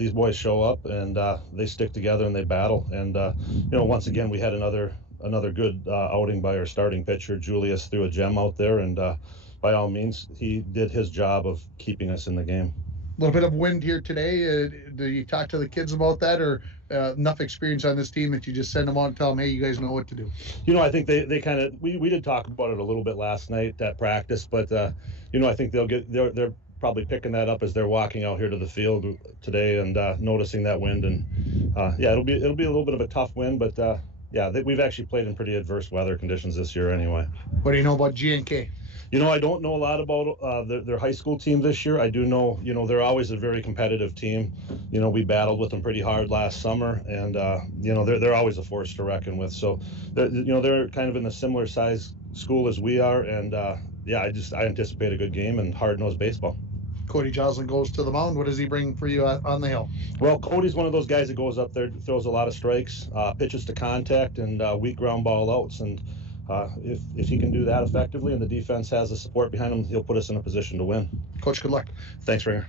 these boys show up and they stick together and they battle. And once again, we had another good outing by our starting pitcher. Julius threw a gem out there, and by all means, he did his job of keeping us in the game. A little bit of wind here today. Do you talk to the kids about that, or enough experience on this team that you just send them out and tell them, hey, you guys know what to do? I think they kind of, we did talk about it a little bit last night at practice, but I think they're probably picking that up as they're walking out here to the field today and noticing that wind. And it'll be a little bit of a tough wind, but we've actually played in pretty adverse weather conditions this year anyway. What do you know about GNK? I don't know a lot about their high school team this year. I do know, they're always a very competitive team. We battled with them pretty hard last summer, and they're always a force to reckon with. So, they're kind of in a similar size school as we are, and I anticipate a good game and hard-nosed baseball. Cody Joslin goes to the mound. What does he bring for you on the hill? Well, Cody's one of those guys that goes up there, throws a lot of strikes, pitches to contact, and weak ground ball outs. And if he can do that effectively and the defense has the support behind him, he'll put us in a position to win. Coach, good luck. Thanks, Ringer.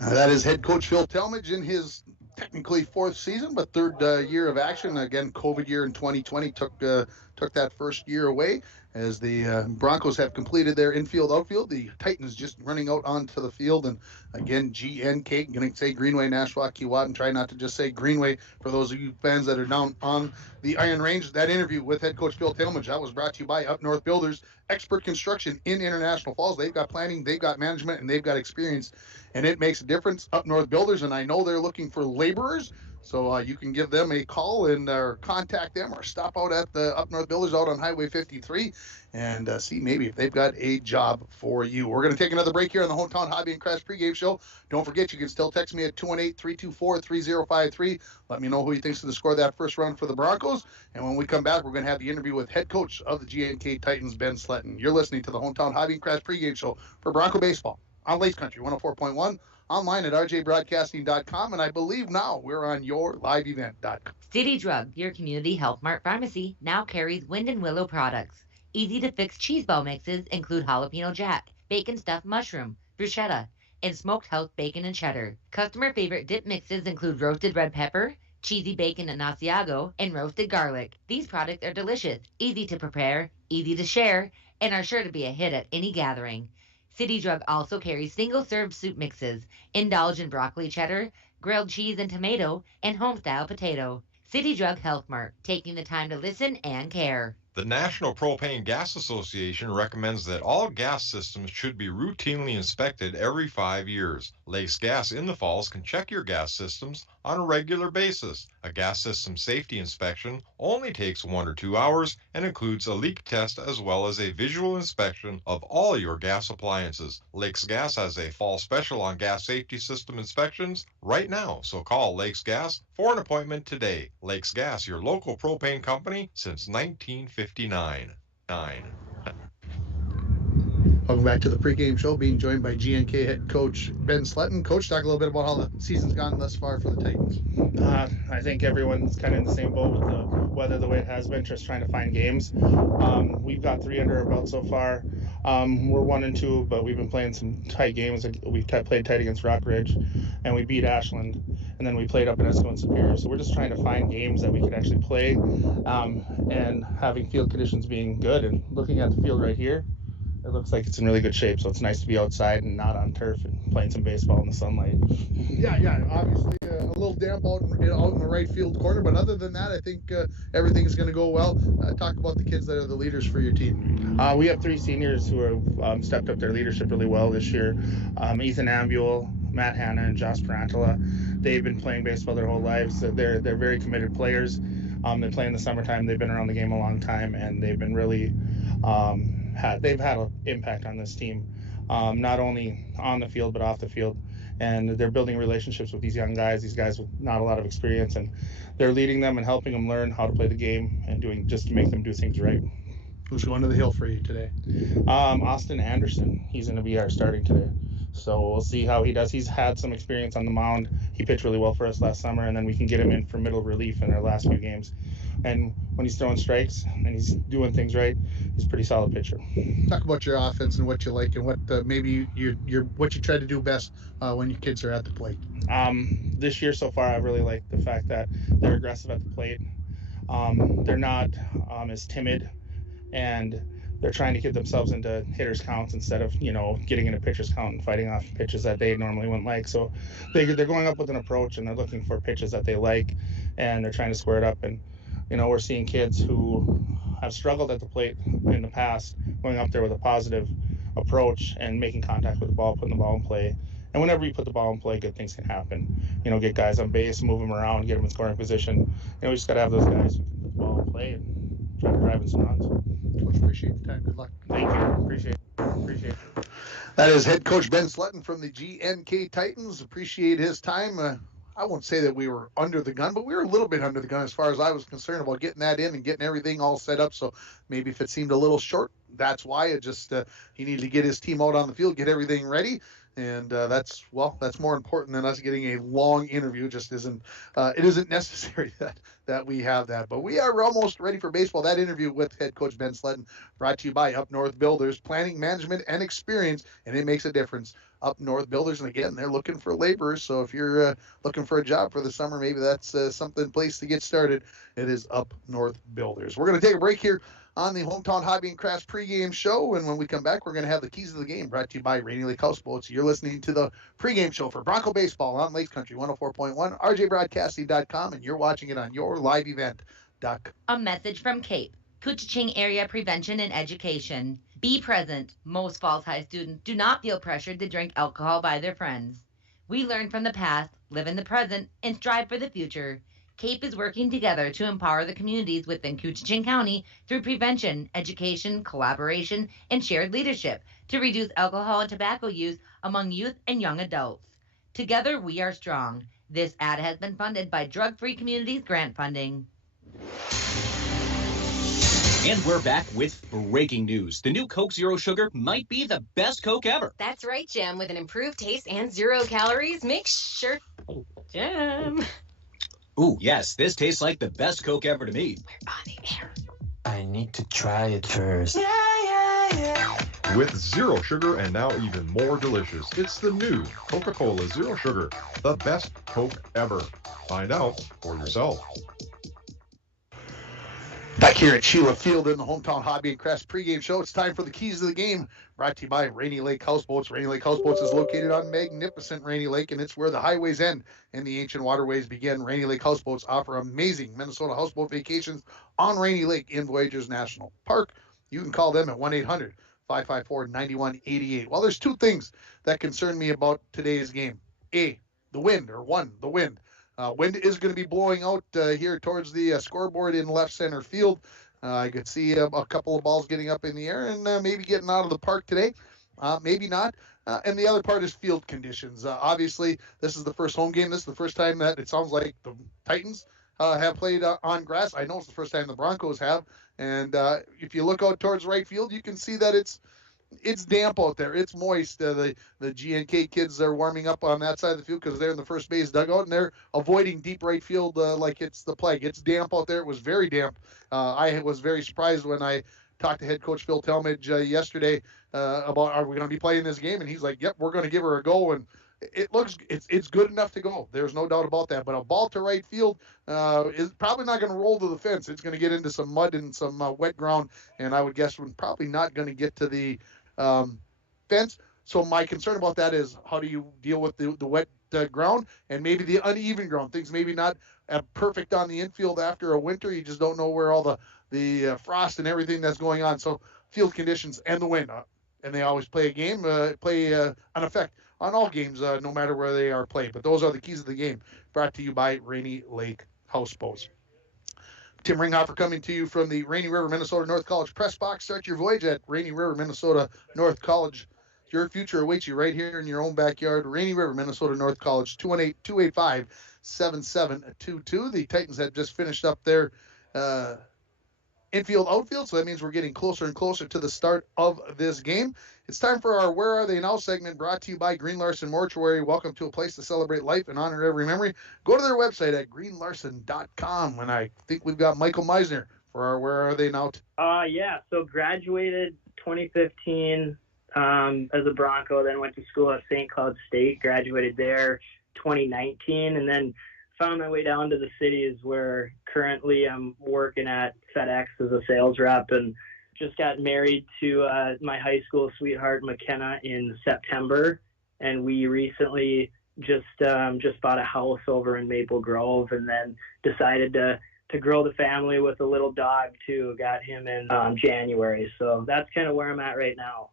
That is head coach Phil Talmadge in his technically fourth season, but third year of action. Again, COVID year in 2020 took that first year away as the Broncos have completed their infield, outfield. The Titans just running out onto the field. And again, GNK, going to say Greenway, Nashua, Keewatin. Try not to just say Greenway for those of you fans that are down on the Iron Range. That interview with head coach Phil Talmadge, that was brought to you by Up North Builders, expert construction in International Falls. They've got planning, they've got management, and they've got experience, and it makes a difference. Up North Builders, and I know they're looking for laborers. So you can give them a call and contact them, or stop out at the Up North Builders out on Highway 53 and see maybe if they've got a job for you. We're going to take another break here on the Hometown Hobby and Crafts pregame show. Don't forget, you can still text me at 218-324-3053. Let me know who you think's going to score that first round for the Broncos. And when we come back, we're going to have the interview with head coach of the GNK Titans, Ben Sletton. You're listening to the Hometown Hobby and Crafts pregame show for Bronco Baseball on Lace Country 104.1. Online at rjbroadcasting.com, and I believe now we're on yourliveevent.com. City Drug, your community health mart pharmacy, now carries Wind and Willow products. Easy-to-fix cheese ball mixes include jalapeno jack, bacon stuffed mushroom, bruschetta, and smoked house bacon and cheddar. Customer favorite dip mixes include roasted red pepper, cheesy bacon and Asiago, and roasted garlic. These products are delicious, easy to prepare, easy to share, and are sure to be a hit at any gathering. City Drug also carries single-serve soup mixes. Indulge in broccoli cheddar, grilled cheese and tomato, and home-style potato. City Drug Health Mart, taking the time to listen and care. The National Propane Gas Association recommends that all gas systems should be routinely inspected every 5 years. Lakes Gas in the Falls can check your gas systems on a regular basis. A gas system safety inspection only takes 1 or 2 hours and includes a leak test as well as a visual inspection of all your gas appliances. Lakes Gas has a fall special on gas safety system inspections right now, so call Lakes Gas for an appointment today. Lakes Gas, your local propane company since 1959. Welcome back to the pregame show, being joined by GNK head coach Ben Sletton. Coach, talk a little bit about how the season's gone thus far for the Titans. I think everyone's kind of in the same boat with the weather the way it has been, just trying to find games. We've got 3 under our belt so far. We're 1-2, but we've been playing some tight games. We played tight against Rock Ridge, and we beat Ashland, and then we played up in Esco and Superior. So we're just trying to find games that we can actually play, and having field conditions being good. And looking at the field right here, it looks like it's in really good shape, so it's nice to be outside and not on turf and playing some baseball in the sunlight. Yeah, obviously a little damp out in the right field corner, but other than that, I think everything is going to go well. Talk about the kids that are the leaders for your team. We have 3 seniors who have stepped up their leadership really well this year. Ethan Ambule, Matt Hanna, and Josh Parantala. They've been playing baseball their whole lives. They're very committed players. They play in the summertime. They've been around the game a long time, and they've been really they've had an impact on this team, not only on the field but off the field. And they're building relationships with these young guys, these guys with not a lot of experience, and they're leading them and helping them learn how to play the game and doing just to make them do things right. Who's going to the hill for you today? Austin Anderson. He's going to be our starting today. So we'll see how he does. He's had some experience on the mound. He pitched really well for us last summer, and then we can get him in for middle relief in our last few games. And when he's throwing strikes and he's doing things right, he's a pretty solid pitcher. Talk about your offense and what you like and what maybe what you try to do best when your kids are at the plate. This year so far, I really like the fact that they're aggressive at the plate. They're not as timid, and they're trying to get themselves into hitters' counts instead of, getting into pitchers' count and fighting off pitches that they normally wouldn't like. So they're going up with an approach, and they're looking for pitches that they like, and they're trying to square it up. And, we're seeing kids who have struggled at the plate in the past going up there with a positive approach and making contact with the ball, putting the ball in play. And whenever you put the ball in play, good things can happen. Get guys on base, move them around, get them in scoring position. We just got to have those guys who can put the ball in play and try to drive in some runs. Coach, appreciate the time. Good luck. Thank you. Appreciate it. That is head coach Ben Slutton from the GNK Titans. Appreciate his time. I won't say that we were under the gun, but we were a little bit under the gun as far as I was concerned about getting that in and getting everything all set up. So maybe if it seemed a little short, that's why. It just he needed to get his team out on the field, get everything ready. And that's more important than us getting a long interview. It just isn't necessary that we have that. But we are almost ready for baseball. That interview with head coach Ben Slutton brought to you by Up North Builders, planning, management, and experience, and it makes a difference. Up North Builders, and again, they're looking for laborers. So if you're looking for a job for the summer, maybe that's place to get started. It is Up North Builders. We're going to take a break here on the Hometown Hobby and Crafts pregame show. And when we come back, we're going to have the keys of the game brought to you by Rainy Lake Houseboats. You're listening to the pregame show for Bronco Baseball on Lake Country 104.1, rjbroadcasting.com, and you're watching it on your live event. A message from CAPE, Couchiching Area Prevention and Education. Be present. Most Falls High students do not feel pressured to drink alcohol by their friends. We learn from the past, live in the present, and strive for the future. CAPE is working together to empower the communities within Couchiching County through prevention, education, collaboration, and shared leadership to reduce alcohol and tobacco use among youth and young adults. Together, we are strong. This ad has been funded by Drug Free Communities grant funding. And we're back with breaking news. The new Coke Zero Sugar might be the best Coke ever. That's right, Jim. With an improved taste and 0 calories, make sure... Jim... Ooh, yes, this tastes like the best Coke ever to me. We're on the air. I need to try it first. With zero sugar and now even more delicious, it's the new Coca-Cola Zero Sugar, the best Coke ever. Find out for yourself. Back here at Sheila Field in the Hometown Hobby and Crafts pregame show, it's time for the keys of the game, brought to you by Rainy Lake Houseboats. Rainy Lake Houseboats is located on magnificent Rainy Lake, and it's where the highways end and the ancient waterways begin. Rainy Lake Houseboats offer amazing Minnesota houseboat vacations on Rainy Lake in Voyageurs National Park. You can call them at 1-800-554-9188. Well, there's two things that concern me about today's game. The wind. Wind is going to be blowing out here towards the scoreboard in left center field. I could see a couple of balls getting up in the air and maybe getting out of the park today. Maybe not. And the other part is field conditions. Obviously, this is the first home game. This is the first time that it sounds like the Titans have played on grass. I know it's the first time the Broncos have. And if you look out towards right field, you can see that it's damp out there. It's moist. The GNK kids are warming up on that side of the field because they're in the first base dugout, and they're avoiding deep right field like it's the plague. It's damp out there. It was very damp. I was very surprised when I talked to head coach Phil Talmadge yesterday about are we going to be playing this game, and he's like, yep, we're going to give her a go, and it's good enough to go. There's no doubt about that. But a ball to right field is probably not going to roll to the fence. It's going to get into some mud and some wet ground, and I would guess we're probably not going to get to the fence. So my concern about that is how do you deal with the wet ground and maybe the uneven ground. Things maybe not perfect on the infield after a winter. You just don't know where all the frost and everything that's going on. So field conditions and the wind. And they always play an effect on all games, no matter where they are played. But those are the keys of the game, brought to you by Rainy Lake Houseboats. Tim Ringhofer coming to you from the Rainy River, Minnesota North College press box. Start your voyage at Rainy River, Minnesota North College. Your future awaits you right here in your own backyard. Rainy River, Minnesota North College, 218-285-7722. The Titans had just finished up their infield, outfield. So that means we're getting closer and closer to the start of this game. It's time for our Where Are They Now segment, brought to you by Green Larson Mortuary. Welcome to a place to celebrate life and honor every memory. Go to their website at greenlarson.com. And I think we've got Michael Meisner for our Where Are They Now. Yeah, so graduated 2015 as a Bronco, then went to school at St. Cloud State, graduated there 2019, and then found my way down to the cities where currently I'm working at FedEx as a sales rep, and just got married to my high school sweetheart, McKenna, in September, and we recently just bought a house over in Maple Grove, and then decided to grow the family with a little dog too. Got him in January, so that's kind of where I'm at right now.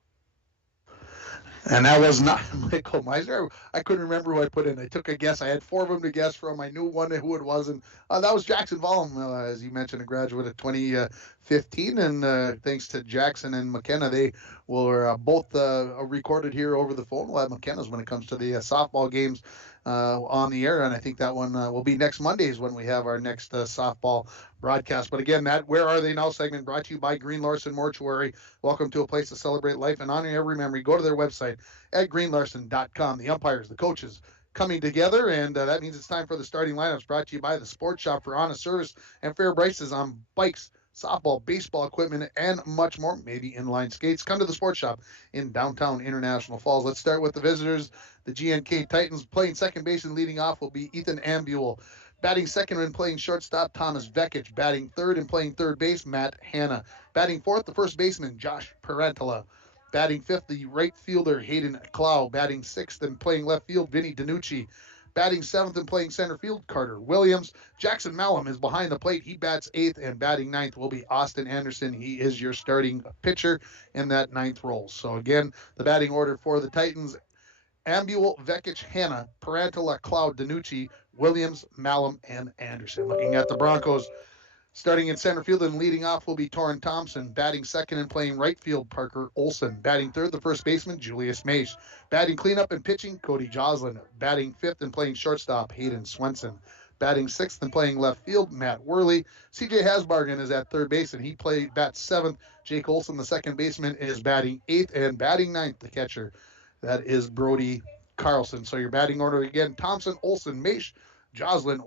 And that was not Michael Meisner. I couldn't remember who I put in. I took a guess. I had 4 of them to guess from. I knew one who it was, and that was Jackson Vollum, as you mentioned, a graduate of 2015. And thanks to Jackson and McKenna, they were both recorded here over the phone. We'll have McKenna's when it comes to the softball games on the air, and I think that one will be next Mondays when we have our next softball broadcast. But again, that Where Are They Now segment brought to you by Green Larson Mortuary. Welcome to a place to celebrate life and honor every memory. Go to their website at greenlarson.com. The umpires, the coaches coming together, and that means it's time for the starting lineups, brought to you by the Sports Shop for honest service and fair prices on bikes, softball, baseball equipment, and much more, maybe inline skates. Come to the Sports Shop in downtown International Falls. Let's start with the visitors. The GNK Titans. Playing second base and leading off will be Ethan Ambuel. Batting second and playing shortstop, Thomas Vekic. Batting third and playing third base, Matt Hanna. Batting fourth, the first baseman, Josh Parentala. Batting fifth, the right fielder, Hayden Clow. Batting sixth and playing left field, Vinny DiNucci. Batting seventh and playing center field, Carter Williams. Jackson Malum is behind the plate. He bats eighth, and batting ninth will be Austin Anderson. He is your starting pitcher in that ninth role. So again, the batting order for the Titans: Ambuel, Vekic, Hanna, Parentala, Cloud, DiNucci, Williams, Malum, and Anderson. Looking at the Broncos, starting in center field and leading off will be Torrin Thompson. Batting second and playing right field, Parker Olson. Batting third, the first baseman, Julius Maish. Batting cleanup and pitching, Cody Joslin. Batting fifth and playing shortstop, Hayden Swenson. Batting sixth and playing left field, Matt Worley. CJ Hasbargen is at third base, and he bats seventh. Jake Olson, the second baseman, is batting eighth, and batting ninth, the catcher, that is Brody Carlson. So your batting order again: Thompson, Olson, Maish, Joslin,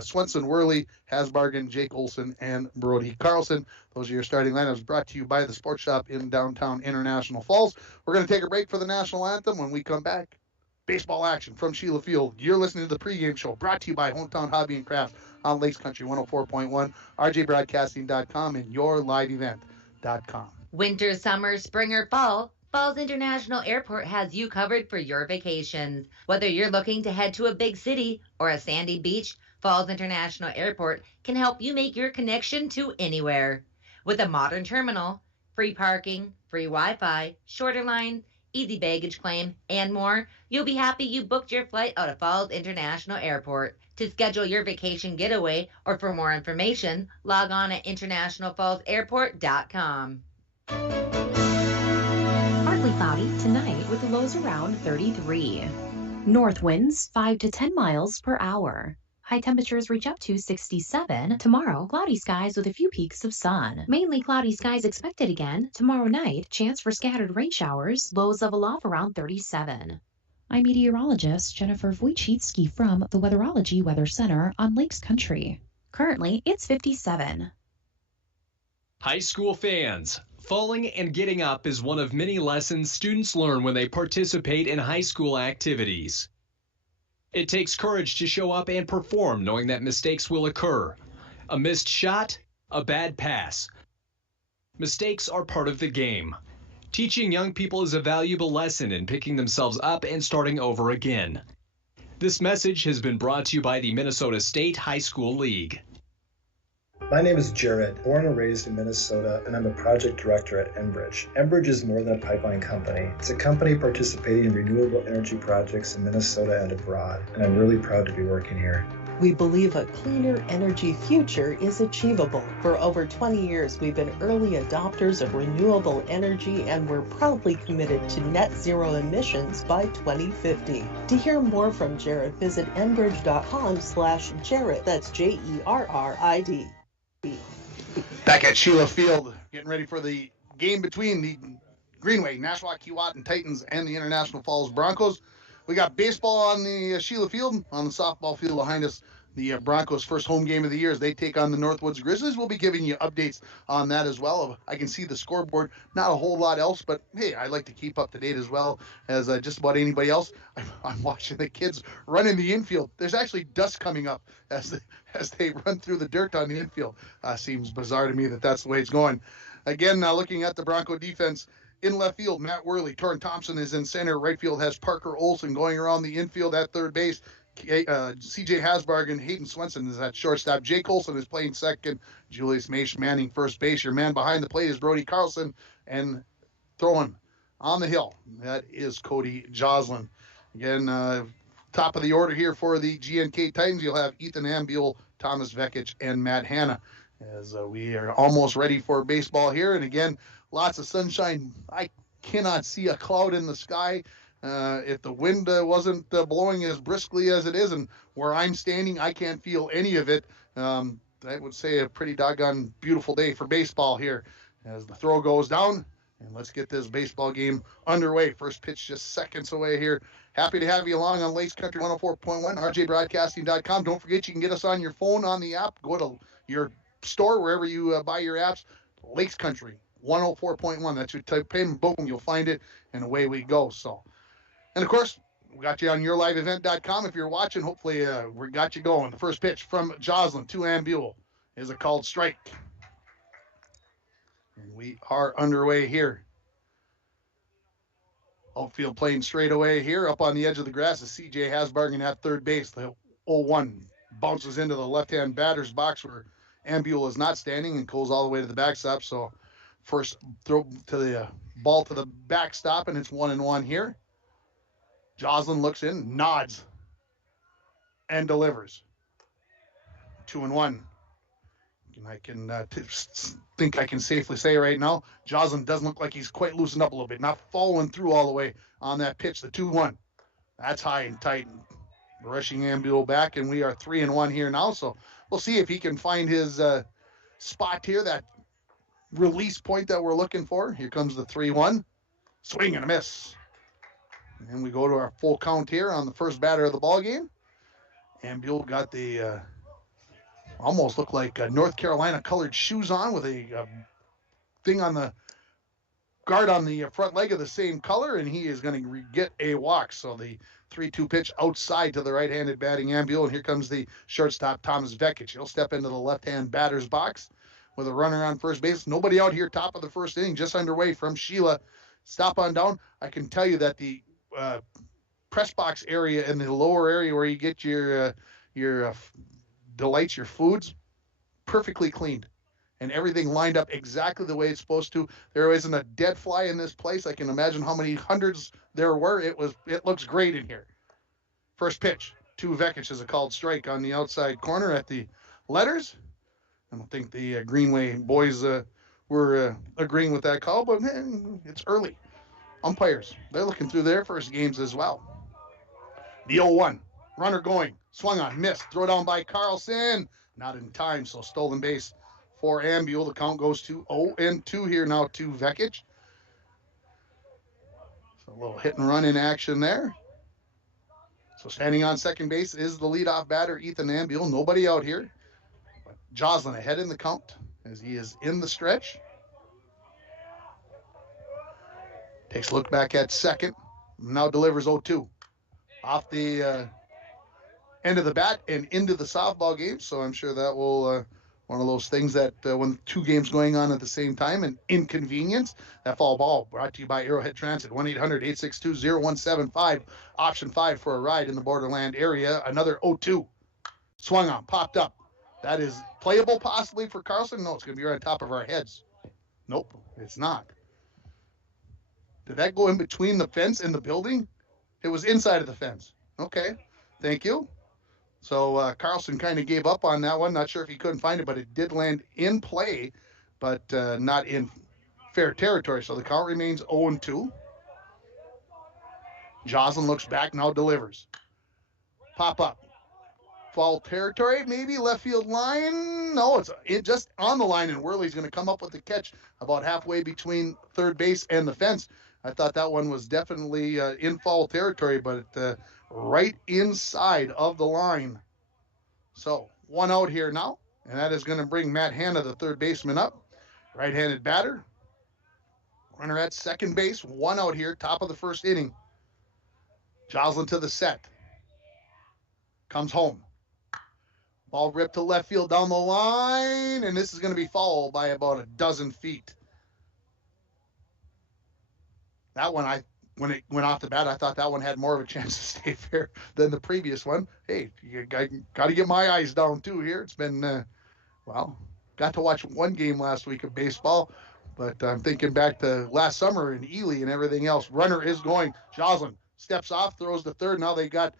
Swenson, Worley, Hasbargen, Jake Olson, and Brody Carlson. Those are your starting lineups, brought to you by the Sports Shop in downtown International Falls. We're going to take a break for the national anthem. When we come back, baseball action from Sheila Field. You're listening to the pregame show, brought to you by Hometown Hobby and Crafts on Lakes Country 104.1, rjbroadcasting.com, and yourliveevent.com. Winter, summer, spring, or fall, Falls International Airport has you covered for your vacations. Whether you're looking to head to a big city or a sandy beach, Falls International Airport can help you make your connection to anywhere. With a modern terminal, free parking, free Wi-Fi, shorter lines, easy baggage claim, and more, you'll be happy you booked your flight out of Falls International Airport. To schedule your vacation getaway or for more information, log on at internationalfallsairport.com. Partly cloudy tonight with lows around 33. North winds 5 to 10 miles per hour. High temperatures reach up to 67. Tomorrow, cloudy skies with a few peaks of sun. Mainly cloudy skies expected again. Tomorrow night, chance for scattered rain showers. Lows level off around 37. I'm meteorologist Jennifer Wojcicki from the Weatherology Weather Center on Lakes Country. Currently, it's 57. High school fans, falling and getting up is one of many lessons students learn when they participate in high school activities. It takes courage to show up and perform knowing that mistakes will occur. A missed shot, a bad pass. Mistakes are part of the game. Teaching young people is a valuable lesson in picking themselves up and starting over again. This message has been brought to you by the Minnesota State High School League. My name is Jared, born and raised in Minnesota, and I'm a project director at Enbridge. Enbridge is more than a pipeline company. It's a company participating in renewable energy projects in Minnesota and abroad, and I'm really proud to be working here. We believe a cleaner energy future is achievable. For over 20 years, we've been early adopters of renewable energy, and we're proudly committed to net zero emissions by 2050. To hear more from Jared, visit enbridge.com/Jared. That's Jerrid. Back at Sheila Field, getting ready for the game between the Greenway, Nashwauk Keewatin Titans and the International Falls Broncos. We got baseball on the Sheila Field. On the softball field behind us, the Broncos' first home game of the year as they take on the Northwoods Grizzlies. We'll be giving you updates on that as well. I can see the scoreboard, not a whole lot else, but hey, I like to keep up to date as well as just about anybody else. I'm watching the kids run in the infield. There's actually dust coming up as they run through the dirt on the infield. Seems bizarre to me that that's the way it's going. Again, looking at the Bronco defense, in left field, Matt Worley. Torrin Thompson is in center. Right field has Parker Olson going around the infield at third base. C.J. Hasbarg and Hayden Swenson is at shortstop. Jake Olson is playing second. Julius Maish manning first base. Your man behind the plate is Brody Carlson. And throwing on the hill, that is Cody Joslin. Again, top of the order here for the GNK Titans, you'll have Ethan Ambuel, Thomas Vekic, and Matt Hanna. As we are almost ready for baseball here. And again, lots of sunshine. I cannot see a cloud in the sky. If the wind wasn't blowing as briskly as it is, and where I'm standing, I can't feel any of it. I would say a pretty doggone beautiful day for baseball here as the throw goes down. And let's get this baseball game underway. First pitch just seconds away here. Happy to have you along on Lakes Country 104.1, rjbroadcasting.com. Don't forget you can get us on your phone on the app. Go to your store, wherever you buy your apps, Lakes Country 104.1. That's your type in, boom, you'll find it, and away we go. So, and of course, we got you on yourliveevent.com. If you're watching, hopefully we got you going. The first pitch from Joslin to Ambuel is a called strike. And we are underway here. Outfield playing straight away here. Up on the edge of the grass is C.J. Hasbargen at third base. The 0-1 bounces into the left-hand batter's box where Ambuel is not standing and goes all the way to the backstop. So first throw to the ball to the backstop, and it's 1-1 here. Joslin looks in, nods, and delivers. 2-1. And I can think I can safely say right now, Joslin doesn't look like he's quite loosened up a little bit, not following through all the way on that pitch, the 2-1. That's high and tight. Rushing Ambuel back, and we are 3-1 here now. So we'll see if he can find his spot here, that release point that we're looking for. Here comes the 3-1. Swing and a miss. And we go to our full count here on the first batter of the ball game. Ambuel got the almost look like North Carolina colored shoes on with a thing on the guard on the front leg of the same color, and he is going to get a walk. So the 3-2 pitch outside to the right-handed batting Ambuel, and here comes the shortstop, Thomas Vekic. He'll step into the left-hand batter's box with a runner on first base. Nobody out here, top of the first inning, just underway from Sheila. Stop on down. I can tell you that the press box area and the lower area where you get your delights, your foods, perfectly cleaned. And everything lined up exactly the way it's supposed to. There isn't a dead fly in this place. I can imagine how many hundreds there were. It looks great in here. First pitch to Vekic is a called strike on the outside corner at the letters. I don't think the Greenway boys were agreeing with that call, but it's early. Umpires, they're looking through their first games as well. The 0-1, runner going, swung on, missed, throw down by Carlson. Not in time, so stolen base for Ambuel. The count goes to 0-2 here now to Vekic. So a little hit and run in action there. So standing on second base is the leadoff batter, Ethan Ambuel. Nobody out here. But Joslin ahead in the count as he is in the stretch. Takes a look back at second. Now delivers 0-2. Off the end of the bat and into the softball game. So I'm sure that will one of those things that when two games going on at the same time, an inconvenience. That foul ball brought to you by Arrowhead Transit, 1-800-862-0175, option 5 for a ride in the Borderland area. Another 0-2. Swung on, popped up. That is playable possibly for Carlson. No, it's going to be right on top of our heads. Nope, it's not. Did that go in between the fence and the building? It was inside of the fence. Okay, thank you. So Carlson kind of gave up on that one. Not sure if he couldn't find it, but it did land in play, but not in fair territory. So the count remains 0-2. Joslin looks back, now delivers. Pop up. foul territory, maybe left field line. No, it's just on the line, and Worley's going to come up with the catch about halfway between third base and the fence. I thought that one was definitely in foul territory, but right inside of the line. So 1 out here now, and that is going to bring Matt Hanna, the third baseman, up. Right-handed batter. Runner at second base. 1 out here, top of the first inning. Joslin to the set. Comes home. Ball ripped to left field down the line, and this is going to be fouled by about a dozen feet. That one, when it went off the bat, I thought that one had more of a chance to stay fair than the previous one. Hey, you got to get my eyes down too here. It's been, got to watch one game last week of baseball, but I'm thinking back to last summer in Ely and everything else. Runner is going. Joslin steps off, throws to third. Now they got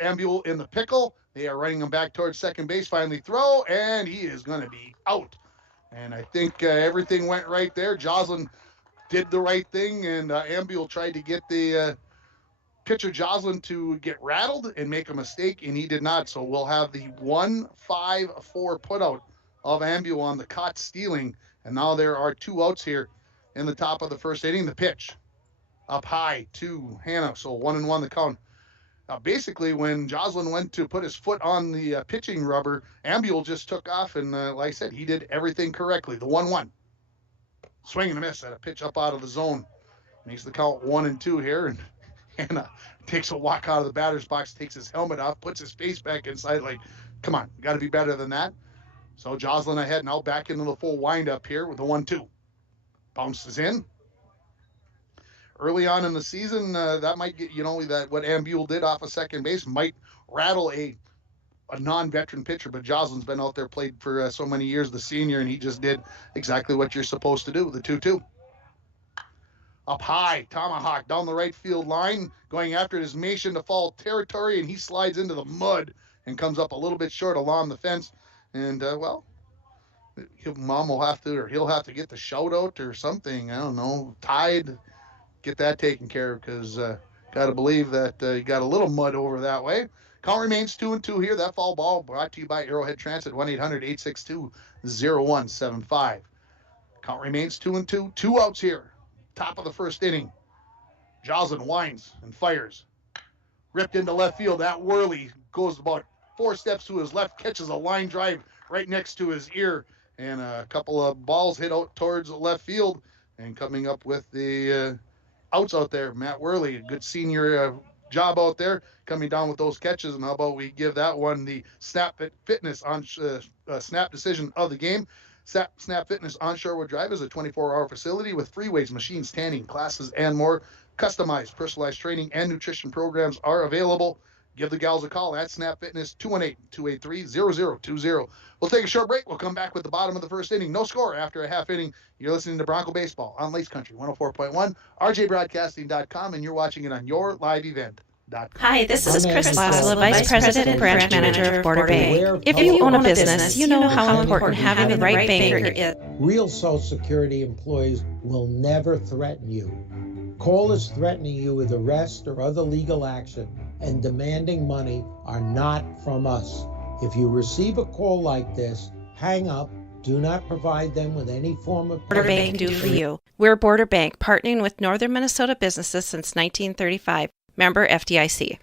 Ambule in the pickle. They are running him back towards second base. Finally throw, and he is going to be out. And I think everything went right there. Joslin did the right thing, and Ambule tried to get the pitcher Joslin to get rattled and make a mistake, and he did not. So we'll have the 1-5-4 putout of Ambule on the caught stealing. And now there are 2 outs here in the top of the first inning. The pitch up high to Hanna. So 1-1 the count. Basically, when Joslin went to put his foot on the pitching rubber, Ambule just took off, and like I said, he did everything correctly. The 1-1. Swing and a miss at a pitch up out of the zone. Makes the count 1-2 here, and Hanna takes a walk out of the batter's box, takes his helmet off, puts his face back inside like, come on, got to be better than that. So Joslin ahead now, back into the full windup here with the 1-2. Bounces in. Early on in the season, that might get, that what Ambule did off of second base might rattle a non-veteran pitcher, but Joslin's been out there, played for so many years, the senior, and he just did exactly what you're supposed to do, the 2-2. Up high, tomahawk down the right field line, going after it is Mason to foul territory, and he slides into the mud and comes up a little bit short along the fence. And, Mom will have to, or he'll have to get the shout out or something. I don't know, tied. Get that taken care of, because got to believe that you got a little mud over that way. Count remains 2-2 here. That foul ball brought to you by Arrowhead Transit, 1-800-862-0175. Count remains 2-2. 2 outs here. Top of the first inning. Joslin winds and fires. Ripped into left field. That Worley goes about 4 steps to his left, catches a line drive right next to his ear, and a couple of balls hit out towards left field. And coming up with the outs out there, Matt Worley, a good senior job out there, coming down with those catches. And how about we give that one the Snap Fitness on Snap decision of the game. Snap Fitness on Shorewood Drive is a 24-hour facility with free weights, machines, tanning, classes, and more. Customized, personalized training and nutrition programs are available. Give the gals a call at Snap Fitness, 218-283-0020. We'll take a short break. We'll come back with the bottom of the first inning. No score after a half inning. You're listening to Bronco Baseball on Lace Country 104.1, rjbroadcasting.com, and you're watching it on your live event. Hi, this is Chris Laszlo, Vice President and Branch Manager of Border Bank. If you own a business, you know how important having the right banker is. Real Social Security employees will never threaten you. Callers threatening you with arrest or other legal action and demanding money are not from us. If you receive a call like this, hang up. Do not provide them with any form of Border Bank can do for you. We're Border Bank, partnering with Northern Minnesota businesses since 1935. Member FDIC.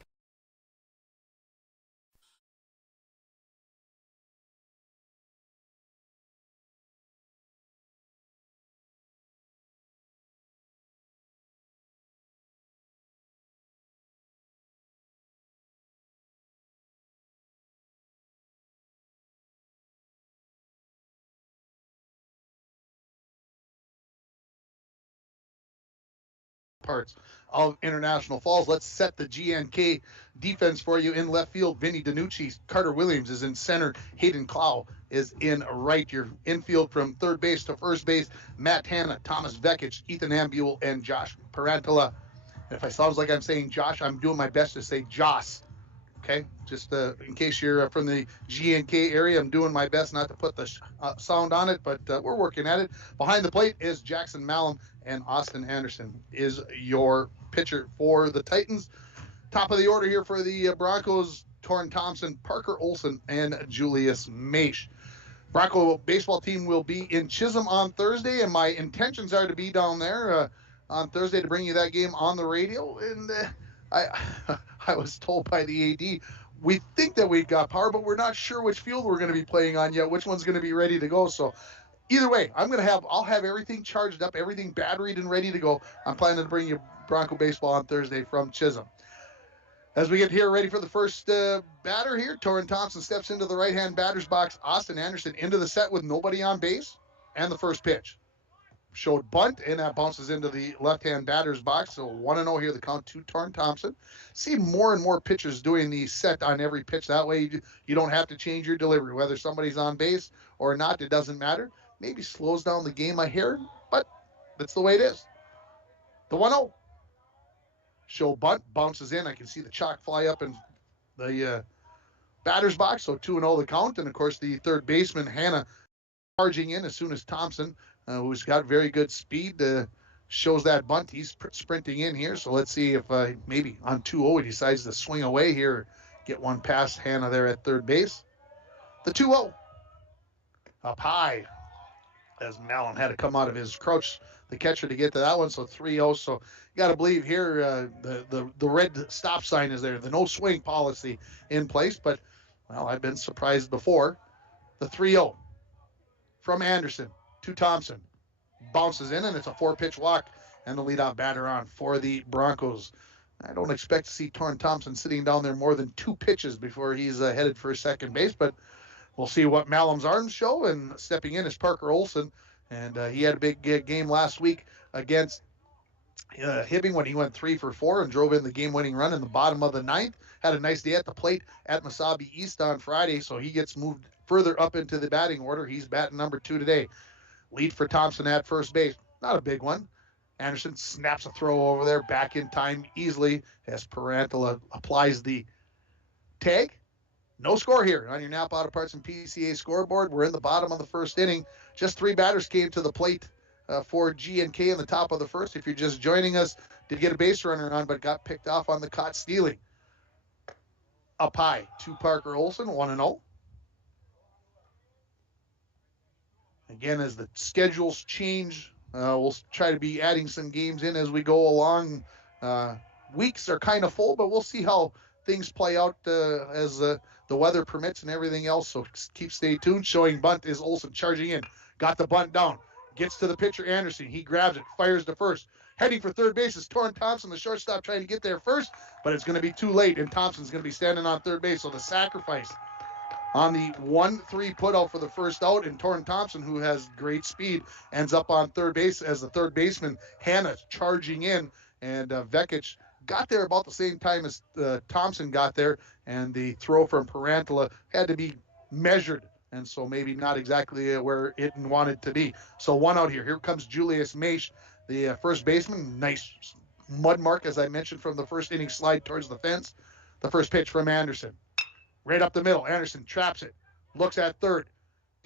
Parts of International Falls. Let's set the GNK defense for you. In left field, Vinny DiNucci. Carter Williams is in center. Hayden Clow is in right. Your infield from third base to first base, Matt Hanna, Thomas Vekic, Ethan Ambule, and Josh Parantala. If I sounds like I'm saying Josh, I'm doing my best to say Joss. Okay, just in case you're from the GNK area, I'm doing my best not to put the sound on it, but we're working at it. Behind the plate is Jackson Malum, and Austin Anderson is your pitcher for the Titans. Top of the order here for the Broncos, Torrin Thompson, Parker Olson, and Julius Maish. Bronco baseball team will be in Chisholm on Thursday, and my intentions are to be down there on Thursday to bring you that game on the radio. And I was told by the AD, we think that we've got power, but we're not sure which field we're going to be playing on yet, which one's going to be ready to go. So either way, I'll have everything charged up, everything batteried and ready to go. I'm planning to bring you Bronco baseball on Thursday from Chisholm. As we get here ready for the first batter here, Torrin Thompson steps into the right-hand batter's box. Austin Anderson into the set with nobody on base. And the first pitch. Showed bunt, and that bounces into the left-hand batter's box. So 1-0 here, the count to Torrin Thompson. See more and more pitchers doing the set on every pitch. That way you don't have to change your delivery. Whether somebody's on base or not, it doesn't matter. Maybe slows down the game a hair, but that's the way it is. The 1-0. Show bunt, bounces in. I can see the chalk fly up in the batter's box. So 2-0 the count. And, of course, the third baseman, Hannah, charging in as soon as Thompson, who's got very good speed, shows that bunt. He's sprinting in here. So let's see if maybe on 2-0 he decides to swing away here, get one past Hannah there at third base. The 2-0. Up high as Mallon had to come out of his crouch, the catcher, to get to that one. So 3-0. So you got to believe here the red stop sign is there, the no swing policy in place. But, well, I've been surprised before. The 3-0 from Anderson to Thompson. Bounces in, and it's a 4-pitch walk, and the leadoff batter on for the Broncos. I don't expect to see Torrin Thompson sitting down there more than 2 pitches before he's headed for second base, but we'll see what Malum's arms show. And stepping in is Parker Olson, and he had a big game last week against Hibbing when he went 3 for 4 and drove in the game-winning run in the bottom of the 9th. Had a nice day at the plate at Mesabi East on Friday, so he gets moved further up into the batting order. He's batting number 2 today. Lead for Thompson at first base. Not a big one. Anderson snaps a throw over there, back in time easily as Parantala applies the tag. No score here on your Napa Auto Parts and PCA scoreboard. We're in the bottom of the first inning. Just 3 batters came to the plate for G&K in the top of the first. If you're just joining us, did get a base runner on, but got picked off on the caught stealing. Up high to Parker Olson, 1-0. Again, as the schedules change, we'll try to be adding some games in as we go along. Weeks are kind of full, but we'll see how things play out as the weather permits and everything else. So stay tuned. Showing bunt is Olson charging in. Got the bunt down. Gets to the pitcher, Anderson. He grabs it, fires to first. Heading for third base is Torrin Thompson, the shortstop, trying to get there first, but it's going to be too late, and Thompson's going to be standing on third base. So the sacrifice on the 1-3 putout for the first out, and Torrin Thompson, who has great speed, ends up on third base as the third baseman, Hannah, charging in, and Vekic got there about the same time as Thompson got there, and the throw from Parantala had to be measured, and so maybe not exactly where it wanted to be. So 1 out here. Here comes Julius Maish, the first baseman. Nice mud mark, as I mentioned, from the first inning slide towards the fence. The first pitch from Anderson. Right up the middle. Anderson traps it. Looks at third.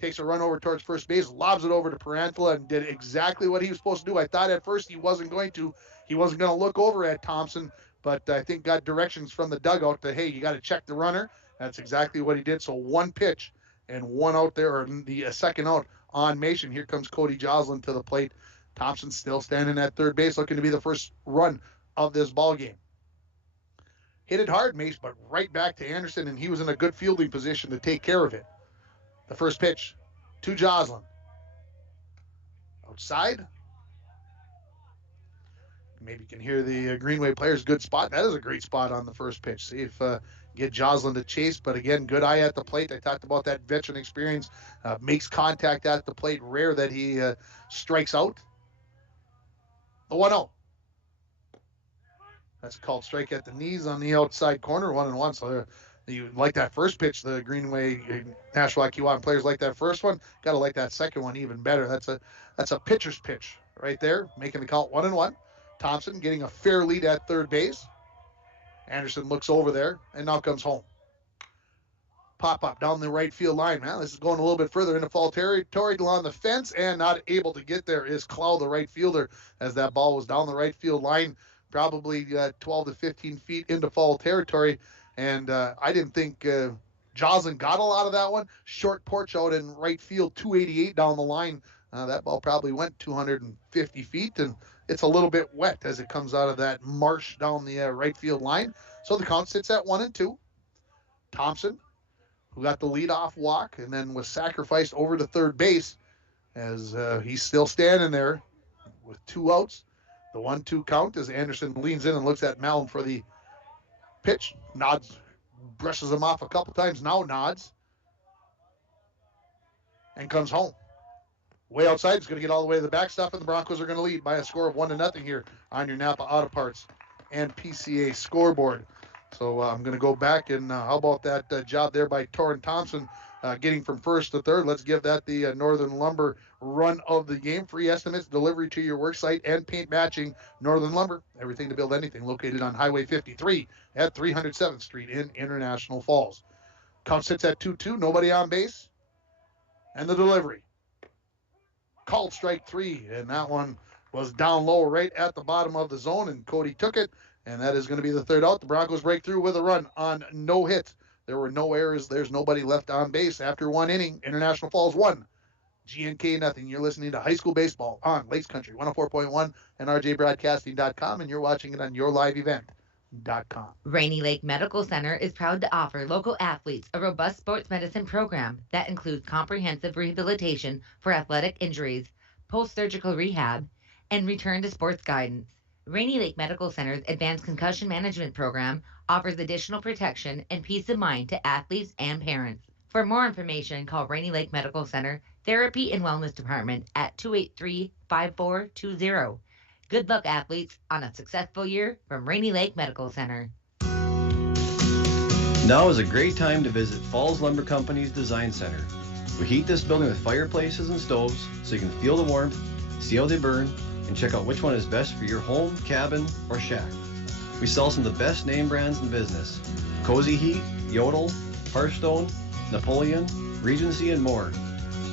Takes a run over towards first base. Lobs it over to Parantala and did exactly what he was supposed to do. I thought at first he wasn't going to. He wasn't going to look over at Thompson, but I think got directions from the dugout that, hey, you got to check the runner. That's exactly what he did. So 1 pitch and 1 out there, or the second out on Mason. Here comes Cody Joslin to the plate. Thompson still standing at third base, looking to be the first run of this ball game. Hit it hard, Mace, but right back to Anderson, and he was in a good fielding position to take care of it. The first pitch to Joslin. Outside. Maybe you can hear the Greenway players. Good spot. That is a great spot on the first pitch. See if get Joslin to chase, but again, good eye at the plate. I talked about that veteran experience. Makes contact at the plate. Rare that he strikes out. The 1-0. That's a called strike at the knees on the outside corner, 1-1. So you like that first pitch, the Greenway Nashua Kiwanis players like that first one. Got to like that second one even better. That's a pitcher's pitch right there, making the count 1-1. Thompson getting a fair lead at third base. Anderson looks over there and now comes home. Pop down the right field line. Man, this is going a little bit further into foul territory along the fence, and not able to get there is Clow, the right fielder, as that ball was down the right field line, probably 12 to 15 feet into foul territory. And I didn't think Joslin got a lot of that one. Short porch out in right field, 288 down the line. That ball probably went 250 feet, and it's a little bit wet as it comes out of that marsh down the right field line. So the count sits at 1-2. Thompson, who got the leadoff walk and then was sacrificed over to third base, as he's still standing there with 2 outs. The 1-2 count as Anderson leans in and looks at Malin for the pitch. Nods, brushes him off a couple times, now nods, and comes home. Way outside, it's going to get all the way to the backstop, and the Broncos are going to lead by a score of 1-0 here on your Napa Auto Parts and PCA scoreboard. So I'm going to go back, and how about that job there by Torrin Thompson, getting from first to third. Let's give that the Northern Lumber run of the game. Free estimates, delivery to your work site, and paint matching. Northern Lumber, everything to build anything, located on Highway 53 at 307th Street in International Falls. Count sits at 2-2, nobody on base, and the delivery. Called strike 3, and that one was down low right at the bottom of the zone, and Cody took it, and that is going to be the third out. The Broncos break through with a run on no hits. There were no errors. There's nobody left on base after 1 inning. International Falls 1, GNK nothing. You're listening to High School Baseball on Lakes Country 104.1 and rjbroadcasting.com, and you're watching it on yourliveevent.com. Rainy Lake Medical Center is proud to offer local athletes a robust sports medicine program that includes comprehensive rehabilitation for athletic injuries, post-surgical rehab, and return to sports guidance. Rainy Lake Medical Center's advanced concussion management program offers additional protection and peace of mind to athletes and parents. For more information, call Rainy Lake Medical Center Therapy and Wellness Department at 283-5420. Good luck, athletes, on a successful year from Rainy Lake Medical Center. Now is a great time to visit Falls Lumber Company's Design Center. We heat this building with fireplaces and stoves so you can feel the warmth, see how they burn, and check out which one is best for your home, cabin, or shack. We sell some of the best name brands in business: Cozy Heat, Yodel, Hearthstone, Napoleon, Regency, and more.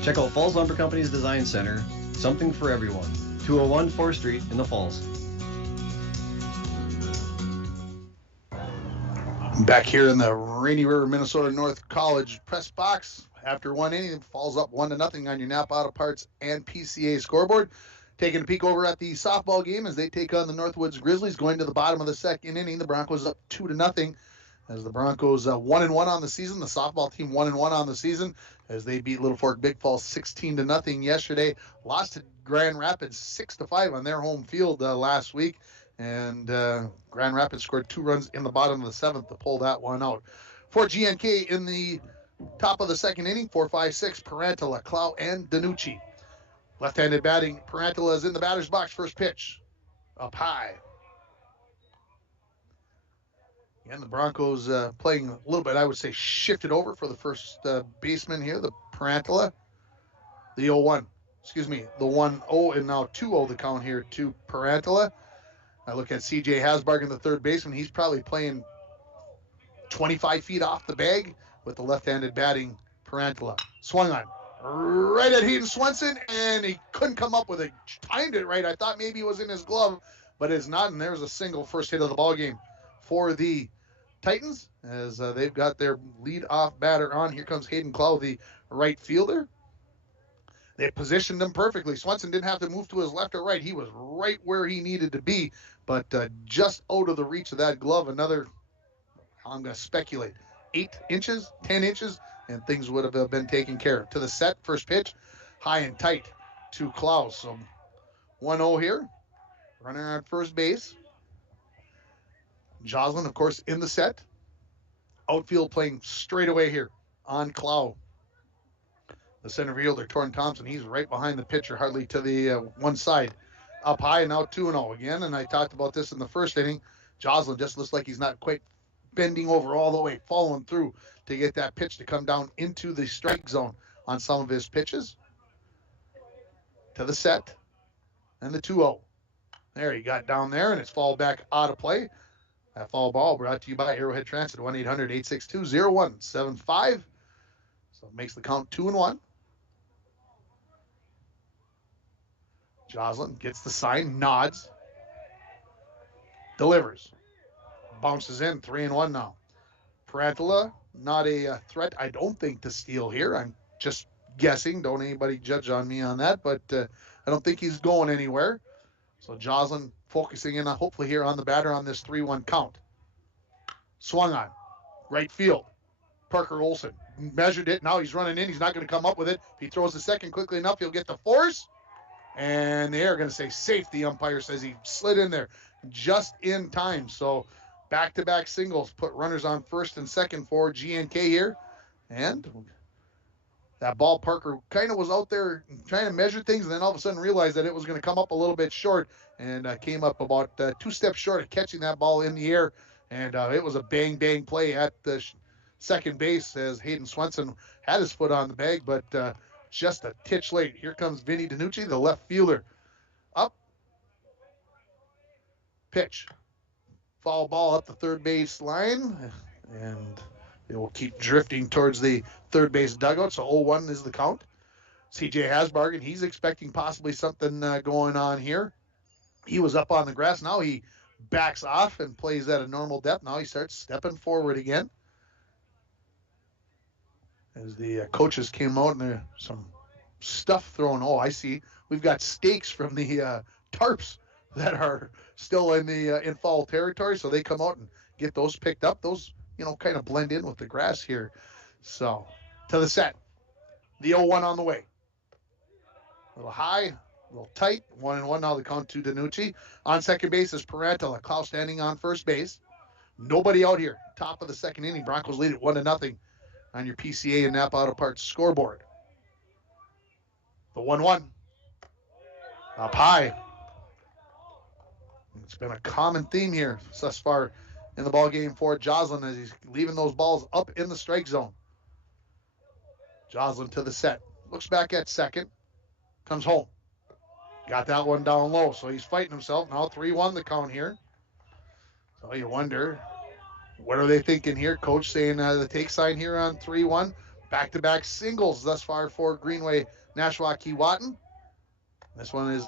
Check out Falls Lumber Company's Design Center, something for everyone. 201 4th Street in the Falls. Back here in the Rainy River, Minnesota North College press box. After 1 inning, Falls up 1-0 on your Napa Auto Parts and PCA scoreboard. Taking a peek over at the softball game as they take on the Northwoods Grizzlies. Going to the bottom of the second inning, the Broncos up 2-0. As the Broncos 1-1 on the season, the softball team 1-1 on the season as they beat Little Fork Big Falls 16-0 yesterday. Lost to Grand Rapids 6-5 on their home field last week, and Grand Rapids scored 2 runs in the bottom of the 7th to pull that one out. For GNK in the top of the second inning, 4-5-6, Parantala, Clow, and Danucci. Left-handed batting, Parantala is in the batter's box. First pitch, up high. And the Broncos playing a little bit, I would say, shifted over for the first baseman here, the Parantala. The 0-1, excuse me, the 1-0 and now 2-0 the count here to Parantala. I look at C.J. Hasbargen, the third baseman. He's probably playing 25 feet off the bag with the left-handed batting Parantala. Swung on right at Hayden Swenson, and he couldn't come up with it. Timed it right. I thought maybe it was in his glove, but it's not, and there's a single, first hit of the ball game for the Titans as they've got their lead-off batter on. Here comes Hayden Clow, the right fielder. They positioned him perfectly. Swenson didn't have to move to his left or right. He was right where he needed to be, but just out of the reach of that glove. Another, I'm going to speculate, 8 inches, 10 inches, and things would have been taken care of. To the set, first pitch, high and tight to Klaus. So 1-0 here. Runner on first base. Joslin, of course, in the set. Outfield playing straight away here on Clow. The center fielder, Torrin Thompson, he's right behind the pitcher, hardly to the one side. Up high, and now 2-0 again. And I talked about this in the first inning. Joslin just looks like he's not quite bending over all the way, following through to get that pitch to come down into the strike zone on some of his pitches. To the set, and the 2-0. There, he got down there, and it's fouled back out of play. That foul ball brought to you by Arrowhead Transit, 1-800-862-0175. So it makes the count 2-1. Joslin gets the sign, nods, delivers, bounces in, 3-1 now. Parantala, not a threat, I don't think, to steal here. I'm just guessing. Don't anybody judge on me on that, but I don't think he's going anywhere. So Joslin focusing in, hopefully, here on the batter on this 3-1 count. Swung on. Right field. Parker Olson measured it. Now he's running in. He's not going to come up with it. If he throws the second quickly enough, he'll get the force. And they are going to say safe. The umpire says he slid in there just in time. So back-to-back singles put runners on first and second for GNK here. And that ball, Parker kind of was out there trying to measure things, and then all of a sudden realized that it was going to come up a little bit short, and came up about 2 steps short of catching that ball in the air. And it was a bang-bang play at the second base as Hayden Swenson had his foot on the bag, but just a titch late. Here comes Vinny DiNucci, the left fielder. Up. Pitch. Foul ball up the third base line, and it will keep drifting towards the third base dugout, so 0-1 is the count. CJ Hasbargen, he's expecting possibly something going on here. He was up on the grass. Now he backs off and plays at a normal depth. Now he starts stepping forward again. As the coaches came out, and there's some stuff thrown. Oh, I see. We've got stakes from the tarps that are still in the in foul territory, so they come out and get those picked up. Those, kind of blend in with the grass here. So, to the set. The 0-1 on the way. A little high, a little tight. 1-1 now the count to DiNucci. On second base is Parantala. Klaus standing on first base. Nobody out here. Top of the second inning. Broncos lead it 1-0 on your PCA and Napa Auto Parts scoreboard. The 1-1. Up high. It's been a common theme here thus far in the ball game for Joslin as he's leaving those balls up in the strike zone. Joslin to the set. Looks back at second. Comes home. Got that one down low, so he's fighting himself. Now 3-1 the count here. So you wonder, what are they thinking here? Coach saying the take sign here on 3-1. Back-to-back singles thus far for Greenway, Nashua, Keewatin. This one is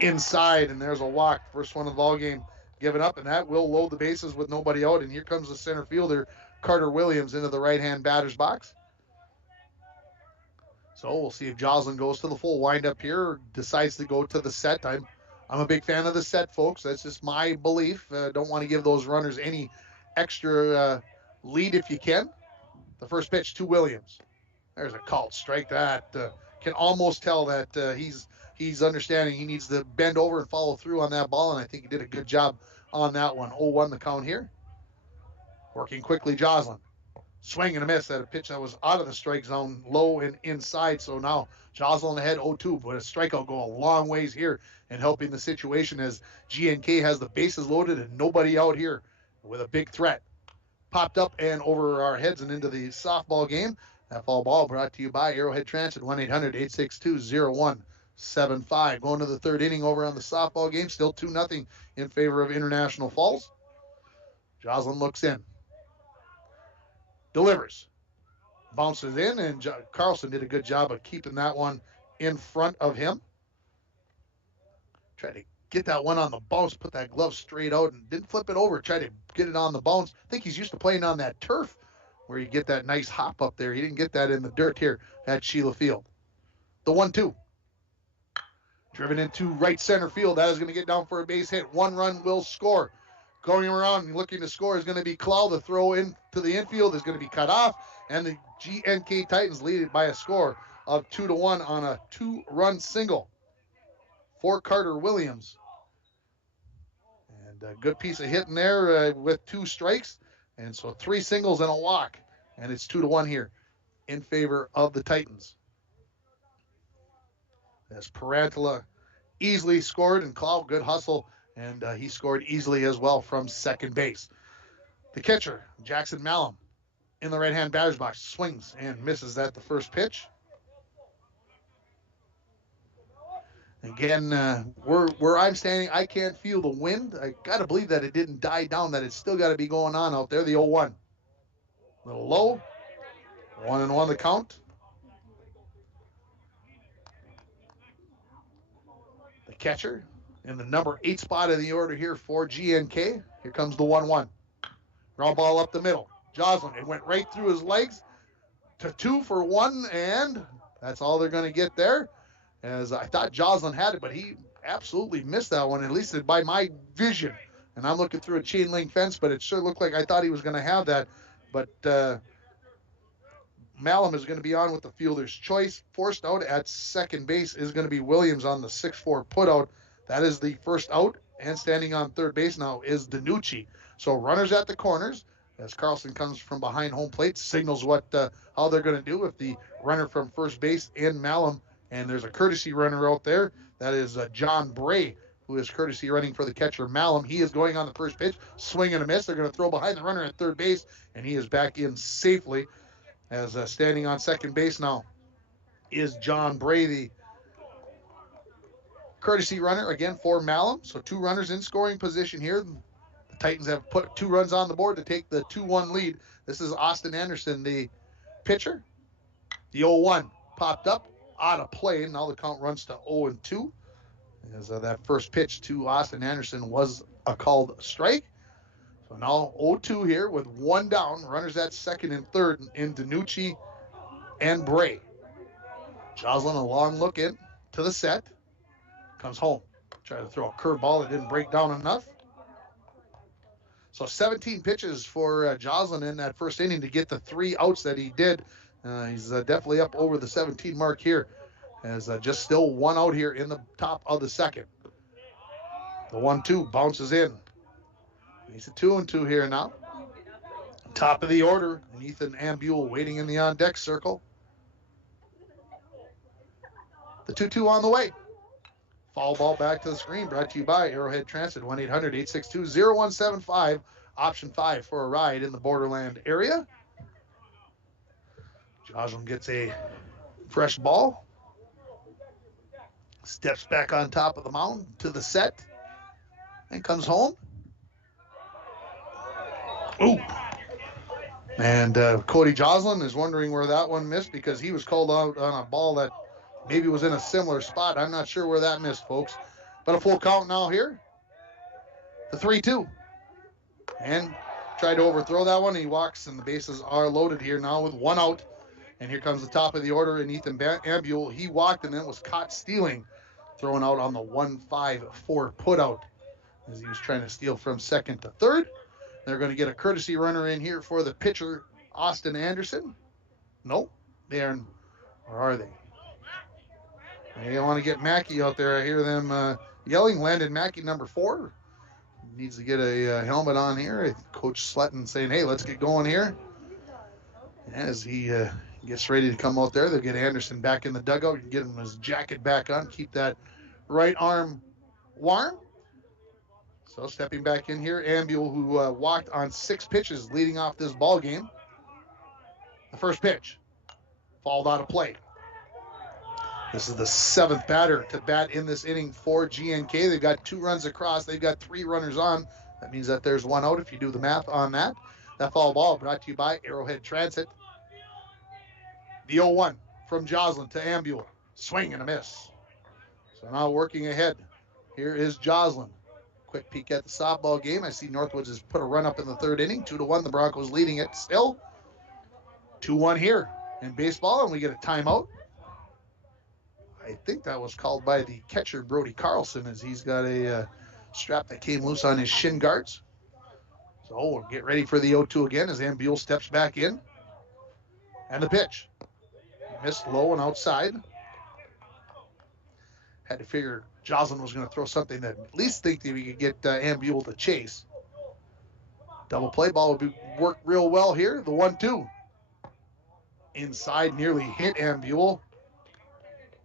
inside, and there's a walk. First one of the ball game given up, and that will load the bases with nobody out. And here comes the center fielder, Carter Williams, into the right-hand batter's box. So we'll see if Joslin goes to the full windup here or decides to go to the set. I'm a big fan of the set, folks. That's just my belief. Don't want to give those runners any extra lead if you can. The first pitch to Williams. There's a called strike. That can almost tell that he's understanding he needs to bend over and follow through on that ball, and I think he did a good job on that one. 0-1 the count here. Working quickly, Joslin. Swing and a miss at a pitch that was out of the strike zone, low and inside. So now Joslin ahead 0-2, but a strikeout go a long ways here in helping the situation as GNK has the bases loaded and nobody out here with a big threat. Popped up and over our heads and into the softball game. That foul ball brought to you by Arrowhead Transit, 1-800-862-0175. Going to the third inning over on the softball game, still 2-0 in favor of International Falls. Joslin looks in. Delivers. Bounces in, and Carlson did a good job of keeping that one in front of him. Tried to get that one on the bounce, put that glove straight out, and didn't flip it over. Tried to get it on the bounce. I think he's used to playing on that turf where you get that nice hop up there. He didn't get that in the dirt here at Sheila Field. The 1-2. Driven into right center field. That is going to get down for a base hit. 1 run will score. Going around and looking to score is going to be Clow. The throw into the infield is going to be cut off, and the GNK Titans lead it by a score of 2-1 on a 2-run single for Carter Williams. And a good piece of hitting there with 2 strikes, and so 3 singles and a walk, and it's 2-1 here in favor of the Titans. As Parantala easily scored, and Clow, good hustle. And he scored easily as well from second base. The catcher, Jackson Malum, in the right-hand batter's box, swings and misses at the first pitch. Again, where I'm standing, I can't feel the wind. I got to believe that it didn't die down, that it's still got to be going on out there. The 0-1. A little low. 1-1 the count. The catcher in the number 8 spot of the order here for GNK. Here comes the 1-1. Ground ball up the middle. Joslin. It went right through his legs to 2 for 1, and that's all they're going to get there. As I thought Joslin had it, but he absolutely missed that one, at least by my vision. And I'm looking through a chain link fence, but it sure looked like I thought he was going to have that. But Malum is going to be on with the fielder's choice. Forced out at second base is going to be Williams on the 6-4 putout. That is the first out. And standing on third base now is Danucci. So runners at the corners as Carlson comes from behind home plate, signals how they're going to do with the runner from first base in Malum. And there's a courtesy runner out there. That is John Bray, who is courtesy running for the catcher Malum. He is going on the first pitch, swing and a miss. They're going to throw behind the runner at third base, and he is back in safely. As standing on second base now is John Bray, the courtesy runner again for Malum. So 2 runners in scoring position here. The Titans have put 2 runs on the board to take the 2-1 lead. This is Austin Anderson, the pitcher. The 0-1 popped up out of play. Now the count runs to 0-2. As that first pitch to Austin Anderson was a called strike. So now 0-2 here with 1 down. Runners at second and third in Danucci and Bray. Joslin a long look in to the set. Comes home. Try to throw a curveball that didn't break down enough. So 17 pitches for Joslin in that first inning to get the 3 outs that he did. He's definitely up over the 17 mark here. As just still 1 out here in the top of the second. The 1-2 bounces in. He's a 2-2 here now. Top of the order, Ethan Ambule waiting in the on-deck circle. The 2-2 on the way. Foul ball back to the screen, brought to you by Arrowhead Transit, 1-800-862-0175, option 5 for a ride in the Borderland area. Joslin gets a fresh ball. Steps back on top of the mound to the set and comes home. Ooh. And Cody Joslin is wondering where that one missed because he was called out on a ball that maybe was in a similar spot. I'm not sure where that missed, folks. But a full count now here. The 3-2. And tried to overthrow that one. He walks, and the bases are loaded here now with 1 out. And here comes the top of the order, and Ethan Ambule. He walked and then was caught stealing, throwing out on the 1-5-4 putout as he was trying to steal from second to third. They're going to get a courtesy runner in here for the pitcher, Austin Anderson. Nope. Where are they? They want to get Mackey out there. I hear them yelling. Landon Mackey, number 4. Needs to get a helmet on here. Coach Sletton saying, hey, let's get going here. As he gets ready to come out there, they'll get Anderson back in the dugout and get him his jacket back on. Keep that right arm warm. So stepping back in here, Ambule, who walked on 6 pitches leading off this ball game. The first pitch fouled out of play. This is the 7th batter to bat in this inning for GNK. They've got 2 runs across. They've got 3 runners on. That means that there's 1 out if you do the math on that. That foul ball brought to you by Arrowhead Transit. The 0-1 from Joslin to Ambule. Swing and a miss. So now working ahead. Here is Joslin. Quick peek at the softball game. I see Northwoods has put a run up in the 3rd inning. 2-1. The Broncos leading it still. 2-1 here in baseball, and we get a timeout. I think that was called by the catcher, Brody Carlson, as he's got a strap that came loose on his shin guards. So we'll get ready for the 0-2 again as Ambule steps back in. And the pitch. Missed low and outside. Had to figure Joslin was going to throw something that at least think that we could get Ambule to chase. Double play ball would work real well here. The 1-2. Inside, nearly hit Ambule.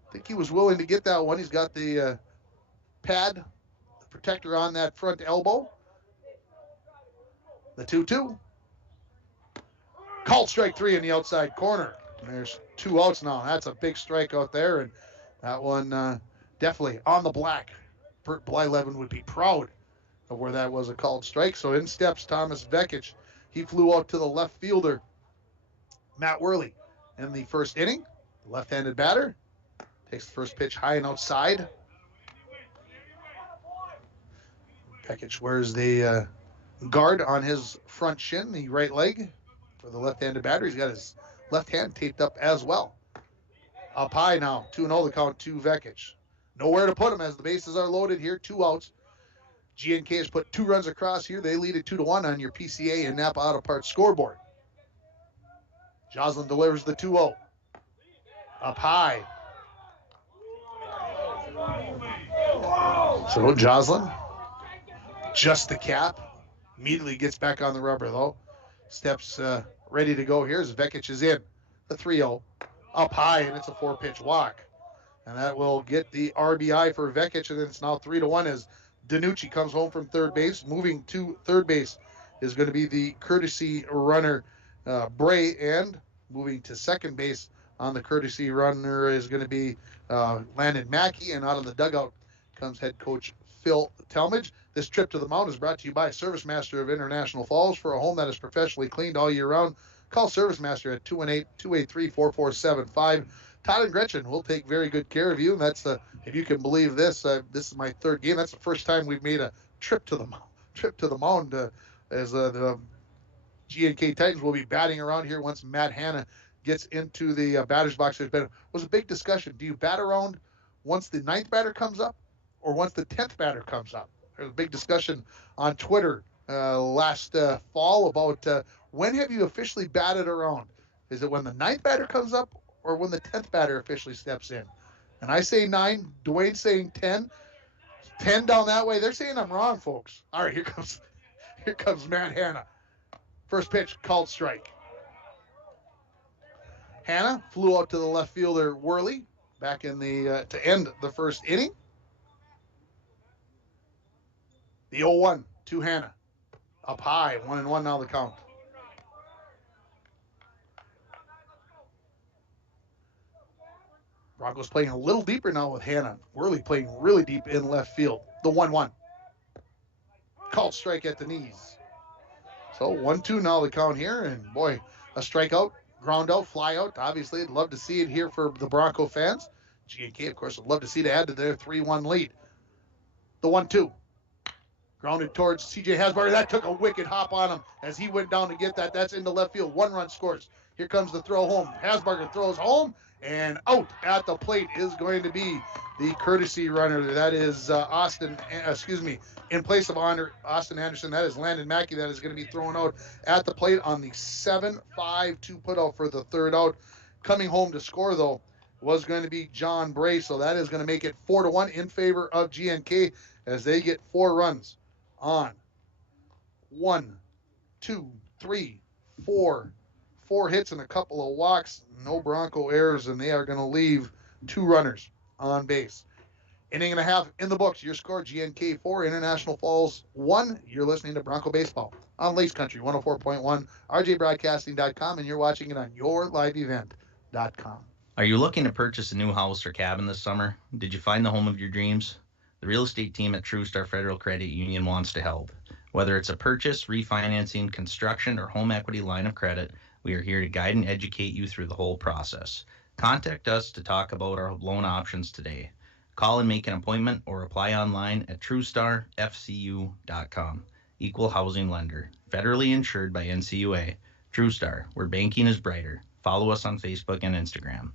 I think he was willing to get that one. He's got the pad, the protector on that front elbow. The 2-2. Called strike 3 in the outside corner. And there's 2 outs now. That's a big strike out there, and that one definitely on the black. Bert Blyleven would be proud of where that was a called strike. So in steps Thomas Vekic. He flew out to the left fielder, Matt Worley, in the first inning. The left-handed batter takes the first pitch high and outside. Vekic wears the guard on his front shin, the right leg. for the left-handed batter. He's got his left hand taped up as well. Up high now, 2-0 the count to Vekic. Nowhere to put him as the bases are loaded here, 2 outs. GNK has put 2 runs across here. They lead it 2-1 on your PCA and Napa Auto Parts scoreboard. Joslin delivers the 2-0. Up high. So Joslin, just the cap. Immediately gets back on the rubber, though. Steps ready to go here as Vekic is in. The 3-0. Up high, and it's a 4-pitch walk. And that will get the RBI for Vekic, and then it's now 3-1 as Danucci comes home from third base. Moving to third base is going to be the courtesy runner, Bray, and moving to second base on the courtesy runner is going to be Landon Mackey, and out of the dugout comes head coach Phil Talmadge. This trip to the mound is brought to you by Service Master of International Falls. For a home that is professionally cleaned all year round, call Service Master at 218-283-4475. Todd and Gretchen will take very good care of you. And that's if you can believe this, this is my 3rd game. That's the first time we've made a trip to the mound as the GNK Titans will be batting around here once Matt Hanna gets into the batter's box. Was a big discussion. Do you bat around once the 9th batter comes up or once the 10th batter comes up? There's a big discussion on Twitter last fall about when have you officially batted around? Is it when the 9th batter comes up or when the 10th batter officially steps in? And I say 9, Dwayne's saying 10. 10 down that way. They're saying I'm wrong, folks. All right, here comes Matt Hanna. First pitch, called strike. Hanna flew out to the left fielder, Worley, back in the to end the first inning. The 0-1 to Hanna. Up high, 1-1 now the count. Broncos playing a little deeper now with Hanna. Worley playing really deep in left field. The 1-1. Called strike at the knees. So 1-2 now the count here. And boy, a strikeout, ground out, fly out. Obviously, I'd love to see it here for the Bronco fans. GNK, of course, would love to see it add to their 3-1 lead. The 1-2. Grounded towards C.J. Hasbarger. That took a wicked hop on him as he went down to get that. That's into left field. 1 run scores. Here comes the throw home. Hasbarger throws home, and out at the plate is going to be the courtesy runner. That is in place of Austin Anderson. That is Landon Mackey. That is going to be thrown out at the plate on the 7-5-2 putout for the 3rd out. Coming home to score, though, was going to be John Bray. So that is going to make it 4-1 in favor of GNK as they get 4 runs on 1, 2, 3, 4 hits and a couple of walks, no Bronco errors, and they are going to leave 2 runners on base. Inning and a half in the books. Your score, GNK 4, International Falls 1. You're listening to Bronco Baseball on Lace Country 104.1, rjbroadcasting.com, and you're watching it on yourliveevent.com. Are you looking to purchase a new house or cabin this summer? Did you find the home of your dreams? The real estate team at TrueStar Federal Credit Union wants to help. Whether it's a purchase, refinancing, construction, or home equity line of credit, we are here to guide and educate you through the whole process. Contact us to talk about our loan options today. Call and make an appointment or apply online at TrueStarFCU.com. Equal housing lender. Federally insured by NCUA. TrueStar, where banking is brighter. Follow us on Facebook and Instagram.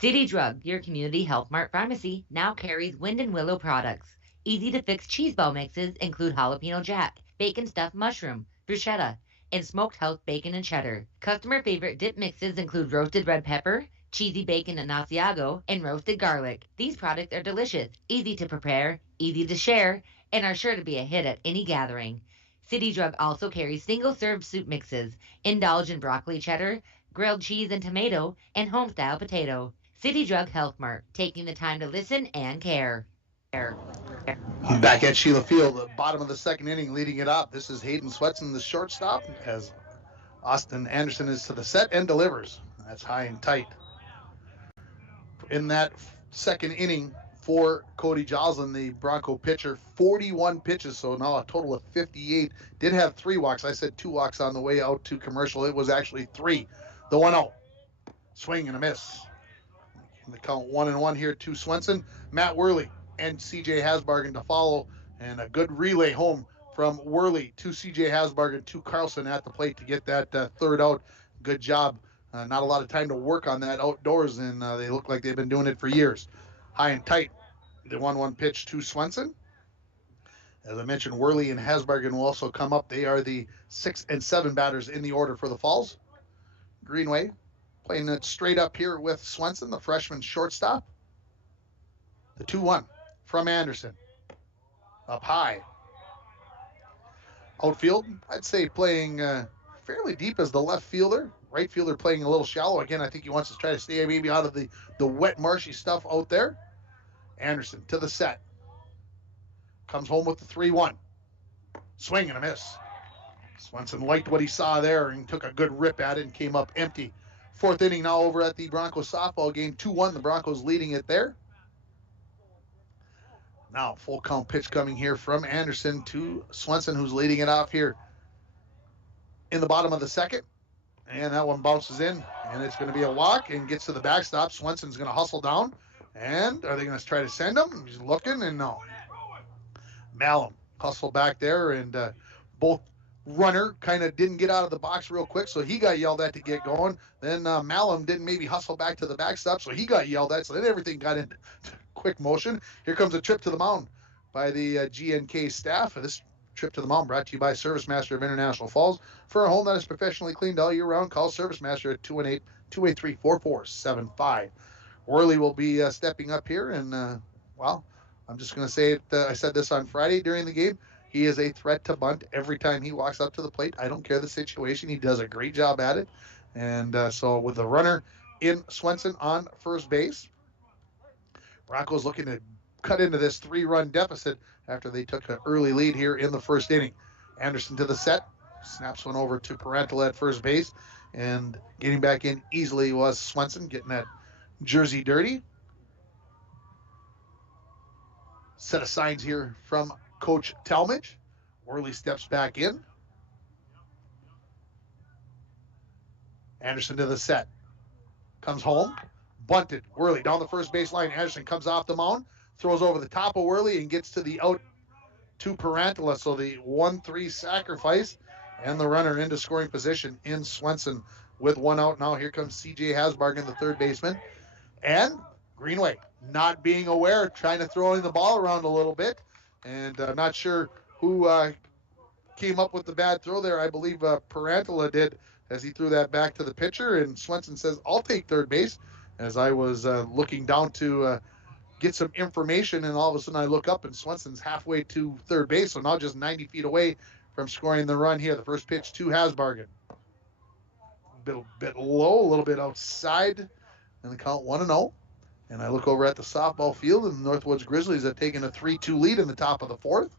City Drug, your community health mart pharmacy, now carries Wind and Willow products. Easy to fix cheese ball mixes include jalapeno jack, bacon stuffed mushroom, bruschetta, and smoked house bacon and cheddar. Customer favorite dip mixes include roasted red pepper, cheesy bacon and Asiago, and roasted garlic. These products are delicious, easy to prepare, easy to share, and are sure to be a hit at any gathering. City Drug also carries single-serve soup mixes, indulge in broccoli cheddar, grilled cheese and tomato, and home-style potato. City Drug Health Mart, taking the time to listen and care. Back at Sheila Field, the bottom of the 2nd inning, leading it up. This is Hayden Swetson, the shortstop, as Austin Anderson is to the set and delivers. That's high and tight. In that 2nd inning for Cody Joslin, the Bronco pitcher, 41 pitches, so now a total of 58. Did have 3 walks. I said 2 walks on the way out to commercial. It was actually 3. The 1-0. Swing and a miss. The count 1-1 here to Swenson. Matt Worley and C.J. Hasbargen to follow, and a good relay home from Worley to C.J. Hasbargen to Carlson at the plate to get that 3rd out good job. Not a lot of time to work on that outdoors, and they look like they've been doing it for years. High and tight. The 1-1 pitch to Swenson. As I mentioned, Worley and Hasbargen will also come up. They are the 6 and 7 batters in the order for the Falls. Greenway playing it straight up here with Swenson, the freshman shortstop. The 2-1 from Anderson. Up high. Outfield, I'd say playing fairly deep as the left fielder. Right fielder playing a little shallow. Again, I think he wants to try to stay maybe out of the wet, marshy stuff out there. Anderson to the set. Comes home with the 3-1. Swing and a miss. Swenson liked what he saw there and took a good rip at it and came up empty. Fourth inning now over at the Broncos softball game. 2-1, the Broncos leading it there. Now, full count pitch coming here from Anderson to Swenson, who's leading it off here in the bottom of the second. And that one bounces in, and it's going to be a walk and gets to the backstop. Swenson's going to hustle down. And are they going to try to send him? He's looking, and no. Malum hustle back there, and both runner kind of didn't get out of the box real quick, so he got yelled at to get going. Then Malum didn't maybe hustle back to the backstop, so he got yelled at. So then everything got into quick motion. Here comes a trip to the mound by the GNK staff. This trip to the mound brought to you by Service Master of International Falls. For a home that is professionally cleaned all year round, call Service Master at 218-283-4475. Worley will be stepping up here, and, well, I'm just going to say it. I said this on Friday during the game. He is a threat to bunt every time he walks up to the plate. I don't care the situation. He does a great job at it. And so with the runner in Swenson on first base, Broncos looking to cut into this 3-run deficit after they took an early lead here in the first inning. Anderson to the set. Snaps one over to Parental at first base. And getting back in easily was Swenson, getting that jersey dirty. Set of signs here from Coach Talmadge. Worley steps back in. Anderson to the set. Comes home. Bunted. Worley down the first baseline. Anderson comes off the mound. Throws over the top of Worley and gets to the out to Parantala. So the 1-3 sacrifice and the runner into scoring position in Swenson with one out. Now here comes C.J. Hasbargen, the third baseman. And Greenway not being aware, trying to throw the ball around a little bit. And I'm not sure who came up with the bad throw there. I believe Parantala did as he threw that back to the pitcher. And Swenson says, I'll take third base. As I was looking down to get some information, and all of a sudden I look up and Swenson's halfway to third base. So now just 90 feet away from scoring the run here. The first pitch to Hasbargen. A bit low, a little bit outside. And the count 1-0. And I look over at the softball field, and the Northwoods Grizzlies have taken a 3-2 lead in the top of the fourth.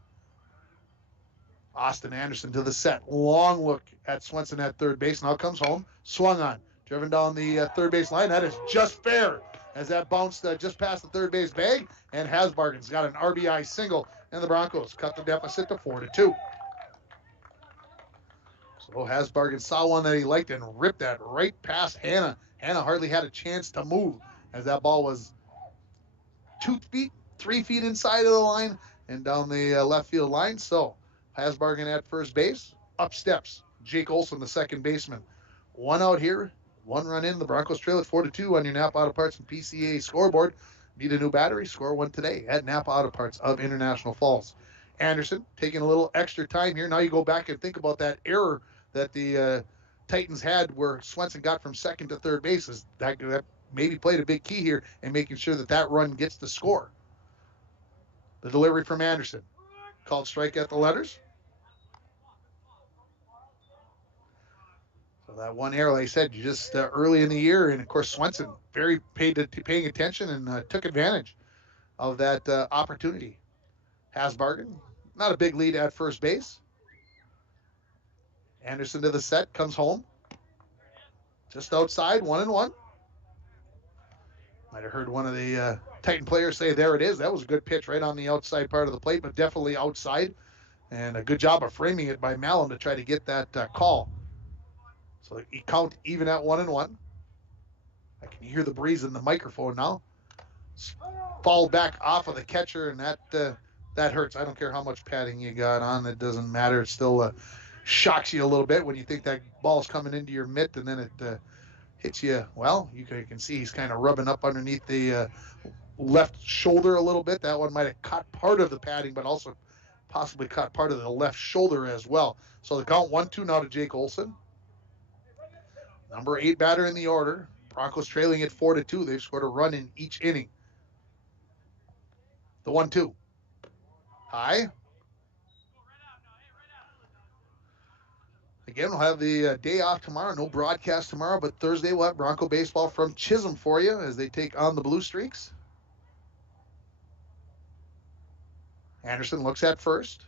Austin Anderson to the set. Long look at Swenson at third base. Now comes home. Swung on. Driven down the third base line. That is just fair as that bounced just past the third base bag. And Hasbargen's got an RBI single, and the Broncos cut the deficit to 4-2. So Hasbargen saw one that he liked and ripped that right past Hannah. Hannah hardly had a chance to move as that ball was 3 feet inside of the line and down the left field line. So Hasbargen at first base. Up steps Jake Olson, the second baseman. One out here, one run in. The Broncos trail at 4-2 on your Napa Auto Parts and PCA scoreboard. Need a new battery? Score one today at Napa Auto Parts of International Falls. Anderson taking a little extra time here. Now you go back and think about that error that the Titans had where Swenson got from second to third base. That maybe played a big key here in making sure that run gets the score. The delivery from Anderson. Called strike at the letters. So that one error, like I said, you just early in the year, and of course Swenson very paying attention and took advantage of that opportunity. Hasbargen, not a big lead at first base. Anderson to the set, comes home. Just outside, 1-1. Might have heard one of the Titan players say, there it is. That was a good pitch right on the outside part of the plate, but definitely outside. And a good job of framing it by Malum to try to get that call. So you count even at 1-1. I can hear the breeze in the microphone now. Fall back off of the catcher, and that hurts. I don't care how much padding you got on. It doesn't matter. It's still shocks you a little bit when you think that ball's coming into your mitt, and then it hits you. Well, you can see he's kind of rubbing up underneath the left shoulder a little bit. That one might have caught part of the padding, but also possibly caught part of the left shoulder as well. So the count 1-2 now to Jake Olson. Number 8 batter in the order. Broncos trailing at 4-2. They've scored a run in each inning. The 1-2. High. Again, we'll have the day off tomorrow. No broadcast tomorrow, but Thursday we'll have Bronco baseball from Chisholm for you as they take on the Blue Streaks. Anderson looks at first.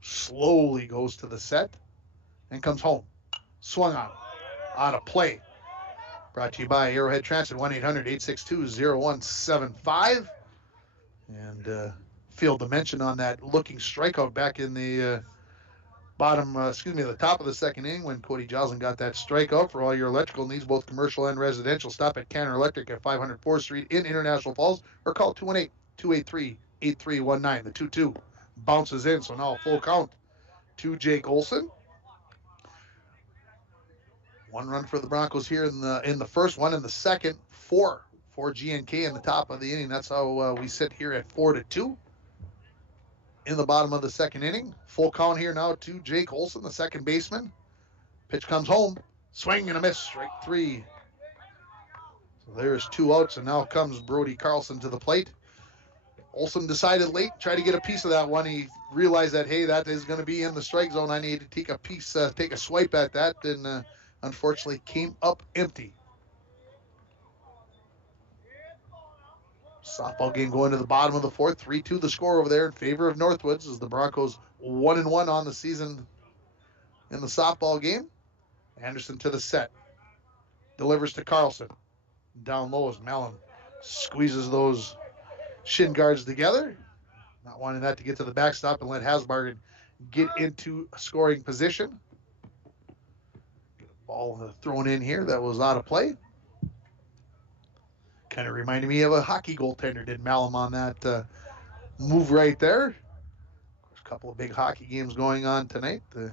Slowly goes to the set and comes home. Swung on. Out of play. Brought to you by Arrowhead Transit, 1-800-862-0175. And field to mention on that looking strikeout back in the the top of the second inning when Cody Joslin got that strikeout. For all your electrical needs, both commercial and residential, stop at Canner Electric at 500 4th Street in International Falls or call 218-283-8319. The 2-2 bounces in, so now full count to Jake Olson. 1 run for the Broncos here in the first, 1 in the second, 4 for GNK in the top of the inning. That's how we sit here at 4-2 in the bottom of the second inning. Full count here now to Jake Olson, the second baseman. Pitch comes home, swing and a miss, strike 3. So there's 2 outs, and now comes Brody Carlson to the plate. Olson decided late, try to get a piece of that one. He realized that, hey, that is going to be in the strike zone. I need to take a swipe at that, and unfortunately came up empty. Softball game going to the bottom of the fourth. 3-2 the score over there in favor of Northwoods as the Broncos 1-1 on the season in the softball game. Anderson to the set. Delivers to Carlson. Down low as Mellon squeezes those shin guards together. Not wanting that to get to the backstop and let Hasbargen get into scoring position. Ball thrown in here that was out of play. Kind of reminded me of a hockey goaltender, did Malum on that move right there. There's a couple of big hockey games going on tonight. The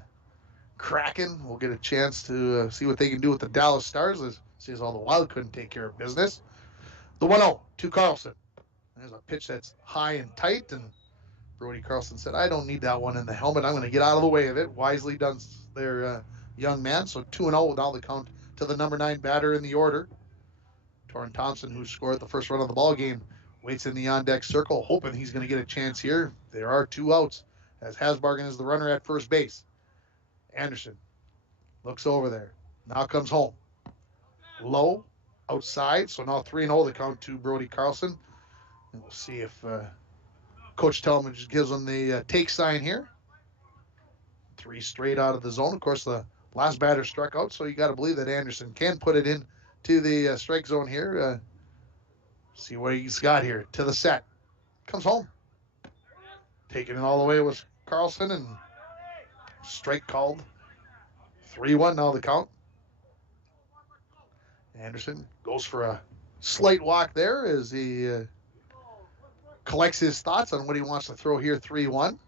Kraken will get a chance to see what they can do with the Dallas Stars. As see as all the Wild couldn't take care of business. The 1-0 to Carlson. There's a pitch that's high and tight, and Brody Carlson said, I don't need that one in the helmet. I'm going to get out of the way of it. Wisely done their young man. So 2-0 now the count to the number 9 batter in the order. Torrin Thompson, who scored the first run of the ball game, waits in the on-deck circle, hoping he's going to get a chance here. There are 2 outs, as Hasbargen is the runner at first base. Anderson looks over there. Now comes home. Low, outside, so now 3-0 the count to Brody Carlson. And we'll see if Coach Talmadge gives him the take sign here. 3 straight out of the zone. Of course, the last batter struck out, so you got to believe that Anderson can put it in to the strike zone here. See what he's got here. To the set. Comes home. Taking it all the way was Carlson, and strike called. 3-1 now the count. Anderson goes for a slight walk there as he collects his thoughts on what he wants to throw here. 3-1.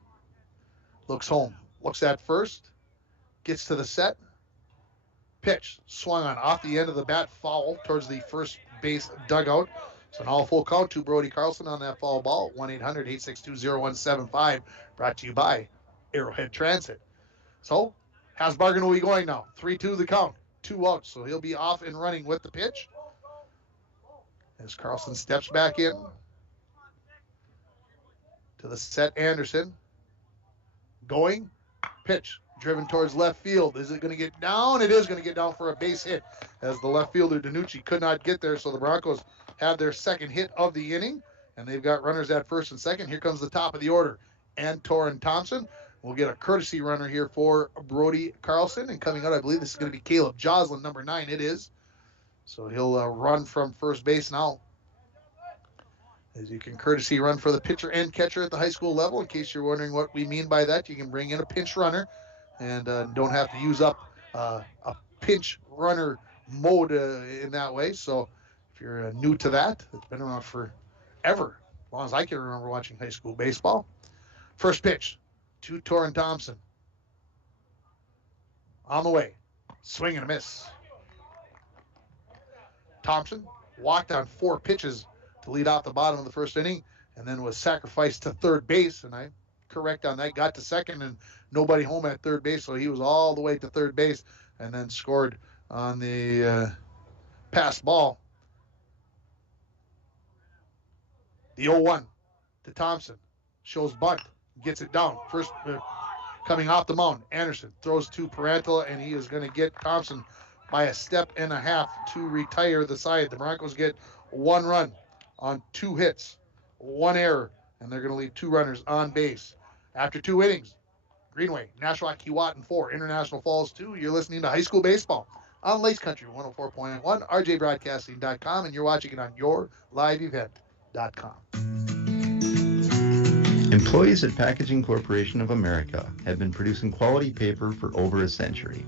Looks home. Looks at first. Gets to the set. Pitch swung on off the end of the bat, foul towards the first base dugout. So now a full count to Brody Carlson on that foul ball. 1-800-862-0175. Brought to you by Arrowhead Transit. So Hasbargen will be going now. 3-2 the count. 2 outs. So he'll be off and running with the pitch. As Carlson steps back in to the set. Anderson going. Pitch. Driven towards left field. Is it going to get down? It is going to get down for a base hit as the left fielder DiNucci could not get there. So the Broncos have their second hit of the inning, and they've got runners at first and second. Here comes the top of the order. And Torrin Thompson will get a courtesy runner here for Brody Carlson. And coming out, I believe this is going to be Caleb Joslin, number 9. It is. So he'll run from first base now. As you can courtesy run for the pitcher and catcher at the high school level. In case you're wondering what we mean by that, you can bring in a pinch runner and don't have to use up a pinch runner mode in that way. So if you're new to that, it's been around forever, as long as I can remember watching high school baseball. First pitch to Torrin Thompson. on the way. Swing and a miss. Thompson walked on 4 pitches to lead off the bottom of the first inning and then was sacrificed to third base. And I'm correct on that. Got to second and nobody home at third base. So he was all the way to third base and then scored on the pass ball. The 0-1 to Thompson. Shows bunt. Gets it down. First coming off the mound. Anderson throws to Parantala, and he is going to get Thompson by a step and a half to retire the side. The Broncos get 1 run on 2 hits, 1 error, and they're going to leave 2 runners on base. After 2 innings, Greenway, Nashua, Keewatin 4, International Falls 2. You're listening to High School Baseball on Lace Country 104.1, rjbroadcasting.com, and you're watching it on yourliveevent.com. Employees at Packaging Corporation of America have been producing quality paper for over a century.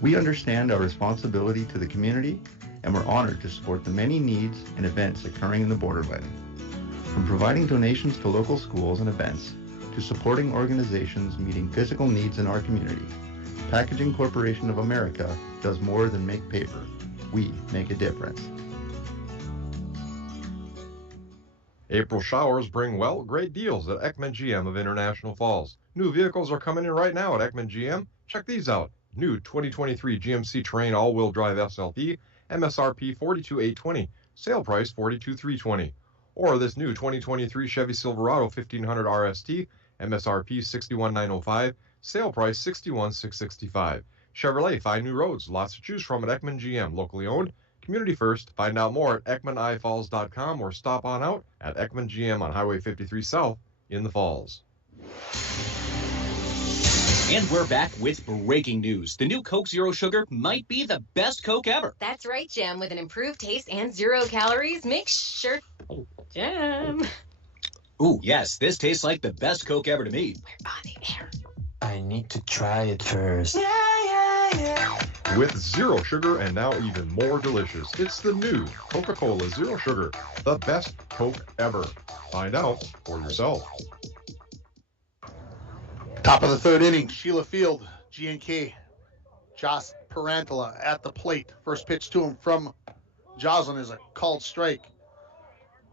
We understand our responsibility to the community, and we're honored to support the many needs and events occurring in the Borderland. From providing donations to local schools and events, to supporting organizations meeting physical needs in our community, Packaging Corporation of America does more than make paper. We make a difference. April showers bring, well, great deals at Ekman GM of International Falls. New vehicles are coming in right now at Ekman GM. Check these out. New 2023 GMC Terrain all-wheel drive SLT, MSRP $42,820, sale price $42,320. Or this new 2023 Chevy Silverado 1500 RST, MSRP $61,905, sale price $61,665. Chevrolet, find new roads, lots to choose from at Ekman GM, locally owned, community first. Find out more at EkmanIFalls.com or stop on out at Ekman GM on Highway 53 South in the Falls. And we're back with breaking news. The new Coke Zero Sugar might be the best Coke ever. That's right, Jim. With an improved taste and 0 calories, make sure... Jim. Ooh, yes, this tastes like the best Coke ever to me. We're on the air. I need to try it first. With 0 sugar and now even more delicious, it's the new Coca-Cola Zero Sugar, the best Coke ever. Find out for yourself. Top of the 3rd inning, Sheila Field, GNK, Joss Parantala at the plate. First pitch to him from Joslin is a called strike.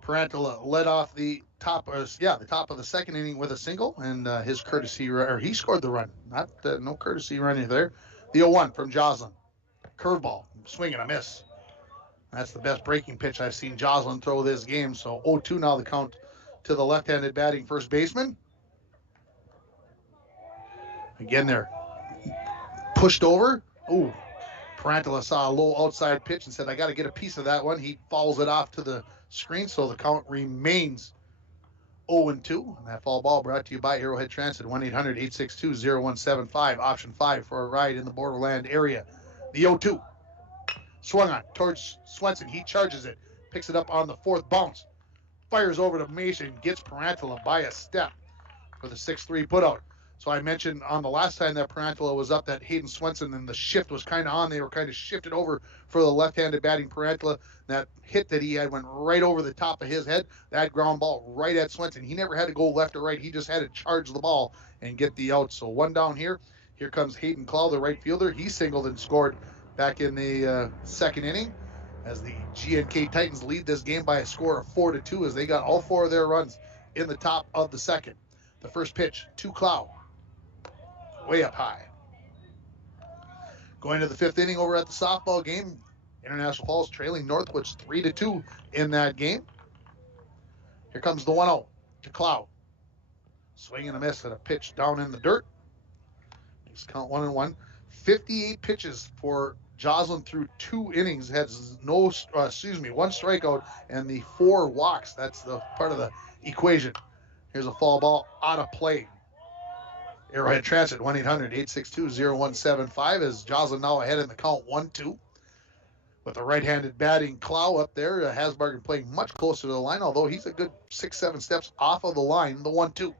Parantala led off the top of the 2nd inning with a single, and his courtesy, or he scored the run. No courtesy run there. The 0-1 from Joslin. Curveball, swing and a miss. That's the best breaking pitch I've seen Joslin throw this game. So 0-2 now the count to the left-handed batting first baseman. Again, they're pushed over. Ooh, Parantala saw a low outside pitch and said, I got to get a piece of that one. He fouls it off to the screen, so the count remains 0-2. And that foul ball brought to you by Arrowhead Transit, 1-800-862-0175, option 5 for a ride in the Borderland area. The 0-2. Swung on towards Swenson. He charges it, picks it up on the 4th bounce, fires over to Mason, gets Parantala by a step for the 6-3 putout. So I mentioned on the last time that Parantala was up that Hayden Swenson and the shift was kind of on. They were kind of shifted over for the left-handed batting Parantala. That hit that he had went right over the top of his head. That ground ball right at Swenson. He never had to go left or right. He just had to charge the ball and get the out. So 1 down here. Here comes Hayden Clow, the right fielder. He singled and scored back in the 2nd inning as the GNK Titans lead this game by a score of 4-2 as they got all 4 of their runs in the top of the 2nd. The first pitch to Clow. Way up high. Going to the 5th inning over at the softball game. International Falls trailing Northwoods 3-2 in that game. Here comes the 1-0 to Clow. Swing and a miss at a pitch down in the dirt. He's count 1-1. 58 pitches for Joslin through 2 innings. Has one strikeout and the 4 walks. That's the part of the equation. Here's a foul ball out of play. Arrowhead Transit, 1-800-862-0175 as Joslin now ahead in the count 1-2. With the right-handed batting Clow up there, Hasbargen playing much closer to the line, although he's a good 6-7 steps off of the line, the 1-2.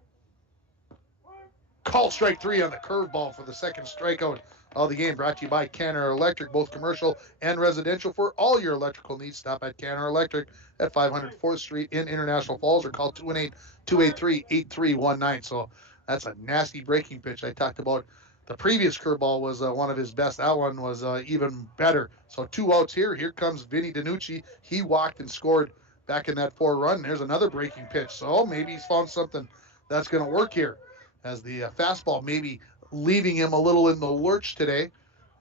Call strike 3 on the curveball for the 2nd strikeout of the game, brought to you by Canner Electric, both commercial and residential. For all your electrical needs, stop at Canner Electric at 500 4th Street in International Falls or call 218-283-8319. So that's a nasty breaking pitch I talked about The previous curveball was one of his best. That one was even better. So 2 outs here. Here comes Vinny DiNucci. He walked and scored back in that 4 run. There's another breaking pitch. So maybe he's found something that's going to work here, as the fastball maybe leaving him a little in the lurch today,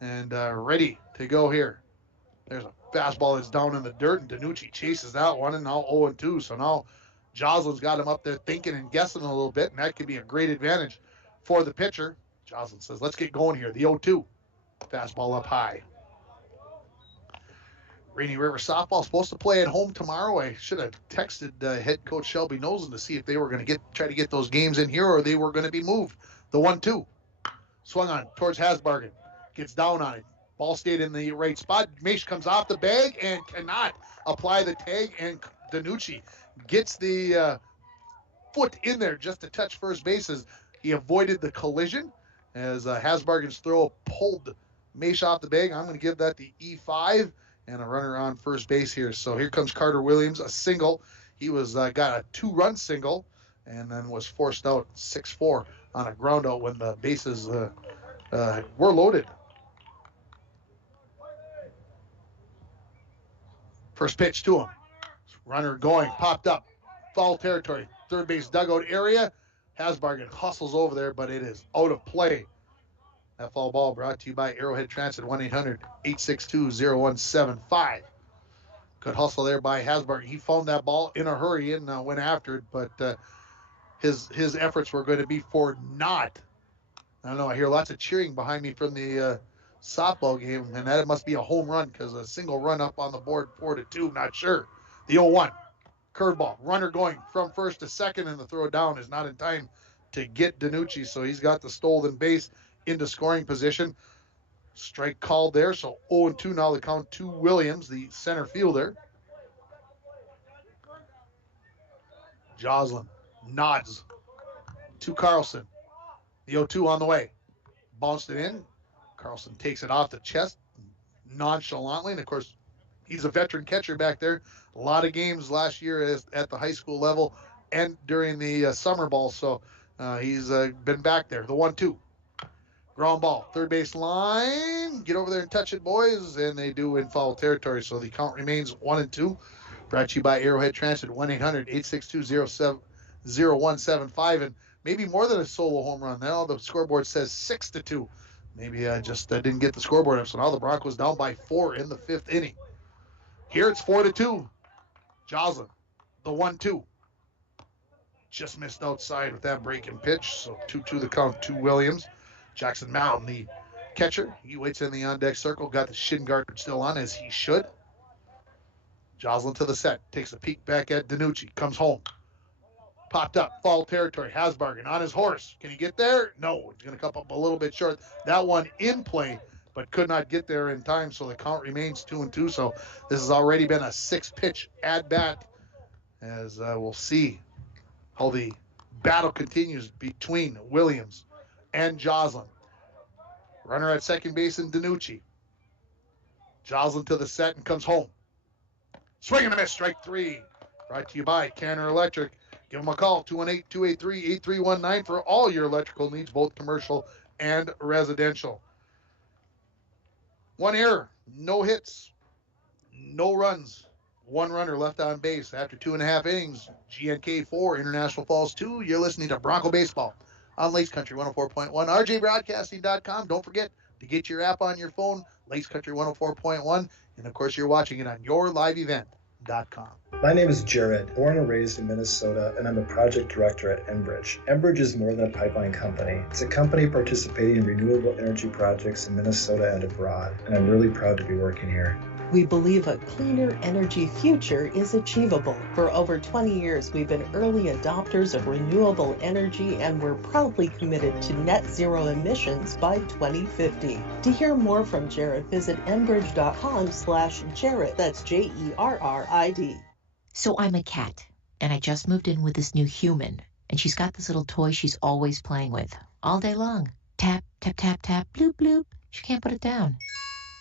and ready to go here. There's a fastball that's down in the dirt, and DiNucci chases that one, and now 0-2. So now Joslin's got him up there thinking and guessing a little bit, and that could be a great advantage for the pitcher. Joslin says, let's get going here. The 0-2. Fastball up high. Rainy River softball supposed to play at home tomorrow. I should have texted head coach Shelby Nosen to see if they were going to try to get those games in here, or they were going to be moved. The 1-2. Swung on towards Hasbargen. Gets down on it. Ball stayed in the right spot. Maish comes off the bag and cannot apply the tag, and DiNucci gets the foot in there just to touch first bases. He avoided the collision as Hasbargen's throw pulled Maish off the bag. I'm going to give that the E5 and a runner on first base here. So here comes Carter Williams, a single. He was got a 2-run single and then was forced out 6-4 on a ground out when the bases were loaded. First pitch to him. Runner going, popped up. Foul territory. Third base dugout area. Hasbargen hustles over there, but it is out of play. That foul ball brought to you by Arrowhead Transit, 1-800-862-0175. Good hustle there by Hasbargen. He found that ball in a hurry and went after it, but his efforts were going to be for naught. I don't know, I hear lots of cheering behind me from the softball game, and that must be a home run because a single run up on the board, 4-2, not sure. The 0-1. Curveball. Runner going from first to second, and the throw down is not in time to get DiNucci, so he's got the stolen base into scoring position. Strike called there, so 0-2 now the count to Williams, the center fielder. Joslin nods to Carlson. The 0-2 on the way. Bounced it in. Carlson takes it off the chest nonchalantly, and of course, he's a veteran catcher back there. A lot of games last year at the high school level and during the summer ball, so he's been back there. The 1-2. Ground ball, third base line. Get over there and touch it, boys. And they do in foul territory, so the count remains 1-2. Brought to you by Arrowhead Transit, 1-800-862-0175. And maybe more than a solo home run. Now the scoreboard says 6-2. Maybe I just didn't get the scoreboard up. So now the Broncos down by 4 in the 5th inning. Here it's 4-2. Joslin, the 1-2. Just missed outside with that breaking pitch. So 2-2 the count to Williams. Jackson Mountain, the catcher. He waits in the on-deck circle. Got the shin guard still on, as he should. Joslin to the set. Takes a peek back at DiNucci. Comes home. Popped up. Foul territory. Hasbargen on his horse. Can he get there? No. He's going to come up a little bit short. That one in play, but could not get there in time, so the count remains 2-2. So this has already been a 6-pitch at-bat, as we'll see how the battle continues between Williams and Joslin. Runner at second base in DiNucci. Joslin to the set and comes home. Swing and a miss, strike 3. Brought to you by Canner Electric. Give them a call, 218-283-8319 for all your electrical needs, both commercial and residential. 1 error, no hits, no runs. 1 runner left on base after 2.5 innings. GNK 4, International Falls 2. You're listening to Bronco Baseball on Lakes Country 104.1, rjbroadcasting.com. Don't forget to get your app on your phone, Lakes Country 104.1, and of course you're watching it on yourliveevent.com. My name is Jared, born and raised in Minnesota, and I'm a project director at Enbridge. Enbridge is more than a pipeline company. It's a company participating in renewable energy projects in Minnesota and abroad, and I'm really proud to be working here. We believe a cleaner energy future is achievable. For over 20 years, we've been early adopters of renewable energy, and we're proudly committed to net zero emissions by 2050. To hear more from Jared, visit enbridge.com/Jared. That's JERRID. So I'm a cat, and I just moved in with this new human, and she's got this little toy she's always playing with, all day long. Tap, tap, tap, tap, bloop, bloop. She can't put it down.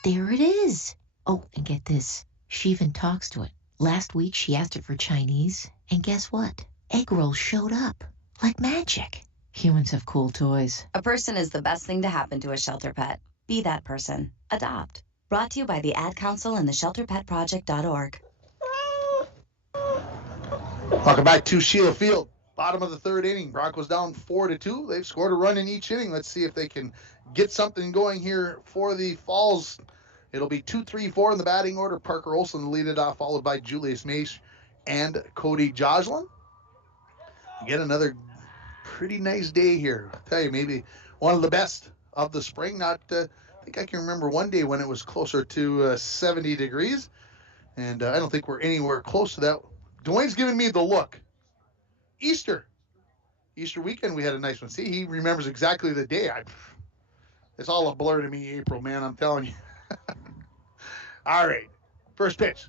There it is. Oh, and get this. She even talks to it. Last week, she asked it for Chinese, and guess what? Egg rolls showed up. Like magic. Humans have cool toys. A person is the best thing to happen to a shelter pet. Be that person. Adopt. Brought to you by the Ad Council and the ShelterPetProject.org. Welcome back to Sheila Field. Bottom of the third inning. Broncos down 4-2. They've scored a run in each inning. Let's see if they can get something going here for the Falls. It'll be 2-3-4 in the batting order. Parker Olson lead it off, followed by Julius Maish and Cody Joslin. Again, another pretty nice day here. I'll tell you, maybe one of the best of the spring. I think I can remember one day when it was closer to 70 degrees, and I don't think we're anywhere close to that. Dwayne's giving me the look. Easter weekend, we had a nice one. See, he remembers exactly the day. It's all a blur to me, April, man, I'm telling you. All right, first pitch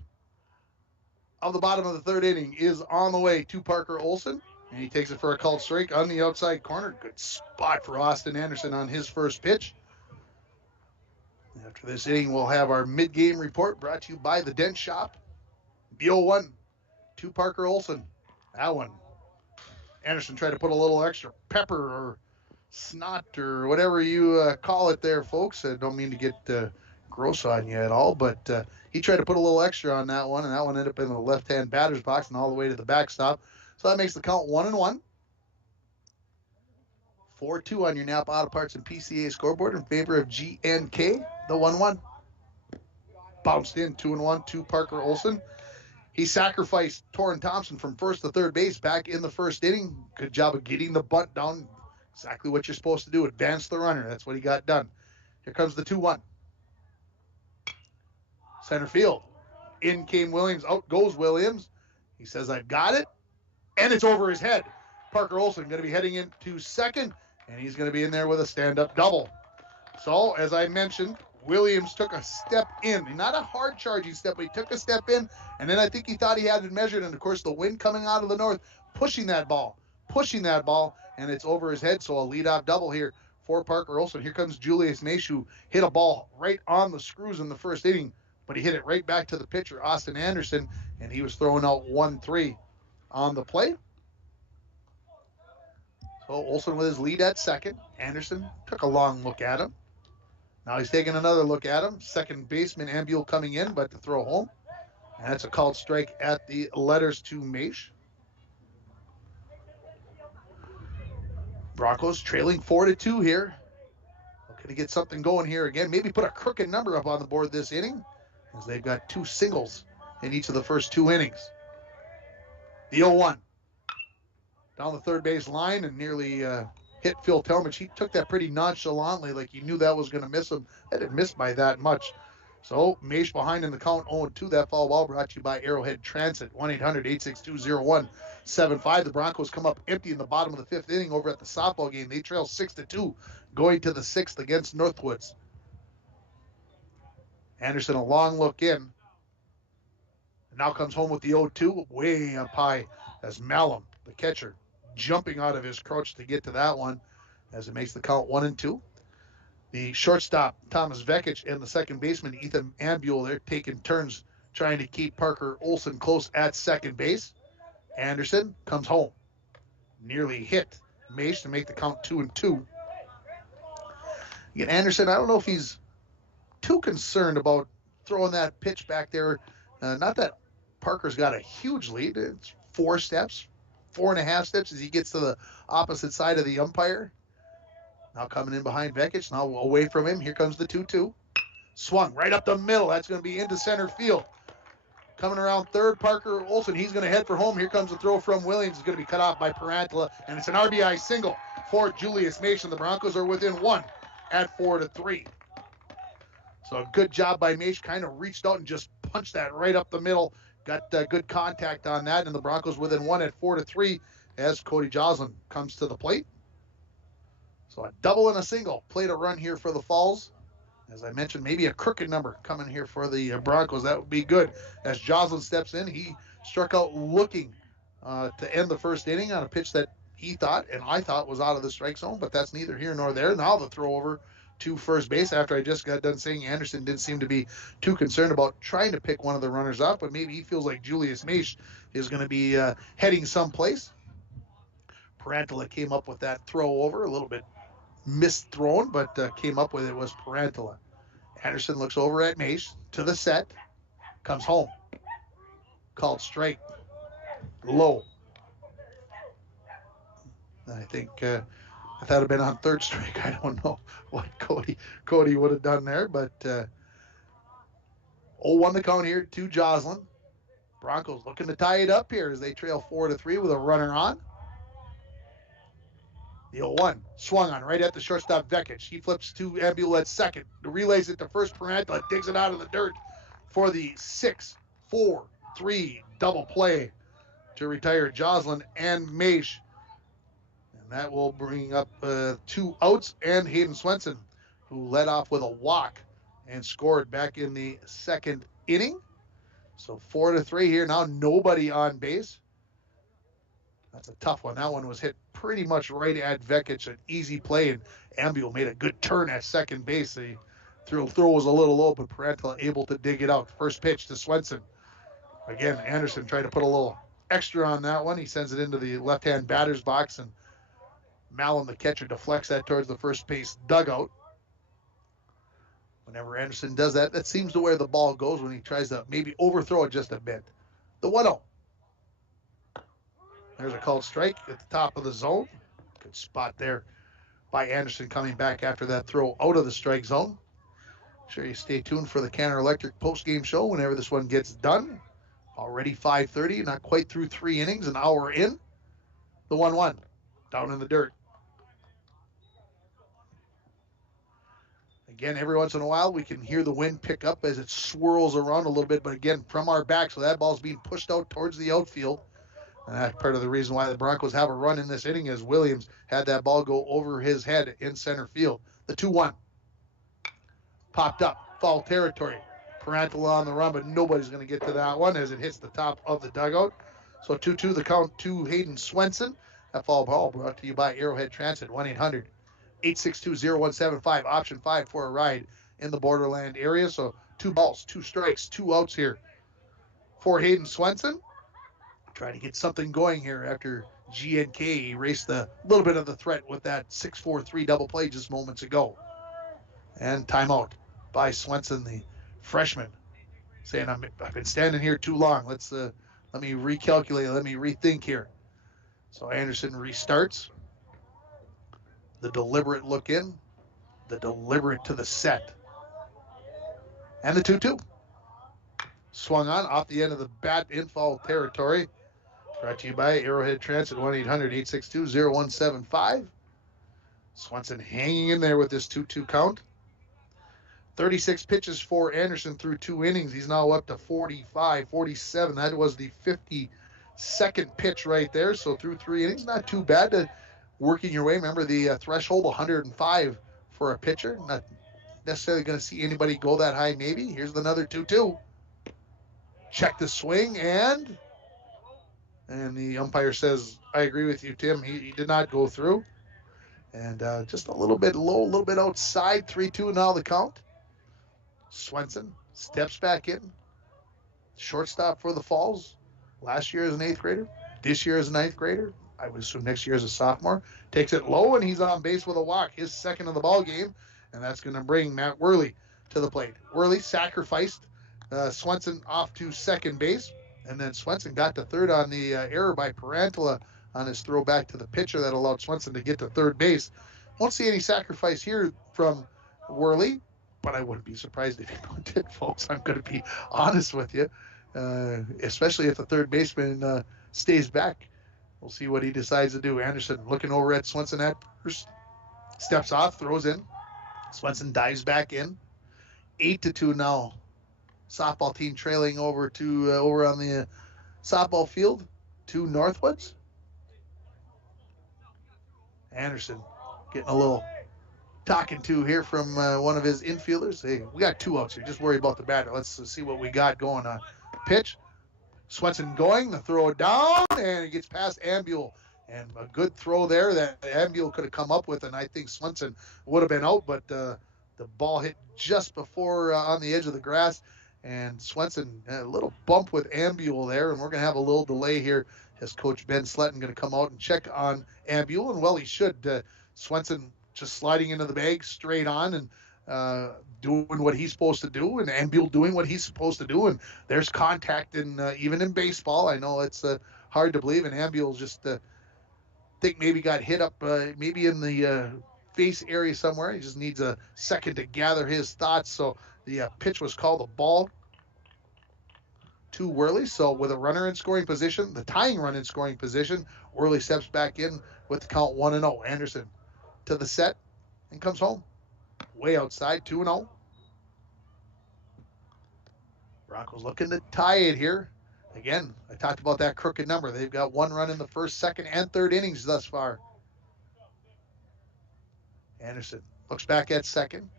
of the bottom of the third inning is on the way to Parker Olson, and he takes it for a called strike on the outside corner. Good spot for Austin Anderson on his first pitch. After this inning, we'll have our mid-game report brought to you by the Dent Shop. BO1 to Parker Olson. That one, Anderson tried to put a little extra pepper or snot or whatever you call it there, folks. I don't mean to get gross on you at all, but he tried to put a little extra on that one, and that one ended up in the left-hand batter's box and all the way to the backstop. So that makes the count 1-1. 4-2 on your Napa Auto Parts and PCA scoreboard in favor of GNK. The 1-1. Bounced in 2-1 to Parker Olson. He sacrificed Torrin Thompson from first to third base back in the first inning. Good job of getting the bunt down. Exactly what you're supposed to do. Advance the runner. That's what he got done. Here comes the 2-1. Center field. In came Williams. Out goes Williams. He says, I've got it. And it's over his head. Parker Olson going to be heading into second. And he's going to be in there with a stand-up double. So, as I mentioned, Williams took a step in. Not a hard charging step, but he took a step in. And then I think he thought he had it measured. And, of course, the wind coming out of the north, pushing that ball. And it's over his head. So a leadoff double here for Parker Olson. Here comes Julius Maish, who hit a ball right on the screws in the first inning. But he hit it right back to the pitcher, Austin Anderson. And he was throwing out 1-3 on the play. So Olson with his lead at second. Anderson took a long look at him. Now he's taking another look at him. Second baseman Ambule coming in, but to throw home. And that's a called strike at the letters to Maish. Broncos trailing 4-2 here. Looking to get something going here again. Maybe put a crooked number up on the board this inning, as they've got 2 singles in each of the first 2 innings. The 0-1. Down the third base line and nearly hit Phil Talmadge. He took that pretty nonchalantly, like he knew that was going to miss him. That didn't miss by that much. So Maish behind in the count 0-2. That foul ball brought to you by Arrowhead Transit. 1-800-862-0175. The Broncos come up empty in the bottom of the 5th inning over at the softball game. They trail 6-2 going to the 6th against Northwoods. Anderson a long look in. And now comes home with the 0-2 way up high as Malum, the catcher, jumping out of his crouch to get to that one as it makes the count 1-2. The shortstop, Thomas Vekic, and the second baseman, Ethan Ambule, they're taking turns trying to keep Parker Olson close at second base. Anderson comes home. Nearly hit Maish to make the count 2-2. Again, Anderson, I don't know if he's too concerned about throwing that pitch back there. Not that Parker's got a huge lead. It's 4 steps, 4.5 steps as he gets to the opposite side of the umpire. Now coming in behind Vekic, now away from him. Here comes the 2-2. Swung right up the middle. That's going to be into center field. Coming around third, Parker Olson. He's going to head for home. Here comes the throw from Williams. It's going to be cut off by Parantala, and it's an RBI single for Julius Maish. The Broncos are within 1 at 4-3. So a good job by Maish. Kind of reached out and just punched that right up the middle. Got good contact on that, and the Broncos within 1 at 4-3 as Cody Joslin comes to the plate. So a double and a single. Played a run here for the Falls. As I mentioned, maybe a crooked number coming here for the Broncos. That would be good. As Joslin steps in, he struck out looking to end the first inning on a pitch that he thought and I thought was out of the strike zone, but that's neither here nor there. Now the throw over to first base after I just got done saying Anderson didn't seem to be too concerned about trying to pick one of the runners up, but maybe he feels like Julius Maish is going to be heading someplace. Parantala came up with that throw over, a little bit misthrown, but came up with it was Parantala. Anderson looks over at Mace to the set, comes home. Called strike, low. I think if that had been on third strike, I don't know what Cody would have done there, but 0-1 the count here to Joslin. Broncos looking to tie it up here as they trail 4-3 with a runner on. The 0-1 swung on right at the shortstop Vekic. He flips to Ambul at second. Relays it to first. Parantala digs it out of the dirt for the 6-4-3 double play to retire Joslin and Maish. And that will bring up 2 outs and Hayden Swenson, who led off with a walk and scored back in the second inning. So 4-3 here. Now nobody on base. That's a tough one. That one was hit pretty much right at Vekic, an easy play, and Ambul made a good turn at second base. The throw was a little low, but Parantala able to dig it out. First pitch to Swenson. Again, Anderson tried to put a little extra on that one. He sends it into the left-hand batter's box, and Malin, the catcher, deflects that towards the first base dugout. Whenever Anderson does that, that seems to where the ball goes when he tries to maybe overthrow it just a bit. The 1-0. There's a called strike at the top of the zone. Good spot there by Anderson coming back after that throw out of the strike zone. Sure you stay tuned for the Canada Electric post-game show whenever this one gets done. Already 5:30, not quite through 3 innings, an hour in. The 1-1 down in the dirt. Again, every once in a while, we can hear the wind pick up as it swirls around a little bit, but again, from our back, so that ball's being pushed out towards the outfield. And that's part of the reason why the Broncos have a run in this inning, is Williams had that ball go over his head in center field. The 2-1. Popped up, foul territory. Parantala on the run, but nobody's going to get to that one as it hits the top of the dugout. So 2-2 the count to Hayden Swenson. That foul ball brought to you by Arrowhead Transit, 1-800-862-0175, option 5 for a ride in the Borderland area. So 2 balls, 2 strikes, 2 outs here for Hayden Swenson. Trying to get something going here after GNK erased a little bit of the threat with that 6-4-3 double play just moments ago. And timeout by Swenson, the freshman, saying, I've been standing here too long. Let me recalculate. Let me rethink here. So Anderson restarts. The deliberate look in. The deliberate to the set. And the 2-2. Swung on off the end of the bat in foul territory. Brought to you by Arrowhead Transit, 1-800-862-0175. Swenson hanging in there with this 2-2 count. 36 pitches for Anderson through 2 innings. He's now up to 45, 47. That was the 52nd pitch right there. So through 3 innings, not too bad to working your way. Remember the threshold, 105 for a pitcher. Not necessarily going to see anybody go that high maybe. Here's another 2-2. Check the swing, and the umpire says, I agree with you, Tim. He did not go through. And just a little bit low, a little bit outside. 3-2 now the count. Swenson steps back in. Shortstop for the Falls. Last year as an 8th grader. This year as a 9th grader. I would assume next year as a sophomore. Takes it low, and he's on base with a walk. His second of the ball game. And that's going to bring Matt Worley to the plate. Worley sacrificed Swenson off to second base. And then Swenson got to third on the error by Parantala on his throw back to the pitcher that allowed Swenson to get to third base. Won't see any sacrifice here from Worley, but I wouldn't be surprised if he did, folks. I'm going to be honest with you, especially if the third baseman stays back. We'll see what he decides to do. Anderson looking over at Swenson at first. Steps off, throws in. Swenson dives back in. 8-2 now. Softball team trailing over to over on the softball field to Northwoods. Anderson getting a little talking to here from one of his infielders. Hey, we got 2 outs here. Just worry about the batter. Let's see what we got going on. Pitch. Swenson going. The throw down, and it gets past Ambul. And a good throw there that Ambul could have come up with, and I think Swenson would have been out, but the ball hit just before on the edge of the grass. And Swenson, a little bump with Ambul there, and we're going to have a little delay here as Coach Ben Sletton going to come out and check on Ambule, and well, he should. Swenson just sliding into the bag straight on and doing what he's supposed to do, and Ambule doing what he's supposed to do, and there's contact even in baseball. I know it's hard to believe, and Ambule just think maybe got hit up maybe in the face area somewhere. He just needs a second to gather his thoughts. So the pitch was called a ball to Worley. So with a runner in scoring position, the tying run in scoring position, Worley steps back in with the count 1-0. Anderson to the set and comes home. Way outside, 2-0. Broncos looking to tie it here. Again, I talked about that crooked number. They've got one run in the first, second, and third innings thus far. Anderson looks back at second.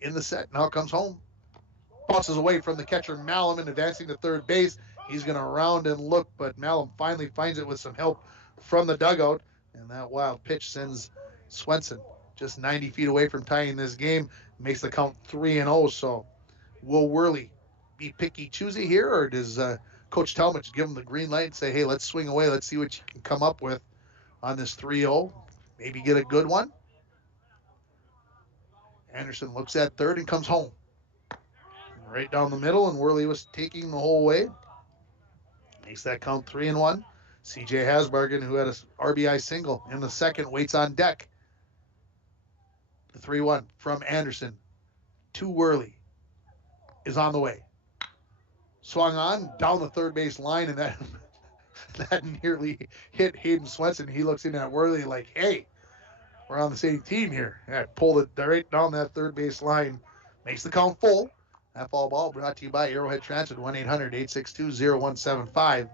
In the set, now comes home. Bounces away from the catcher, Malum, and advancing to third base. He's going to round and look, but Malum finally finds it with some help from the dugout. And that wild pitch sends Swenson just 90 feet away from tying this game. Makes the count 3-0. So will Worley be picky choosy here, or does Coach Talmadge give him the green light and say, hey, let's swing away. Let's see what you can come up with on this 3-0. Maybe get a good one. Anderson looks at third and comes home. Right down the middle, and Worley was taking the whole way. Makes that count 3-1. CJ Hasbargen, who had a RBI single in the second, waits on deck. The 3-1 from Anderson to Worley is on the way. Swung on down the third base line, and that nearly hit Hayden Swenson. He looks in at Worley like, hey, we're on the same team here. And I pulled it right down that third base line. Makes the count full. That ball brought to you by Arrowhead Transit, 1-800-862-0175.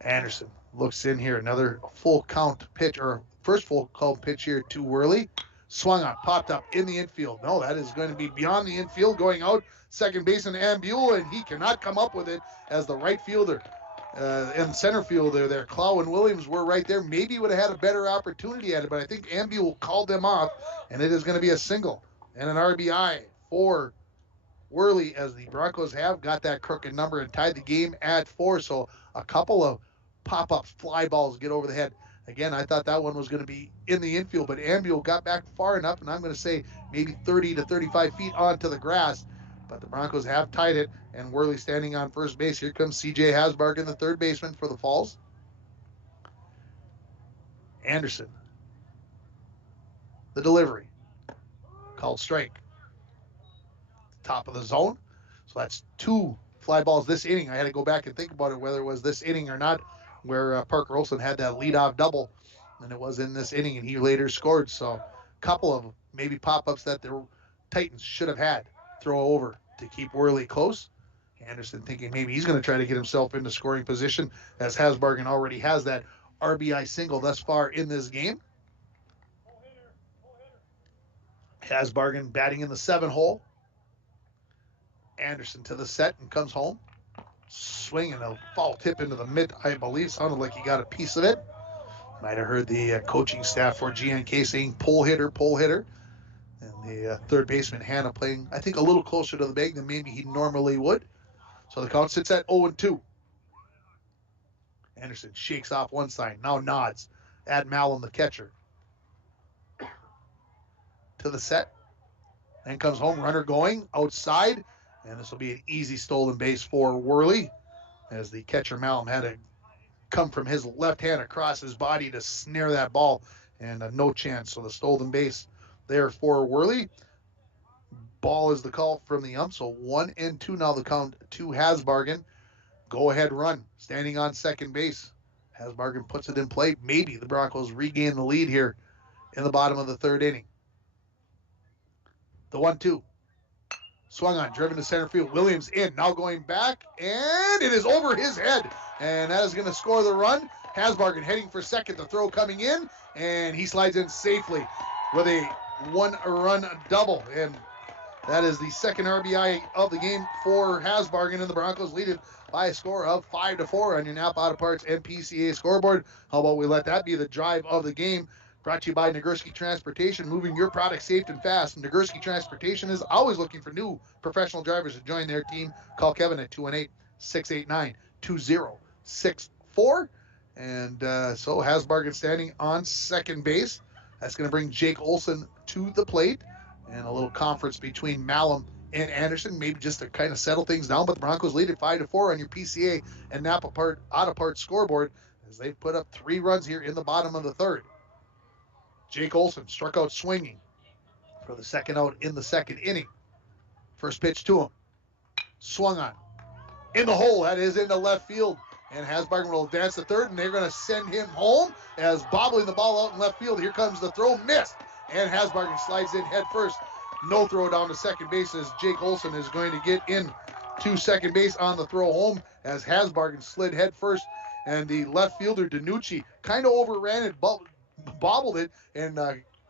Anderson looks in here. Another full count pitch, or first full count pitch here to Worley. Swung on, popped up in the infield. No, that is going to be beyond the infield, going out. Second baseman Ambule, and he cannot come up with it as the right fielder and center fielder there. Clow and Williams were right there. Maybe would have had a better opportunity at it, but I think Ambule called them off, and it is going to be a single and an RBI for Worley, as the Broncos have got that crooked number and tied the game at 4. So a couple of pop-up fly balls get over the head. Again, I thought that one was going to be in the infield, but Ambule got back far enough, and I'm going to say maybe 30 to 35 feet onto the grass. But the Broncos have tied it, and Worley standing on first base. Here comes CJ Hasbargen, the third baseman for the Falls. Anderson. The delivery. Called strike. Top of the zone. So that's 2 fly balls this inning. I had to go back and think about it, whether it was this inning or not, where Parker Olsen had that leadoff double, and it was in this inning, and he later scored. So a couple of maybe pop-ups that the Titans should have had. Throw over to keep Worley close. Anderson thinking maybe he's going to try to get himself into scoring position, as Hasbargen already has that RBI single thus far in this game. Hasbargen batting in the 7 hole. Anderson to the set and comes home. Swinging a foul tip into the mid, I believe. Sounded like he got a piece of it. Might have heard the coaching staff for GNK saying pull hitter, pull hitter. And the third baseman, Hanna, playing, I think, a little closer to the bag than maybe he normally would. So the count sits at 0-2. Anderson shakes off one side, now nods at Malum, the catcher. To the set. Then comes home, runner going outside. And this will be an easy stolen base for Worley, as the catcher, Malum, had to come from his left hand across his body to snare that ball. And no chance. So the stolen base there for Worley. Ball is the call from the ump. So 1-2 now the count to Hasbargen. Go ahead run. Standing on second base. Hasbargen puts it in play. Maybe the Broncos regain the lead here in the bottom of the third inning. The 1-2. Swung on, driven to center field. Williams in, now going back, and it is over his head. And that is going to score the run. Hasbargen heading for second, the throw coming in, and he slides in safely with a 1-run double. And that is the second RBI of the game for Hasbargen, and the Broncos lead it by a score of 5-4 on your Napa Auto Parts and PCA scoreboard. How about we let that be the drive of the game? Brought to you by Nagurski Transportation, moving your product safe and fast. Nagurski Transportation is always looking for new professional drivers to join their team. Call Kevin at 218-689-2064. And so Hasbargen standing on second base. That's going to bring Jake Olson to the plate. And a little conference between Malum and Anderson, maybe just to kind of settle things down. But the Broncos lead at 5-4 on your PCA and Napa Auto scoreboard as they've put up 3 runs here in the bottom of the third. Jake Olson struck out swinging for the second out in the second inning. First pitch to him. Swung on. In the hole. That is into left field. And Hasbargen will advance to third, and they're going to send him home as bobbling the ball out in left field. Here comes the throw. Missed. And Hasbargen slides in head first. No throw down to second base as Jake Olson is going to get in to second base on the throw home as Hasbargen slid head first. And the left fielder, DiNucci, kind of overran it, bobbled it, and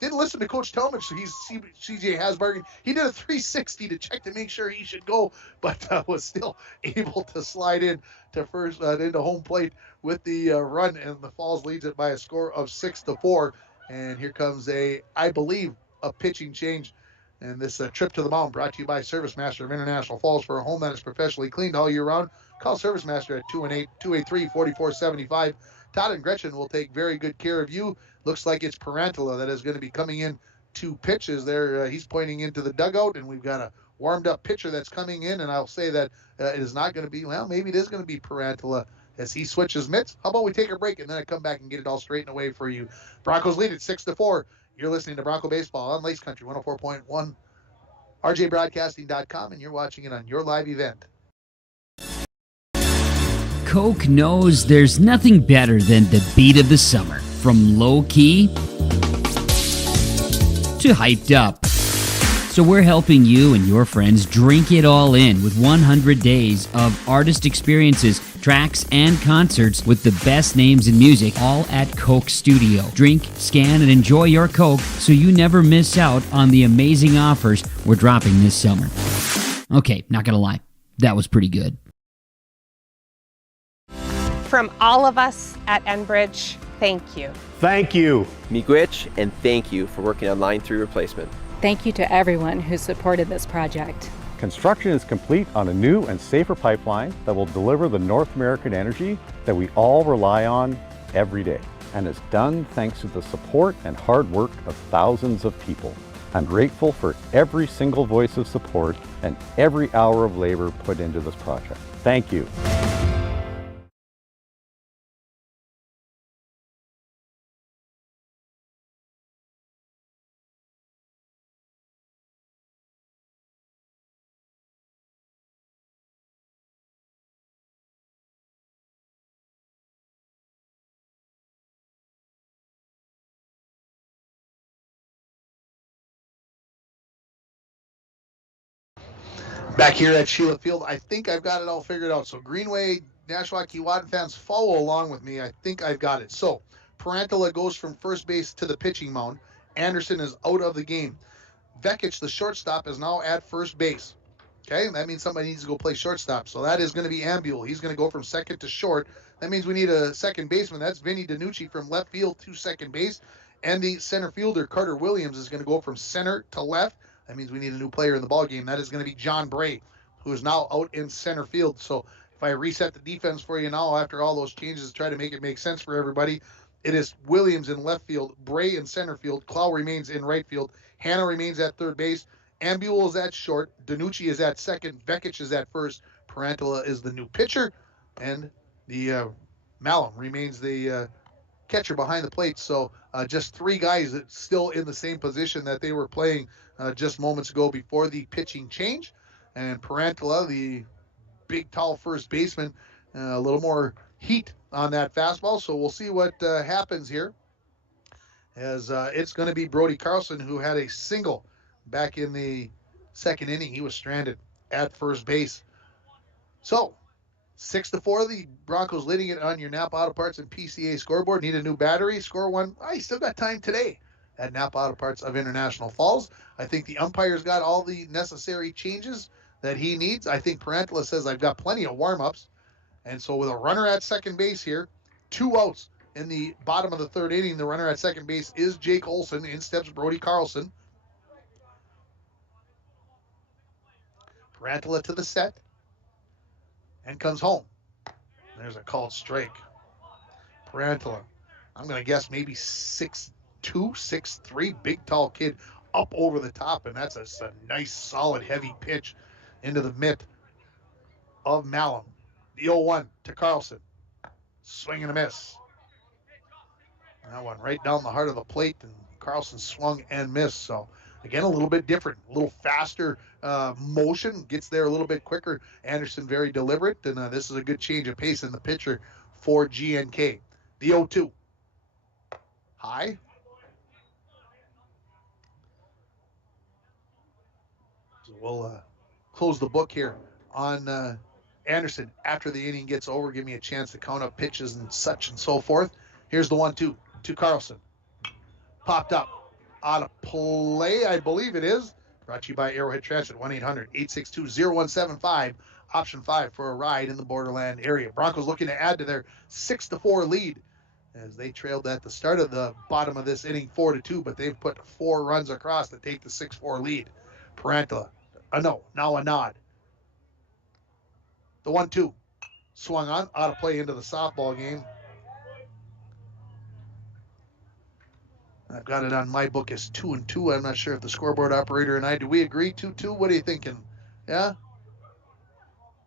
didn't listen to Coach Talmadge. So he's CJ Hasbargen. He did a 360 to check to make sure he should go, but was still able to slide in to first into home plate with the run, and the Falls leads it by a score of 6-4. And here comes I believe, a pitching change. And this trip to the mound brought to you by Service Master of International Falls. For a home that is professionally cleaned all year round, call Service Master at 218-283-4475. Todd and Gretchen will take very good care of you. Looks like it's Parantala that is going to be coming in to pitches there. He's pointing into the dugout, and we've got a warmed-up pitcher that's coming in, and I'll say that it is not going to be, well, maybe it is going to be Parantala as he switches mitts. How about we take a break, and then I come back and get it all straightened away for you. Broncos lead at 6-4. You're listening to Bronco Baseball on Lace Country 104.1, rjbroadcasting.com, and you're watching it on your live event. Coke knows there's nothing better than the beat of the summer. From low-key to hyped up. So we're helping you and your friends drink it all in with 100 days of artist experiences, tracks, and concerts with the best names in music, all at Coke Studio. Drink, scan, and enjoy your Coke so you never miss out on the amazing offers we're dropping this summer. Okay, not gonna lie, that was pretty good. From all of us at Enbridge, thank you. Thank you. Miigwech, and thank you for working on Line 3 replacement. Thank you to everyone who supported this project. Construction is complete on a new and safer pipeline that will deliver the North American energy that we all rely on every day. And it's done thanks to the support and hard work of thousands of people. I'm grateful for every single voice of support and every hour of labor put into this project. Thank you. Back here at Sheila Field, I think I've got it all figured out. So Greenway, Nashwauk, Keewatin fans, follow along with me. I think I've got it. So Parantala goes from first base to the pitching mound. Anderson is out of the game. Vekic, the shortstop, is now at first base. Okay, that means somebody needs to go play shortstop. So that is going to be Ambule. He's going to go from second to short. That means we need a second baseman. That's Vinny DiNucci from left field to second base. And the center fielder, Carter Williams, is going to go from center to left. That means we need a new player in the ballgame. That is going to be John Bray, who is now out in center field. So if I reset the defense for you now after all those changes to try to make it make sense for everybody, it is Williams in left field, Bray in center field, Clow remains in right field, Hanna remains at third base, Ambule is at short, DiNucci is at second, Vekic is at first, Parantala is the new pitcher, and the Malum remains the catcher behind the plate. So just 3 guys that still in the same position that they were playing just moments ago before the pitching change. And Parantala, the big, tall first baseman, a little more heat on that fastball. So we'll see what happens here, as it's going to be Brody Carlson, who had a single back in the second inning. He was stranded at first base. So 6-4, the Broncos leading it on your Napa Auto Parts and PCA scoreboard. Need a new battery? Score one. You still got time today at Napa Auto Parts of International Falls. I think the umpire's got all the necessary changes that he needs. I think Parantala says, I've got plenty of warm-ups. And so with a runner at second base here, 2 outs, in the bottom of the third inning. The runner at second base is Jake Olson. In steps Brody Carlson. Parantala to the set and comes home. There's a called strike. Parantala, I'm going to guess maybe 6'2", 6'3", big tall kid up over the top, and that's a nice solid heavy pitch into the mitt of Malum. The 0-1 to Carlson. Swing and a miss. That one right down the heart of the plate, and Carlson swung and missed. So again, a little bit different, a little faster motion, gets there a little bit quicker. Anderson very deliberate, and this is a good change of pace in the pitcher for GNK. The 0-2. High. So we'll close the book here on Anderson after the inning gets over. Give me a chance to count up pitches and such and so forth. Here's the 1-2 to Carlson. Popped up. Out of play, I believe it is. Brought to you by Arrowhead Transit, 1-800-862-0175. Option 5 for a ride in the Borderland area. Broncos looking to add to their 6-4 lead as they trailed at the start of the bottom of this inning 4-2, but they've put 4 runs across to take the 6-4 lead. Parantala, now a nod. The 1-2 swung on, out of play into the softball game. I've got it on my book as 2-2. I'm not sure if the scoreboard operator and I, do we agree 2-2? What are you thinking? Yeah?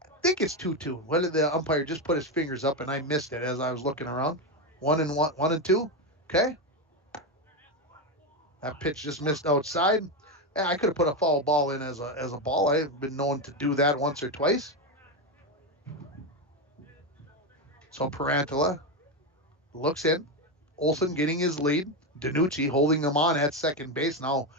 I think it's 2-2. What did the umpire just put his fingers up and I missed it as I was looking around? 1-2? Okay. That pitch just missed outside. Yeah, I could have put a foul ball in as a ball. I've been known to do that once or twice. So Parantala looks in. Olson getting his lead. Danucci holding him on at second base. Now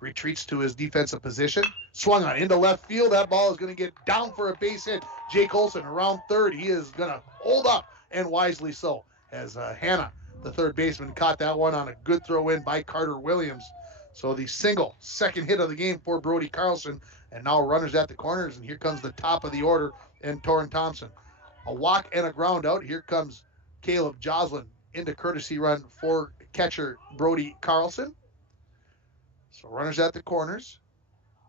retreats to his defensive position. Swung on into left field. That ball is going to get down for a base hit. Jake Olson around third. He is going to hold up, and wisely so, as Hanna, the third baseman, caught that one on a good throw in by Carter Williams. So the single second hit of the game for Brody Carlson, and now runners at the corners, and here comes the top of the order and Torrin Thompson. A walk and a ground out. Here comes Caleb Joslin into courtesy run for catcher Brody Carlson. So runners at the corners.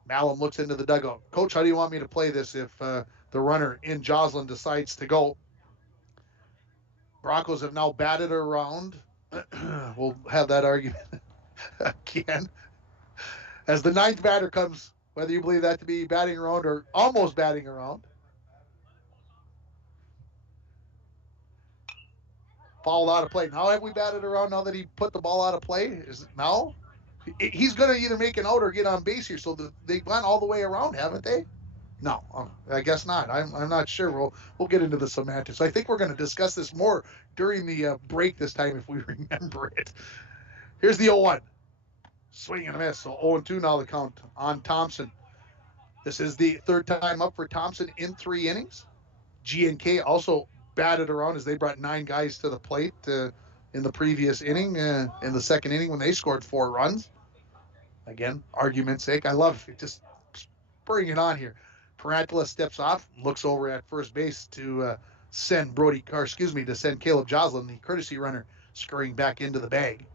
Malum looks into the dugout. Coach, how do you want me to play this if the runner in Joslin decides to go? Broncos have now batted around. We'll have that argument again. As the ninth batter comes, whether you believe that to be batting around or almost batting around. Fouled out of play. Now have we batted around now that he put the ball out of play? Is it now? He's going to either make an out or get on base here. So they've gone all the way around, haven't they? No, I guess not. I'm not sure. We'll get into the semantics. I think we're going to discuss this more during the break this time if we remember it. Here's the 0-1. Swing and a miss. So 0-2 now the count on Thompson. This is the third time up for Thompson in 3 innings. GNK also batted around as they brought 9 guys to the plate in the previous inning, in the second inning when they scored 4 runs. Again, argument's sake, I love it. Just bring it on here. Parantala steps off, looks over at first base to send Caleb Joslin, the courtesy runner, scurrying back into the bag.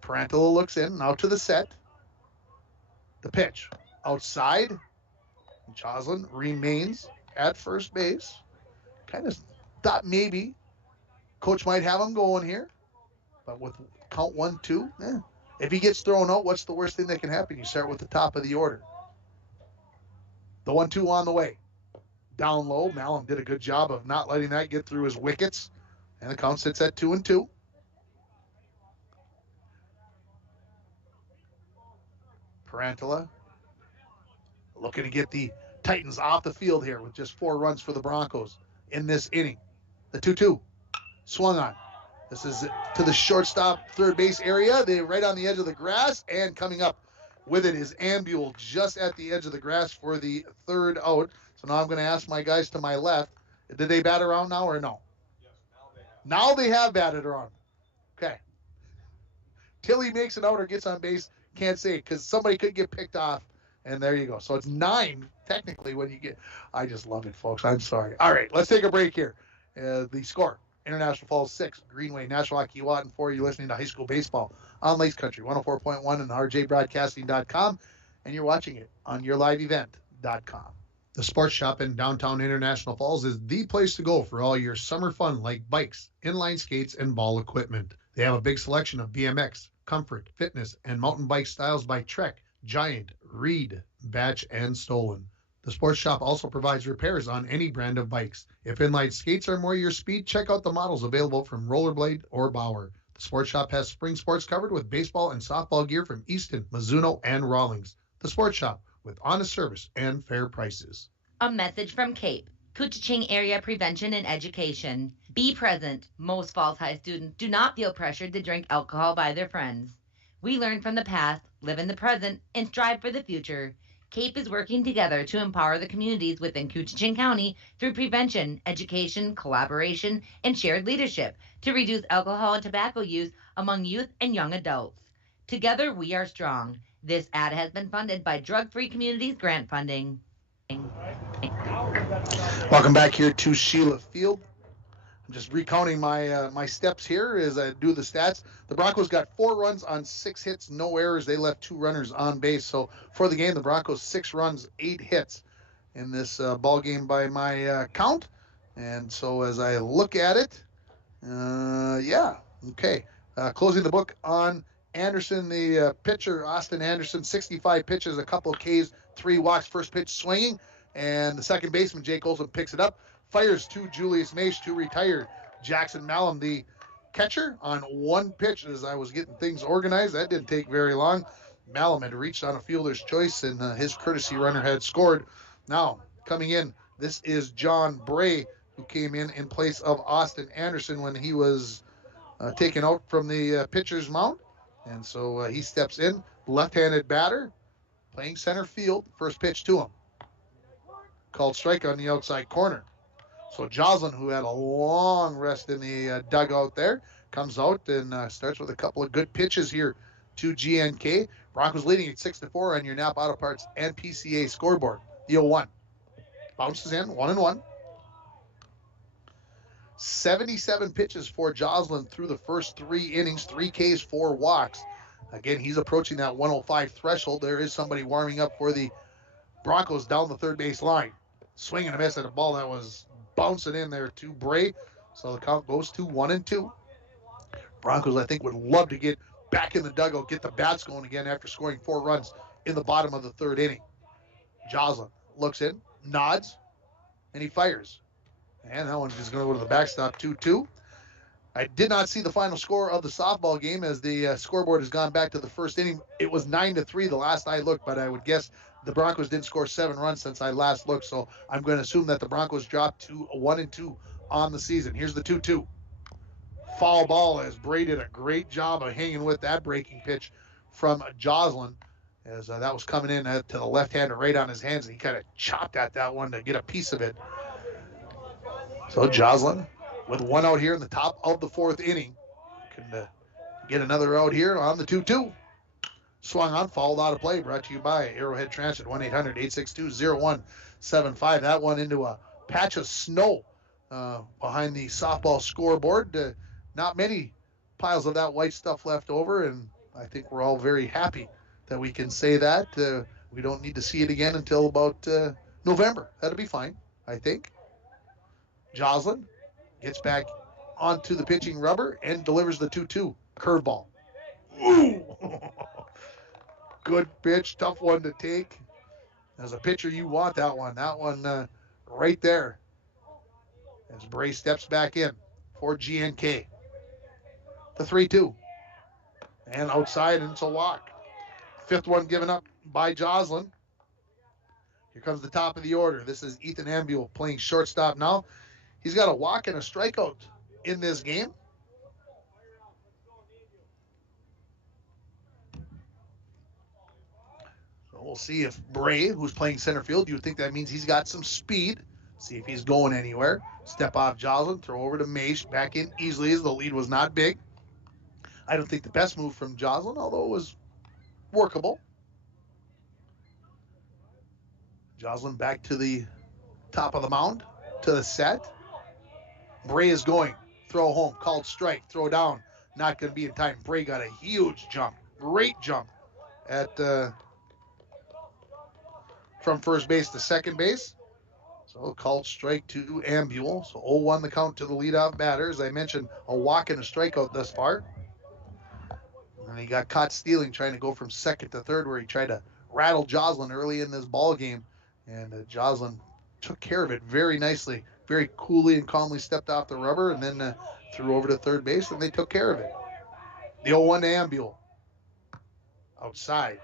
Parantala looks in, now to the set. The pitch outside. Joslin remains at first base. Kind of thought maybe coach might have him going here, but with count 1-2, if he gets thrown out, what's the worst thing that can happen? You start with the top of the order. The 1-2 on the way. Down low. Malum did a good job of not letting that get through his wickets, and the count sits at 2-2. Parantala looking to get the Titans off the field here with just 4 runs for the Broncos in this inning. The 2-2 swung on. This is to the shortstop third base area. They're right on the edge of the grass, and coming up with it is Ambule just at the edge of the grass for the third out. So now I'm going to ask my guys to my left, did they bat around now or no? Yes, now they have batted around. Okay. Till he makes an out or gets on base, can't say because somebody could get picked off, and there you go. So it's 9 technically when you get. I just love it, folks. I'm sorry. All right, let's take a break here. The score International Falls 6, Greenway, Nashwauk, Keewatin 4. You're listening to High School Baseball on Lakes Country 104.1 and rjbroadcasting.com, and you're watching it on yourliveevent.com. The Sports Shop in downtown International Falls is the place to go for all your summer fun like bikes, inline skates, and ball equipment. They have a big selection of BMX, comfort, fitness, and mountain bike styles by Trek, Giant, Reed, Batch, and Stolen. The Sports Shop also provides repairs on any brand of bikes. If inline skates are more your speed, check out the models available from Rollerblade or Bauer. The Sports Shop has spring sports covered with baseball and softball gear from Easton, Mizuno, and Rawlings. The Sports Shop, with honest service and fair prices. A message from CAPE, Couchiching Area Prevention and Education. Be present. Most Falls High students do not feel pressured to drink alcohol by their friends. We learn from the past, live in the present, and strive for the future. CAPE is working together to empower the communities within Couchiching County through prevention, education, collaboration, and shared leadership to reduce alcohol and tobacco use among youth and young adults. Together, we are strong. This ad has been funded by Drug Free Communities grant funding. Welcome back here to Sheila Field. I'm just recounting my steps here as I do the stats. The Broncos got 4 runs on 6 hits, no errors. They left 2 runners on base. So for the game, the Broncos 6 runs, 8 hits in this ball game by my count. And so as I look at it, okay. Closing the book on Anderson, the pitcher, Austin Anderson, 65 pitches, a couple of Ks, 3 walks, first pitch swinging. And the second baseman, Jake Olson, picks it up, fires to Julius Maish to retire Jackson Malum, the catcher, on 1 pitch. As I was getting things organized, that didn't take very long. Malum had reached on a fielder's choice, and his courtesy runner had scored. Now, coming in, this is John Bray, who came in place of Austin Anderson when he was taken out from the pitcher's mound. And so he steps in, left-handed batter, playing center field, first pitch to him. Called strike on the outside corner. So Jocelyn, who had a long rest in the dugout there, comes out and starts with a couple of good pitches here to GNK. Broncos leading at 6-4 on your Napa Auto Parts and PCA scoreboard. The 0-1. Bounces in, 1-1. 77 pitches for Jocelyn through the first 3 innings, 3 Ks, 4 walks. Again, he's approaching that 105 threshold. There is somebody warming up for the Broncos down the third base line. Swing and a miss at a ball that was bouncing in there to Bray. So the count goes to 1-2. Broncos, I think, would love to get back in the dugout, get the bats going again after scoring 4 runs in the bottom of the 3rd inning. Jocelyn looks in, nods, and he fires. And that one's just going to go to the backstop, 2-2. I did not see the final score of the softball game as the scoreboard has gone back to the first inning. It was 9-3 the last I looked, but I would guess the Broncos didn't score 7 runs since I last looked, so I'm going to assume that the Broncos dropped to 1-2 on the season. Here's the 2-2. Foul ball as Bray did a great job of hanging with that breaking pitch from Jocelyn as that was coming in to the left-hander right on his hands, and he kind of chopped at that one to get a piece of it. So Jocelyn, with 1 out here in the top of the 4th inning, can get another out here on the 2-2. Swung on, fouled out of play, brought to you by Arrowhead Transit, 1-800-862-0175. That one into a patch of snow behind the softball scoreboard. Not many piles of that white stuff left over, and I think we're all very happy that we can say that. We don't need to see it again until about November. That'll be fine, I think. Jocelyn gets back onto the pitching rubber and delivers the 2-2 curveball. Ooh! Good pitch, tough one to take. As a pitcher, you want that one. That one right there. As Bray steps back in for GNK. The 3-2. And outside, and it's a walk. 5th one given up by Jocelyn. Here comes the top of the order. This is Ethan Ambuel playing shortstop now. He's got a walk and a strikeout in this game. We'll see if Bray, who's playing center field, you would think that means he's got some speed. See if he's going anywhere. Step off Jocelyn, throw over to Maish, back in easily as the lead was not big. I don't think the best move from Jocelyn, although it was workable. Jocelyn back to the top of the mound, to the set. Bray is going. throw home, called strike, throw down, not going to be in time. Bray got a huge jump, great jump at from first base to second base. So called strike to Ambule. So 0-1 the count to the leadoff batter. As I mentioned, a walk and a strikeout thus far. And he got caught stealing, trying to go from second to third, where he tried to rattle Joslin early in this ball game. And Joslin took care of it very nicely, very coolly and calmly stepped off the rubber and then threw over to third base, and they took care of it. The 0-1 to Ambule. Outside.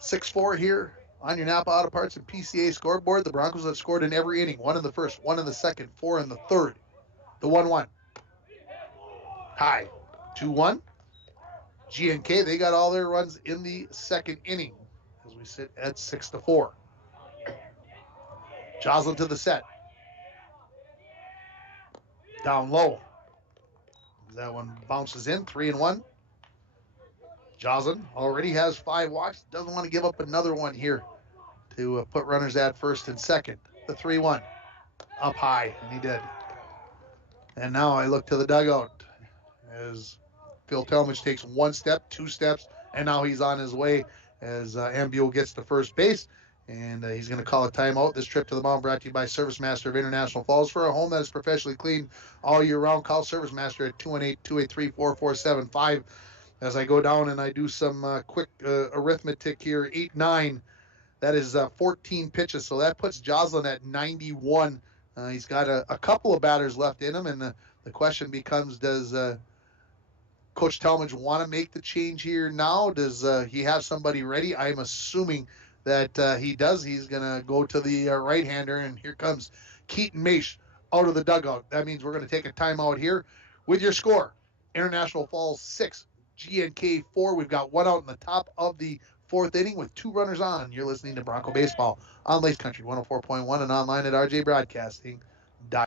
6-4 here on your Napa Auto Parts and PCA scoreboard. The Broncos have scored in every inning. 1 in the first, 1 in the second, 4 in the third. The 1-1. High. 2-1. GNK, they got all their runs in the second inning as we sit at 6-4. Joslin to the set. Down low. That one bounces in. 3-1. Joslin already has 5 walks. Doesn't want to give up another one here to put runners at first and second. The 3-1. Up high, and he did. And now I look to the dugout as Phil Talmadge takes 1 step, 2 steps, and now he's on his way as Ambule gets to first base. And he's going to call a timeout. This trip to the mound brought to you by Service Master of International Falls. For a home that is professionally cleaned all year round, call Service Master at 218-283-4475. As I go down and I do some quick arithmetic here, 8-9, that is 14 pitches. So that puts Joslin at 91. He's got a couple of batters left in him, and the question becomes, does Coach Talmadge want to make the change here now? Does he have somebody ready? I'm assuming that he does. He's going to go to the right-hander, and here comes Keaton Maish out of the dugout. That means we're going to take a timeout here with your score. International Falls 6, GNK 4. We've got 1 out in the top of the 4th inning with 2 runners on. You're listening to Bronco Baseball on Lace Country 104.1 and online at rjbroadcasting.com.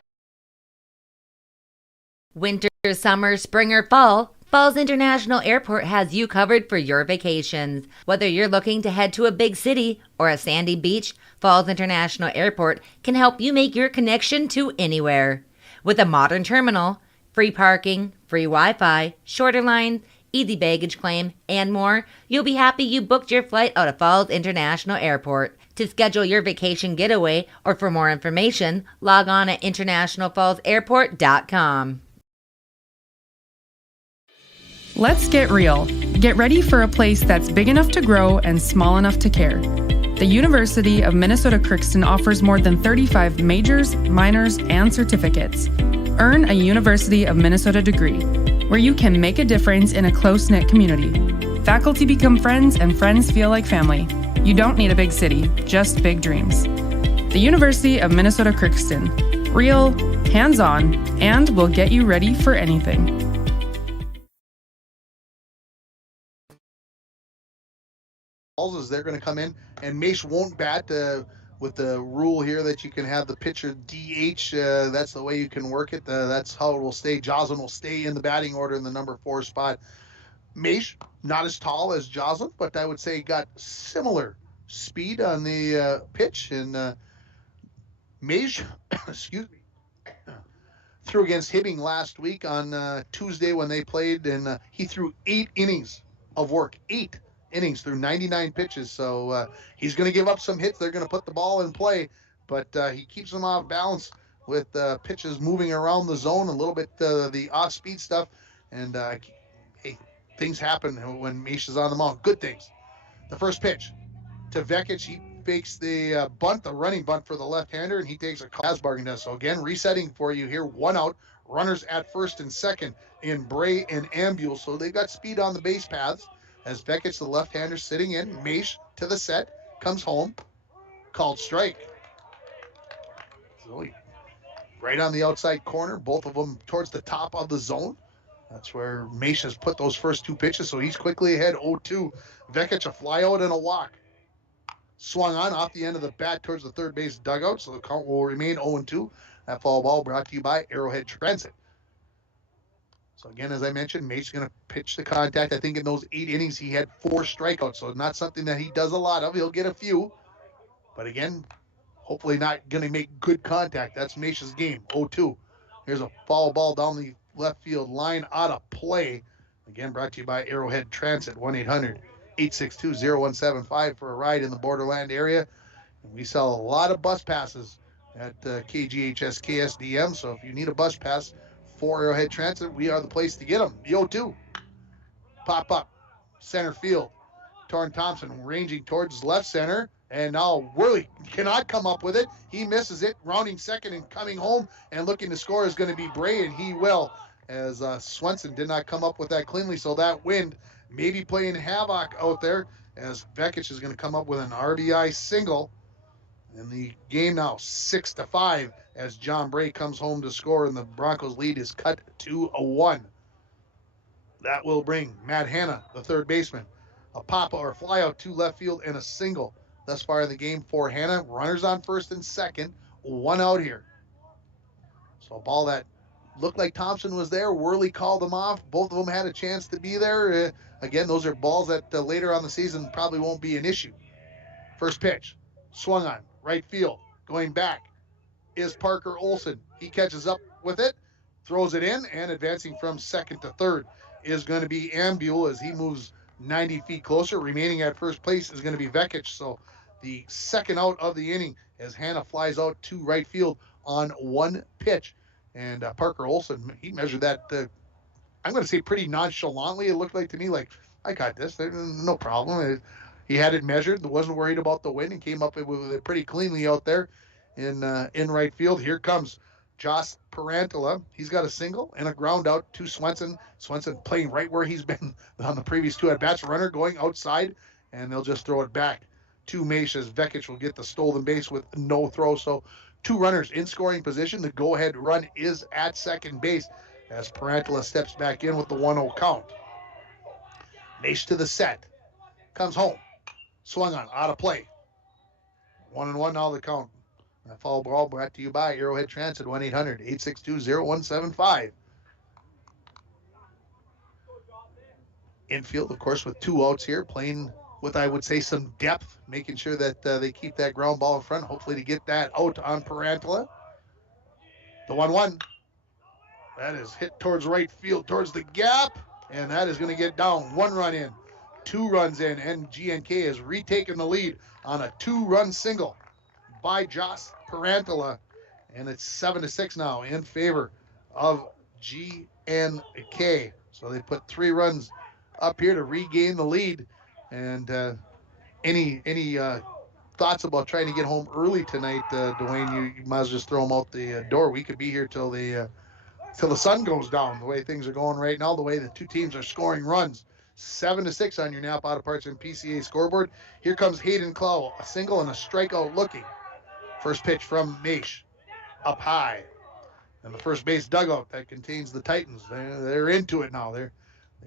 Winter, summer, spring, or fall, Falls International Airport has you covered for your vacations. Whether you're looking to head to a big city or a sandy beach, Falls International Airport can help you make your connection to anywhere. With a modern terminal, free parking, free Wi-Fi, shorter lines, easy baggage claim, and more, you'll be happy you booked your flight out of Falls International Airport. To schedule your vacation getaway or for more information, log on at internationalfallsairport.com. Let's get real. Get ready for a place that's big enough to grow and small enough to care. The University of Minnesota Crookston offers more than 35 majors, minors, and certificates. Earn a University of Minnesota degree, where you can make a difference in a close-knit community. Faculty become friends and friends feel like family. You don't need a big city, just big dreams. The University of Minnesota Crookston. Real, hands-on, and will get you ready for anything. Is they're going to come in, and Maish won't bat with the rule here that you can have the pitcher DH. That's the way you can work it. That's how it will stay. Joslin will stay in the batting order in the number 4 spot. Maish, not as tall as Joslin, but I would say got similar speed on the pitch. And Maish, excuse me, threw against Hibbing last week on Tuesday when they played, and he threw 8 innings of work. 8 innings through 99 pitches. So he's going to give up some hits. They're going to put the ball in play, but he keeps them off balance with pitches moving around the zone, a little bit the off-speed stuff. And hey, things happen when Maish is on the mound. Good things. The first pitch to Vekic. He fakes the bunt, the running bunt for the left-hander, and he takes a call. Asbargen does. So again, resetting for you here. 1 out. Runners at first and second in Bray and Ambule. So they've got speed on the base paths. As Vekic, the left-hander, sitting in. Maish to the set. Comes home. Called strike. So right on the outside corner. Both of them towards the top of the zone. That's where Maish has put those first 2 pitches. So he's quickly ahead 0-2. Vekic, a fly out and a walk. Swung on off the end of the bat towards the third base dugout. So the count will remain 0-2. That foul ball brought to you by Arrowhead Transit. So again, as I mentioned, Maish is going to pitch the contact. I think in those 8 innings, he had 4 strikeouts. So not something that he does a lot of. He'll get a few. But again, hopefully not going to make good contact. That's Mesha's game. 0-2. Here's a foul ball down the left field line out of play. Again, brought to you by Arrowhead Transit, 1-800-862-0175 for a ride in the Borderland area. And we sell a lot of bus passes at KGHS KSDM, so if you need a bus pass for Arrowhead Transit, we are the place to get them. The 0-2. Pop up. Center field. Torrin Thompson ranging towards left center, and now Worley cannot come up with it. He misses it, rounding second and coming home and looking to score is going to be Bray, and he will, as Swenson did not come up with that cleanly, so that wind may be playing havoc out there, as Vekic is going to come up with an RBI single. And the game now 6-5 as John Bray comes home to score, and the Broncos lead is cut to a 1. That will bring Matt Hanna, the third baseman, a pop or fly out to left field and a single thus far in the game for Hanna. Runners on first and second, 1 out here. So a ball that looked like Thompson was there. Worley called them off. Both of them had a chance to be there. Again, those are balls that later on the season probably won't be an issue. First pitch, swung on, right field. Going back is Parker Olson. He catches up with it, throws it in, and advancing from second to third is going to be Ambule as he moves 90 feet closer. Remaining at first place is going to be Vekic. So the second out of the inning as Hanna flies out to right field on one pitch. And Parker Olson, he measured that, I'm going to say pretty nonchalantly. It looked like to me like, I got this. No problem. He had it measured. Wasn't worried about the wind and came up with it pretty cleanly out there in right field. Here comes Josh Parantala. He's got a single and a ground out to Swenson. Swenson playing right where he's been on the previous two at-bats. Runner going outside, and they'll just throw it back to Mesh as Vekic will get the stolen base with no throw. So 2 runners in scoring position. The go-ahead run is at second base as Parantala steps back in with the 1-0 count. Mesh to the set. Comes home. Swung on. Out of play. 1-1 now the count. That foul ball brought to you by Arrowhead Transit, 1-800-862-0175. Infield, of course, with 2 outs here, playing with, I would say, some depth, making sure that they keep that ground ball in front, hopefully to get that out on Parantala. The 1-1. That is hit towards right field, towards the gap, and that is going to get down. 1 run in, 2 runs in, and GNK has retaken the lead on a 2-run single by Josh Parantala, and it's 7-6 now in favor of GNK. So they put 3 runs up here to regain the lead. And any thoughts about trying to get home early tonight, Dwayne? You might as well just throw them out the door. We could be here till the sun goes down. The way things are going right now, the way the 2 teams are scoring runs. 7-6 on your Napa Auto Parts and PCA scoreboard. Here comes Hayden Clow, a single and a strikeout looking. First pitch from Mesh, up high. And the first base dugout that contains the Titans. They're into it now. They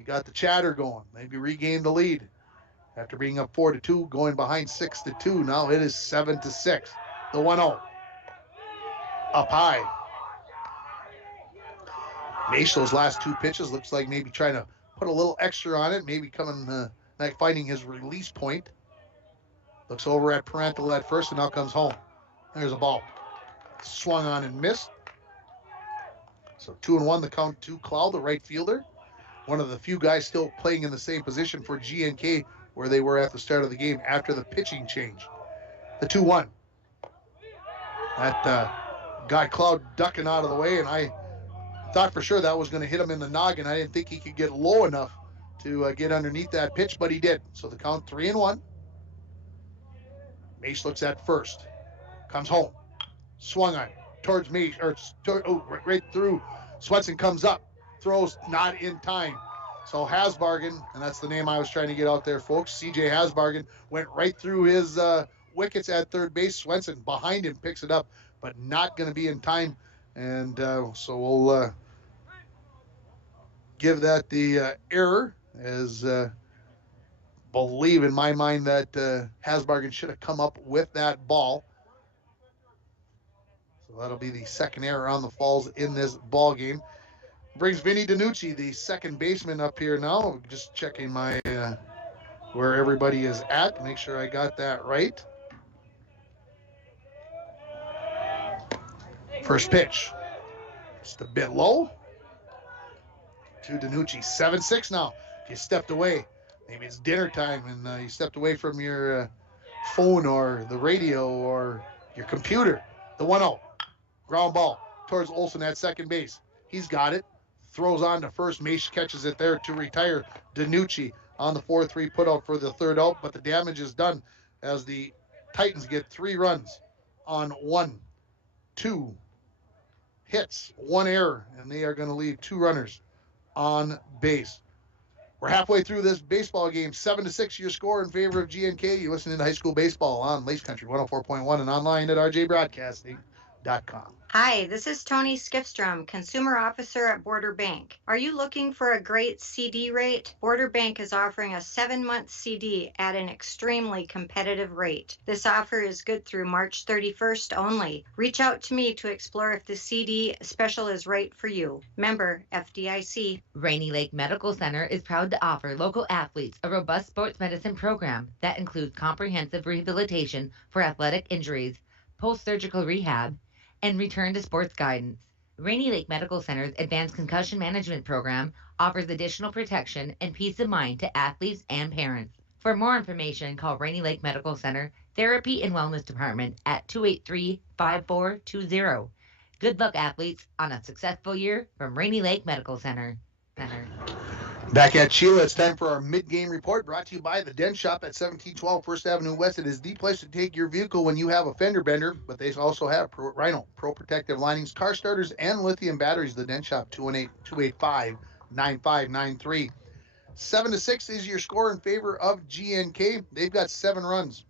got the chatter going. Maybe regained the lead after being up 4-2, going behind 6-2. Now it is 7-6. The 1-0. Up high. Mesh, those last 2 pitches, looks like maybe trying to put a little extra on it, maybe coming, finding his release point. Looks over at Parantala at first and now comes home. There's a ball. Swung on and missed. So 2-1 the count to Clow, the right fielder. One of the few guys still playing in the same position for GNK where they were at the start of the game after the pitching change. The 2-1. That got Cloud ducking out of the way, and I thought for sure that was going to hit him in the noggin. I didn't think he could get low enough to get underneath that pitch, but he did. So the count 3-1. Mesh looks at first. Comes home. Swung on. Towards Mesh, right through. Swenson comes up. Throws not in time. So Hasbargen, and that's the name I was trying to get out there, folks. CJ Hasbargen went right through his wickets at third base. Swenson behind him picks it up, but not going to be in time. And so we'll give that the error, as believe in my mind that Hasbargen should have come up with that ball. So that'll be the second error on the Falls in this ball game. Brings Vinny DiNucci, the second baseman, up here now. Just checking my where everybody is at. Make sure I got that right. First pitch. Just a bit low. To Danucci. 7-6 now. If you stepped away, maybe it's dinner time and you stepped away from your phone or the radio or your computer. The 1-0. Ground ball towards Olsen at second base. He's got it. Throws on to first. Mace catches it there to retire Danucci on the 4-3 putout for the third out, but the damage is done as the Titans get 3 runs on 1, 2 hits, 1 error, and they are going to leave 2 runners on base. We're halfway through this baseball game. 7-6 your score in favor of GNK. You're listening to High School Baseball on Lace Country 104.1 and online at rjbroadcasting.com. Hi, this is Tony Skifstrom, Consumer Officer at Border Bank. Are you looking for a great CD rate? Border Bank is offering a 7-month CD at an extremely competitive rate. This offer is good through March 31st only. Reach out to me to explore if the CD special is right for you. Member FDIC. Rainy Lake Medical Center is proud to offer local athletes a robust sports medicine program that includes comprehensive rehabilitation for athletic injuries, post-surgical rehab, and return to sports guidance. Rainy Lake Medical Center's Advanced Concussion Management Program offers additional protection and peace of mind to athletes and parents. For more information, call Rainy Lake Medical Center Therapy and Wellness Department at 283-5420. Good luck, athletes, on a successful year from Rainy Lake Medical Center. Back at Sheila, it's time for our mid-game report brought to you by the Den Shop at 1712 First Avenue West. It is the place to take your vehicle when you have a fender bender, but they also have Rhino, Pro Protective Linings, car starters, and lithium batteries. The Den Shop, 218-285-9593. 7-6 is your score in favor of GNK. They've got 7 runs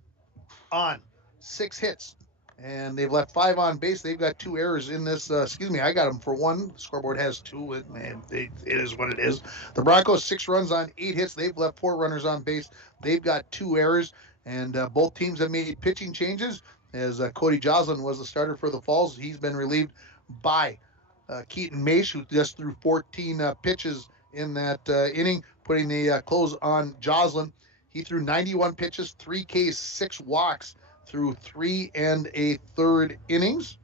on 6 hits, and they've left 5 on base. They've got 2 errors in this. I got them for 1. The scoreboard has 2, and it is what it is. The Broncos, 6 runs on 8 hits. They've left 4 runners on base. They've got 2 errors, and both teams have made pitching changes, as Cody Joslin was the starter for the Falls. He's been relieved by Keaton Mace, who just threw 14 pitches in that inning, putting the close on Joslin. He threw 91 pitches, 3 Ks, 6 walks, through 3 1/3 innings.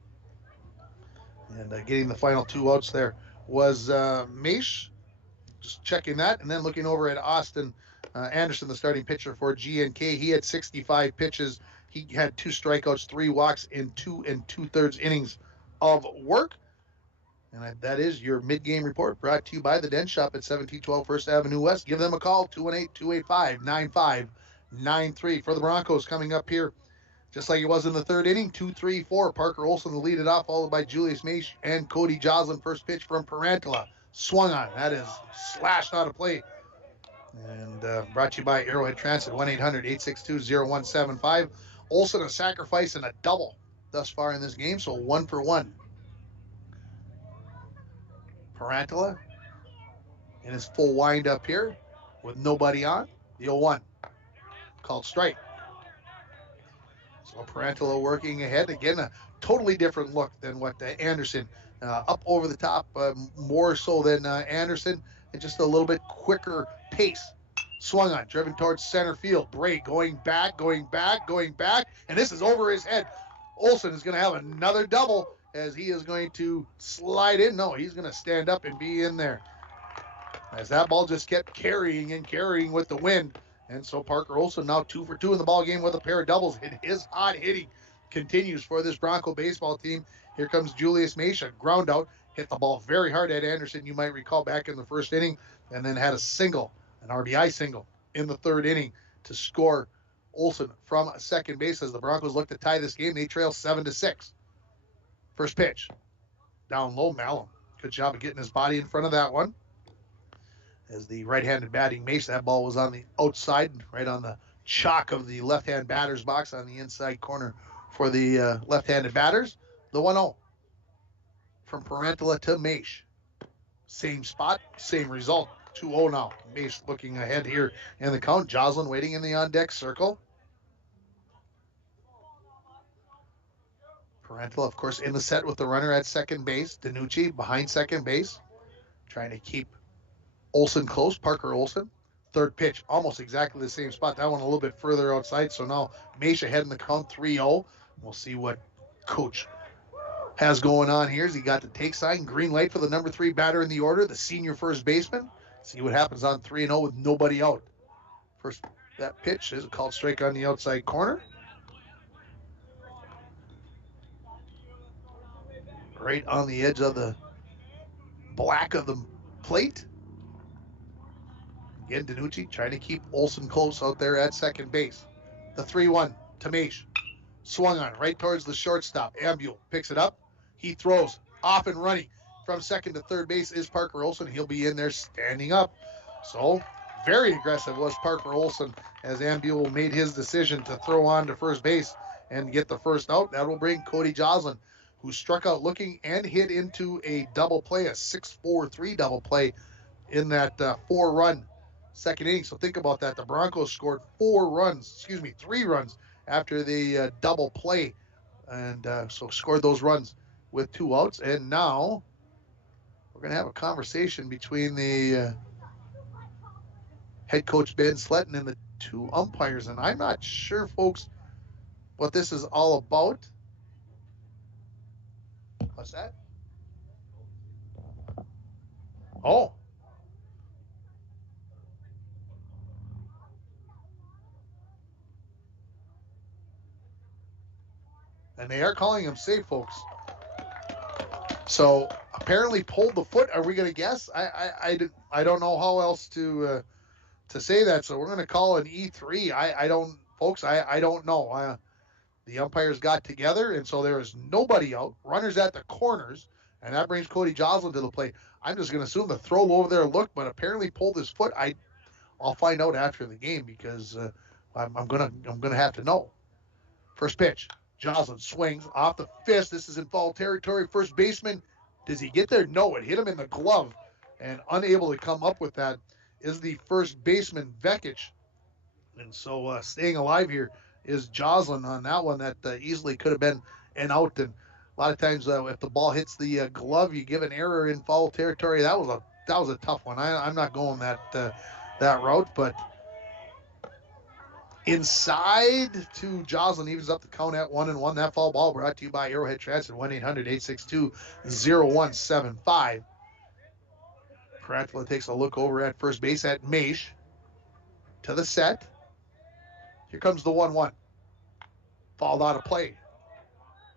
And getting the final 2 outs there was Mace. Just checking that. And then looking over at Austin Anderson, the starting pitcher for GNK. He had 65 pitches. He had 2 strikeouts, 3 walks in 2 2/3 innings of work. And that is your mid-game report brought to you by the Den Shop at 1712 First Avenue West. Give them a call, 218-285-9593. For the Broncos coming up here, just like it was in the 3rd inning, 2-3-4. Parker Olsen to lead it off, followed by Julius Mace and Cody Joslin. First pitch from Parantala. Swung on. That is slashed out of play. And brought to you by Arrowhead Transit, 1-800-862-0175. Olsen a sacrifice and a double thus far in this game, so 1 for 1. Parantala in his full wind up here with nobody on. The 0-1 called strike. So Parantala working ahead. Again, a totally different look than what Anderson. Up over the top, more so than Anderson, and just a little bit quicker pace. Swung on, driven towards center field. Bray going back, and this is over his head. Olsen is going to have another double as he is going to slide in. No, he's going to stand up and be in there. As that ball just kept carrying with the wind. And so Parker Olsen now 2 for 2 in the ball game with a pair of doubles. And his hot hitting continues for this Bronco baseball team. Here comes Julius Mace, ground out, hit the ball very hard at Anderson, you might recall, back in the 1st inning, and then had a single, an RBI single in the 3rd inning to score Olsen from second base. As the Broncos look to tie this game, they trail 7-6. First pitch, down low, Malum. Good job of getting his body in front of that one. As the right-handed batting Mace, that ball was on the outside, right on the chalk of the left-hand batter's box on the inside corner for the left-handed batters. The 1-0 from Parantala to Mace. Same spot, same result. 2-0 now. Mace looking ahead here in the count. Joslin waiting in the on-deck circle. Parantala, of course, in the set with the runner at second base. Danucci behind second base, trying to keep Olsen close. Parker Olsen. 3rd pitch, almost exactly the same spot. That one a little bit further outside. So now Mace ahead in the count, 3-0. We'll see what Coach has going on here is he got the take sign, green light for the number 3 batter in the order, the senior first baseman. See what happens on 3-0 with nobody out. First, that pitch is a called strike on the outside corner. Right on the edge of the black of the plate. Again, Danucci trying to keep Olsen close out there at second base. The 3-1 to Maish. Swung on right towards the shortstop. Ambule picks it up. He throws off and running from second to third base is Parker Olsen. He'll be in there standing up. So very aggressive was Parker Olsen as Ambule made his decision to throw on to first base and get the first out. That will bring Cody Joslin, who struck out looking and hit into a double play, a 6-4-3 double play in that 4-run second inning. So think about that. The Broncos scored 3 runs after the double play, and so scored those runs with 2 outs. And now we're going to have a conversation between the head coach Ben Sletton and the 2 umpires, and I'm not sure, folks, what this is all about. What's that? Oh. And they are calling him safe, folks. So apparently pulled the foot. Are we going to guess? I don't know how else to say that. So we're going to call an E3. I don't know. The umpires got together, and so there is nobody out. Runners at the corners, and that brings Cody Joslin to the plate. I'm just going to assume the throw over there looked, but apparently pulled his foot. I'll find out after the game because I'm gonna have to know. First pitch. Joslin swings off the fist. This is in foul territory. First baseman, does he get there? No, it hit him in the glove, and unable to come up with that is the first baseman, Vekic. And so staying alive here is Joslin on that one that easily could have been an out. And a lot of times if the ball hits the glove, you give an error in foul territory. That was a tough one. I'm not going that route, but inside to Joslin, evens up the count at 1-1. That foul ball brought to you by Arrowhead Transit, 1-800-862-0175. Pratula takes a look over at first base at Maish. To the set. Here comes the 1-1. Fouled out of play.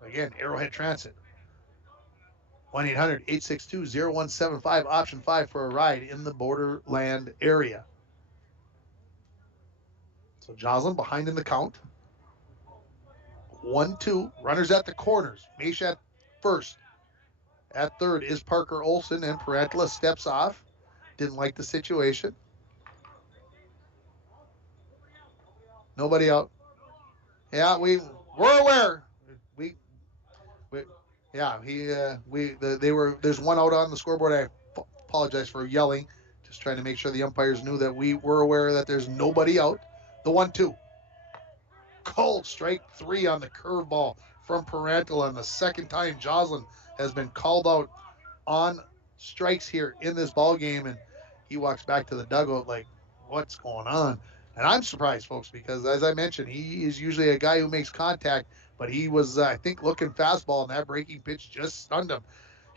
Again, Arrowhead Transit. 1-800-862-0175, option 5 for a ride in the Borderland area. So Joslin behind in the count. 1-2. Runners at the corners. Maish at first. At third is Parker Olsen, and Parentala steps off. Didn't like the situation. Nobody out. Yeah, we're aware. There's one out on the scoreboard. I apologize for yelling. Just trying to make sure the umpires knew that we were aware that there's nobody out. The 1-2. Cold strike 3 on the curveball from Parentala, and the second time Joslin has been called out on strikes here in this ball game, and he walks back to the dugout like, what's going on? And I'm surprised, folks, because as I mentioned, he is usually a guy who makes contact, but he was, I think, looking fastball, and that breaking pitch just stunned him.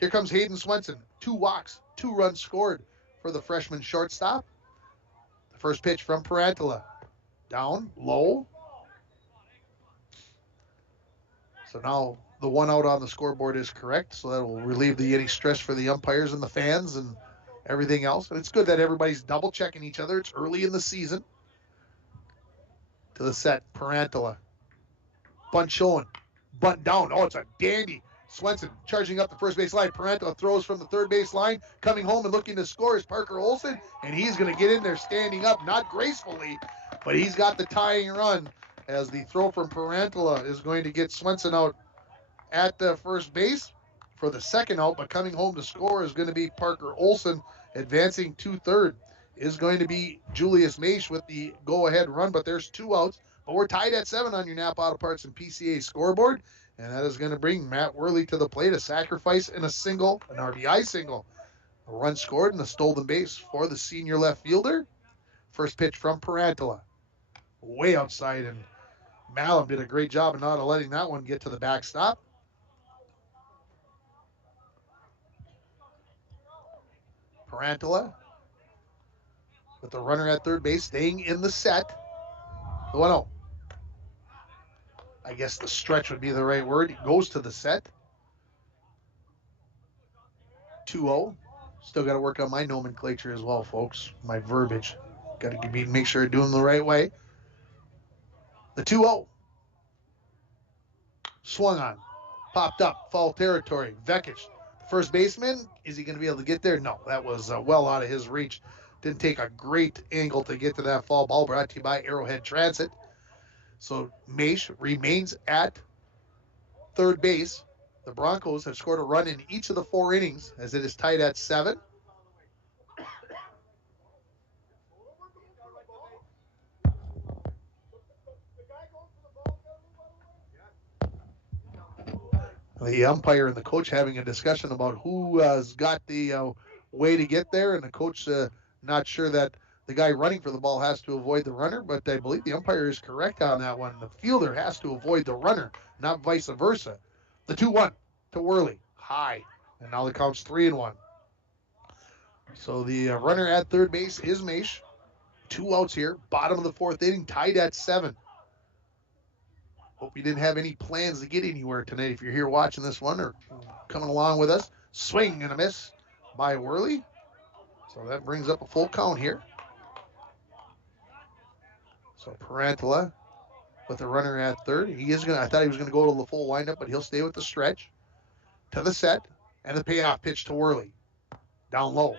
Here comes Hayden Swenson. 2 walks, 2 runs scored for the freshman shortstop. The first pitch from Parentala. Down, low. So now the 1 out on the scoreboard is correct, so that will relieve any stress for the umpires and the fans and everything else. And it's good that everybody's double-checking each other. It's early in the season. To the set, Parentala. Bunt showing. Bunt down. Oh, it's a dandy. Swenson charging up the first base line. Parentala throws from the third base line. Coming home and looking to score is Parker Olsen, and he's going to get in there standing up, not gracefully, but he's got the tying run as the throw from Parentala is going to get Swenson out at the first base for the second out, but coming home to score is going to be Parker Olsen. Advancing to third is going to be Julius Maish with the go-ahead run, but there's 2 outs. But we're tied at 7 on your Napa Auto Parts and PCA scoreboard, and that is going to bring Matt Worley to the plate, a sacrifice and a single, an RBI single. A run scored and a stolen base for the senior left fielder. First pitch from Parentala. Way outside, and Malum did a great job of not letting that one get to the backstop. Parantula with the runner at third base staying in the set. The 1-0. I guess the stretch would be the right word. He goes to the set. 2-0. Still got to work on my nomenclature as well, folks. My verbiage. Got to make sure I do them the right way. The 2-0. Swung on. Popped up. Foul territory. Vekic, first baseman. Is he going to be able to get there? No, that was well out of his reach. Didn't take a great angle to get to that foul ball. Brought to you by Arrowhead Transit. So Maish remains at third base. The Broncos have scored a run in each of the 4 innings as it is tied at 7. The umpire and the coach having a discussion about who has got the way to get there, and the coach not sure that the guy running for the ball has to avoid the runner, but I believe the umpire is correct on that one. The fielder has to avoid the runner, not vice versa. The 2-1 to Worley, high, and now the count's 3-1. So the runner at third base is Maish. 2 outs here, bottom of the 4th inning, tied at 7. Hope you didn't have any plans to get anywhere tonight if you're here watching this one or coming along with us. Swing and a miss by Worley. So that brings up a full count here. So Parantula with the runner at third. I thought he was gonna go to the full windup, but he'll stay with the stretch. To the set, and the payoff pitch to Worley. Down low.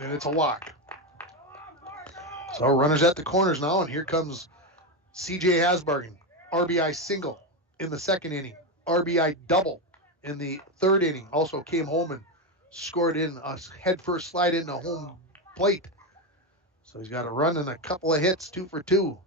And it's a walk. So runners at the corners now, and here comes C.J. Hasbargen. RBI single in the 2nd inning. RBI double in the 3rd inning. Also came home and scored in a head-first slide into home plate. So he's got a run and a couple of hits, 2 for 2.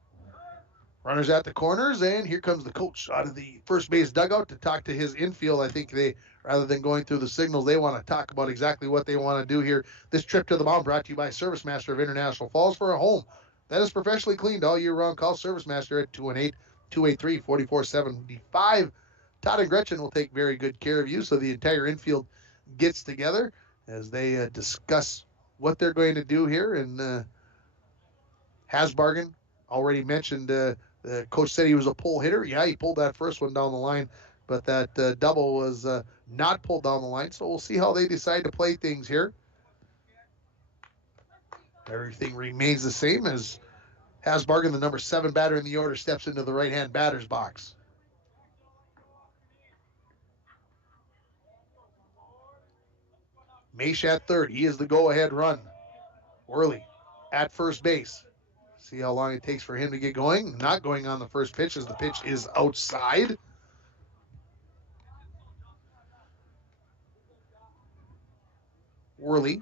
Runners at the corners, and here comes the coach out of the first base dugout to talk to his infield. I think they, rather than going through the signals, they want to talk about exactly what they want to do here. This trip to the mound brought to you by Service Master of International Falls for a home that is professionally cleaned all year round. Call Service Master at 218-283-4475. Todd and Gretchen will take very good care of you, so the entire infield gets together as they discuss what they're going to do here. And Hasbargen already mentioned the coach said he was a pull hitter. Yeah, he pulled that first one down the line, but that double was not pulled down the line. So we'll see how they decide to play things here. Everything remains the same as Hasbargen, the number 7 batter in the order, steps into the right-hand batter's box. Maish at third. He is the go-ahead run. Worley at first base. See how long it takes for him to get going. Not going on the first pitch as the pitch is outside. Worley.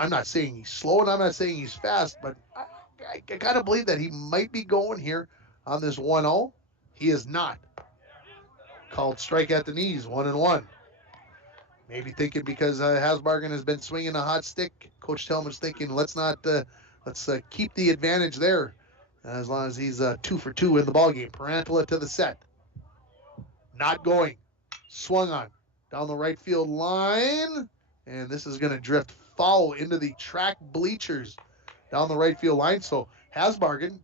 I'm not saying he's slow and I'm not saying he's fast, but I kind of believe that he might be going here on this 1-0. He is not. Called strike at the knees, 1-1. Maybe thinking because Hasbargen has been swinging a hot stick. Coach Tillman's thinking, let's keep the advantage there as long as he's 2 for 2 in the ballgame. Parantula to the set. Not going. Swung on. Down the right field line. And this is going to drift foul into the track bleachers down the right field line. So Hasbargen,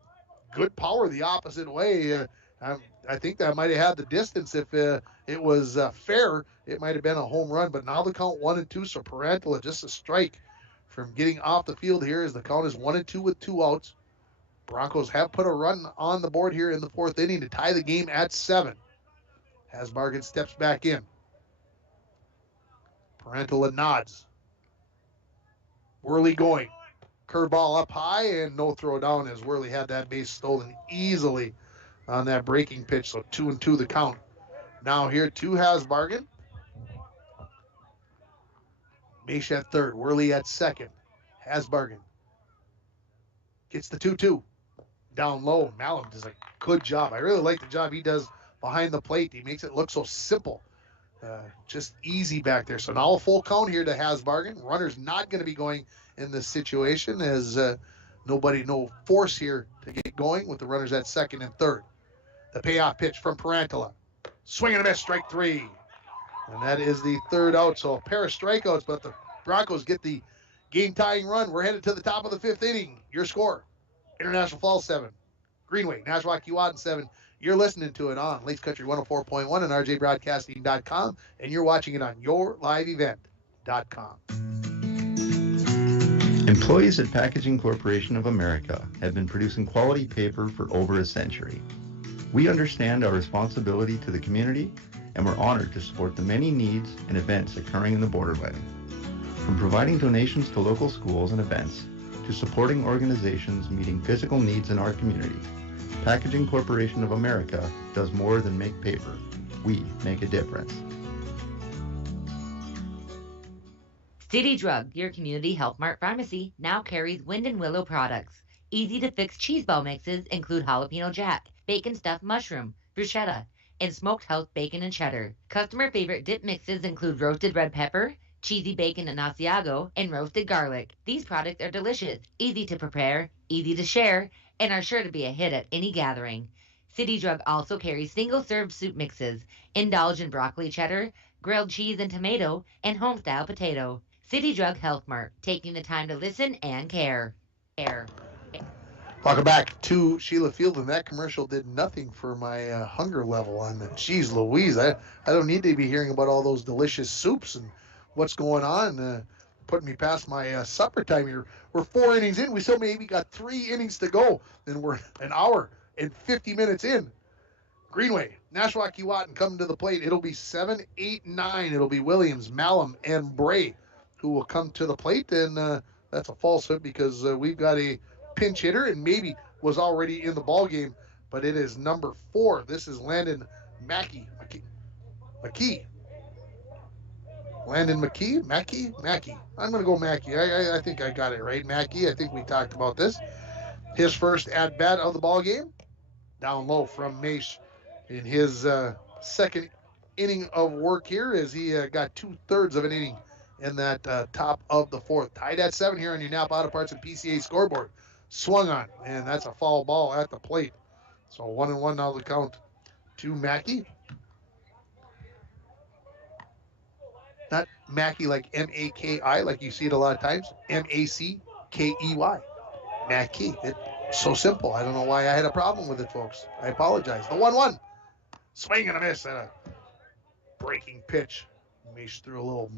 good power the opposite way. I think that might have had the distance. If it was fair, it might have been a home run. But now the count 1-2. So Parantula just a strike from getting off the field here as the count is 1-2 with 2 outs. Broncos have put a run on the board here in the 4th inning to tie the game at 7. Hasbargen steps back in. Parantula nods. Worley going. Curveball up high and no throw down as Worley had that base stolen easily on that breaking pitch. So 2-2 the count. Now here to Hasbargen. Maish at third. Worley at second. Hasbargen gets the 2-2. Down low. Malum does a good job. I really like the job he does behind the plate. He makes it look so simple. Just easy back there. So now a full count here to Hasbargen. Runner's not going to be going in this situation as no force here to get going with the runners at second and third. The payoff pitch from Parantula. Swing and a miss, strike 3. And that is the 3rd out. So a pair of strikeouts, but the Broncos get the Game-tying run. We're headed to the top of the 5th inning. Your score, International Falls 7, Greenway, Nashwauk-Keewatin 7. You're listening to it on Lakes Country 104.1 and rjbroadcasting.com, and you're watching it on yourliveevent.com. Employees at Packaging Corporation of America have been producing quality paper for over a century. We understand our responsibility to the community, and we're honored to support the many needs and events occurring in the Borderland. From providing donations to local schools and events, to supporting organizations meeting physical needs in our community, Packaging Corporation of America does more than make paper. We make a difference. City Drug, your community health mart pharmacy, now carries Wind and Willow products. Easy-to-fix cheese ball mixes include jalapeno jack, bacon stuffed mushroom, bruschetta, and smoked house bacon and cheddar. Customer favorite dip mixes include roasted red pepper, cheesy bacon and Asiago, and roasted garlic. These products are delicious, easy to prepare, easy to share, and are sure to be a hit at any gathering. City Drug also carries single-serve soup mixes. Indulge in broccoli cheddar, grilled cheese and tomato, and home-style potato. City Drug Health Mart, taking the time to listen and care. Welcome back to Sheila Field, and that commercial did nothing for my hunger level on the Jeez Louise. I don't need to be hearing about all those delicious soups and what's going on. Putting me past my supper time here. We're 4 innings in. We still maybe got 3 innings to go. Then we're an hour and 50 minutes in. Greenway, Nashwauk-Keewatin coming to the plate. It'll be 7, 8, 9. It'll be Williams, Malum, and Bray who will come to the plate. And that's a falsehood because we've got a pinch hitter and maybe was already in the ball game, but it is number 4. This is Landon McKee. Landon Mackey. I'm going to go Mackey. I think I got it right. Mackey. I think we talked about this. His first at-bat of the ball game. Down low from Maish in his second inning of work here as he got 2/3 of an inning in that top of the 4th. Tied at 7 here on your Napa Auto Parts and PCA scoreboard. Swung on, and that's a foul ball at the plate. So 1-1 now the count to Mackey. Not Mackey like M-A-K-I, like you see it a lot of times. M-A-C-K-E-Y. Mackey. It's so simple. I don't know why I had a problem with it, folks. I apologize. The 1-1. Swing and a miss and a breaking pitch. Maish threw a little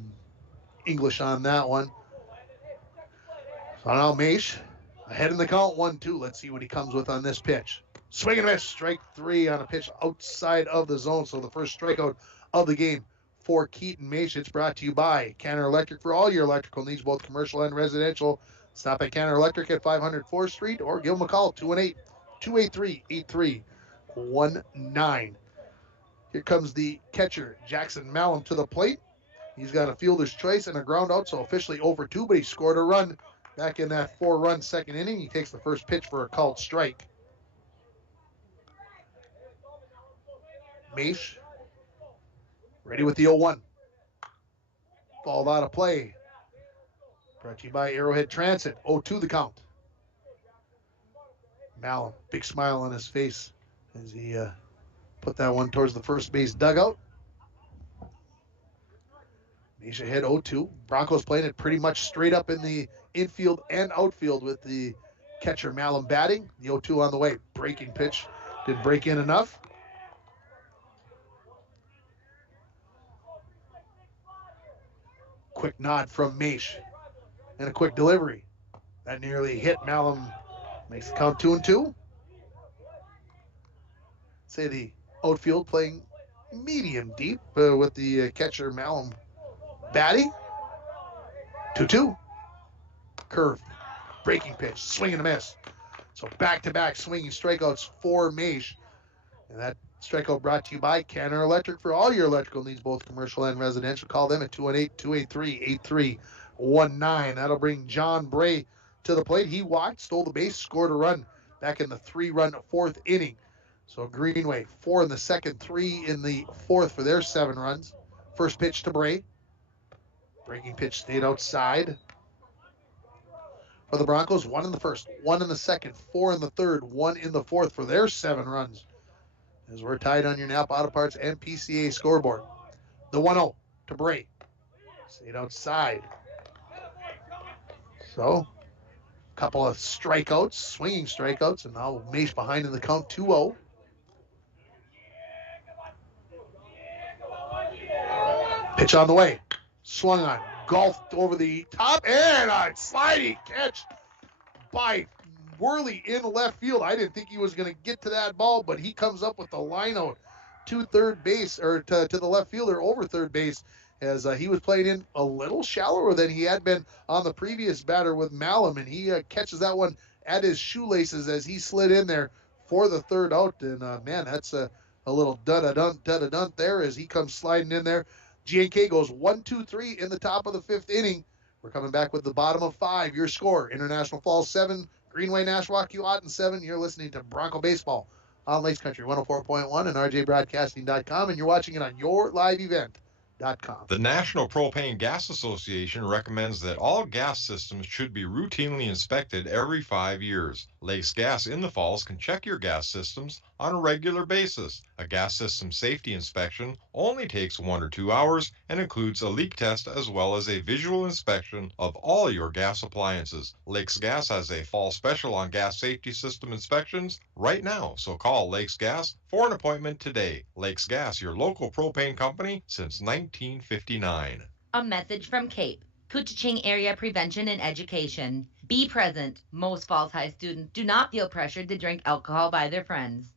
English on that one. So now Maish ahead in the count, 1-2. Let's see what he comes with on this pitch. Swing and a miss. Strike 3 on a pitch outside of the zone. So the first strikeout of the game for Keaton Maish. It's brought to you by Canner Electric for all your electrical needs, both commercial and residential. Stop at Canner Electric at 500 4th Street or give them a call, 218-283-8319. Here comes the catcher, Jackson Malum, to the plate. He's got a fielder's choice and a ground out, so officially over 2, but he scored a run back in that 4-run second inning. He takes the first pitch for a called strike. Maish ready with the 0-1. Ball out of play. Brought to you by Arrowhead Transit. 0-2 the count. Malum, big smile on his face as he put that one towards the first base dugout. Maish ahead 0-2. Broncos playing it pretty much straight up in the infield and outfield with the catcher Malum batting. The 0-2 on the way. Breaking pitch. Didn't break in enough. Quick nod from Maish. And a quick delivery. That nearly hit Malum. Makes the count 2-2. Say the outfield playing medium deep with the catcher Malum batting. 2-2. Curve. Breaking pitch. Swing and a miss. So back-to-back swinging strikeouts for Maish. And that strikeout brought to you by Canner Electric for all your electrical needs, both commercial and residential. Call them at 218-283-8319. That'll bring John Bray to the plate. He walked, stole the base, scored a run back in the 3-run 4th inning. So Greenway, 4 in the second, 3 in the 4th for their 7 runs. First pitch to Bray. Breaking pitch stayed outside. For the Broncos, 1 in the first, 1 in the second, 4 in the third, 1 in the 4th for their 7 runs. As we're tied on your Napa Auto Parts and PCA scoreboard. The 1-0 to Bray. Stayed outside. So, a couple of strikeouts, swinging strikeouts, and now Mace behind in the count 2-0. Pitch on the way. Swung on. Golfed over the top, and a sliding catch by Worley in left field. I didn't think he was going to get to that ball, but he comes up with the line out to third base, or to the left fielder over third base, as he was playing in a little shallower than he had been on the previous batter with Malum, and he catches that one at his shoelaces as he slid in there for the third out. And man, that's a little dun-a-dun there as he comes sliding in there. G&K goes 1-2-3 in the top of the fifth inning. We're coming back with the bottom of 5. Your score: International Falls 7, Greenway Nashwauk-Keewatin 7. You're listening to Bronco Baseball on Lakes Country 104.1 and rjbroadcasting.com, and you're watching it on yourliveevent.com. The National Propane Gas Association recommends that all gas systems should be routinely inspected every 5 years. Lakes Gas in the Falls can check your gas systems on a regular basis. A gas system safety inspection only takes 1 or 2 hours and includes a leak test as well as a visual inspection of all your gas appliances. Lakes Gas has a fall special on gas safety system inspections right now, so call Lakes Gas for an appointment today. Lakes Gas, your local propane company since 1959. A message from CAPE, Couchiching Area Prevention and Education. Be present. Most Falls High students do not feel pressured to drink alcohol by their friends.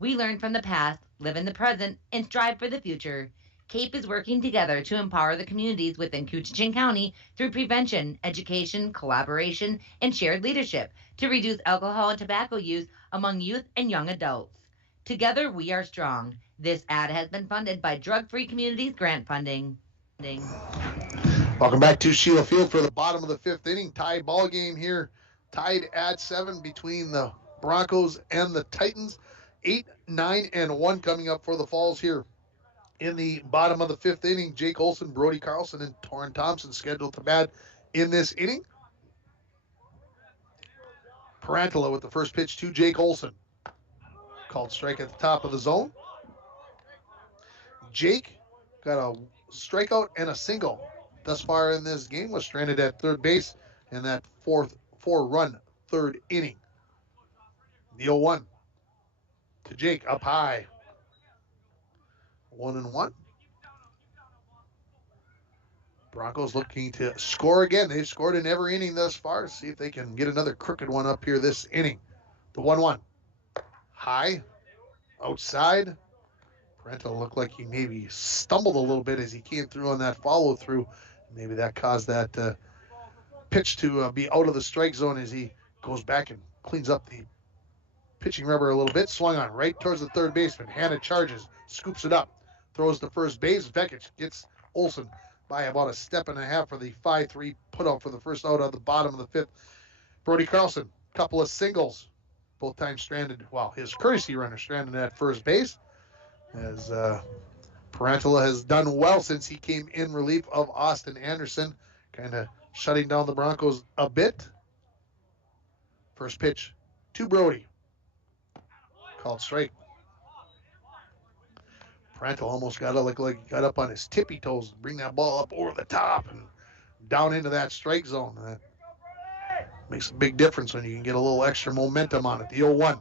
We learn from the past, live in the present, and strive for the future. CAPE is working together to empower the communities within Couchiching County through prevention, education, collaboration, and shared leadership to reduce alcohol and tobacco use among youth and young adults. Together we are strong. This ad has been funded by Drug Free Communities Grant Funding. Welcome back to Sheila Field for the bottom of the fifth inning. Tied ball game here. Tied at 7 between the Broncos and the Titans. 8, 9, and 1 coming up for the Falls here. In the bottom of the fifth inning, Jake Olson, Brody Carlson, and Torrin Thompson scheduled to bat in this inning. Parantala with the first pitch to Jake Olson. Called strike at the top of the zone. Jake got a strikeout and a single thus far in this game. Was stranded at third base in that four-run third inning. The 0-1 to Jake up high. 1-1. Broncos looking to score again. They've scored in every inning thus far. See if they can get another crooked one up here this inning. The 1-1. High. Outside. Parentala looked like he maybe stumbled a little bit as he came through on that follow-through. Maybe that caused that pitch to be out of the strike zone as he goes back and cleans up the pitching rubber a little bit. Swung on right towards the third baseman. Hannah charges. Scoops it up. Throws to first base. Vekic gets Olson by about a step and a half for the 5-3 put-out for the first out of the bottom of the fifth. Brody Carlson, couple of singles. Both times stranded, well, his courtesy runner stranded at first base. As Parantala has done well since he came in relief of Austin Anderson, kind of shutting down the Broncos a bit. First pitch to Brody. Called strike. Parantala almost got up on his tippy toes to bring that ball up over the top and down into that strike zone. That makes a big difference when you can get a little extra momentum on it. The 0-1.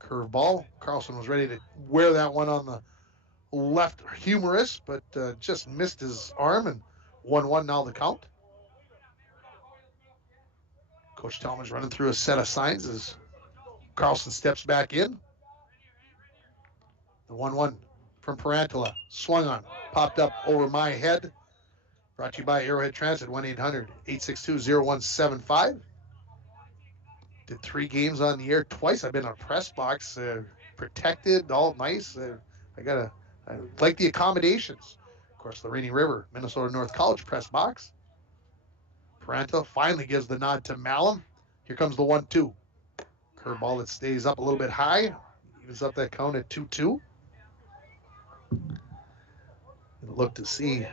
Curveball. Carlson was ready to wear that one on the left humerus, but just missed his arm, and 1-1 now the count. Coach Tellman's running through a set of signs as Carlson steps back in. The 1-1 from Parantala. Swung on. Popped up over my head. Brought to you by Arrowhead Transit, 1-800-862-0175. Did 3 games on the air twice. I've been on a press box, protected, all nice. I like the accommodations. Of course, the Rainy River, Minnesota North College press box. Parantala finally gives the nod to Malum. Here comes the 1-2. Curveball that stays up a little bit high. Evens up that count at 2-2. Look to see.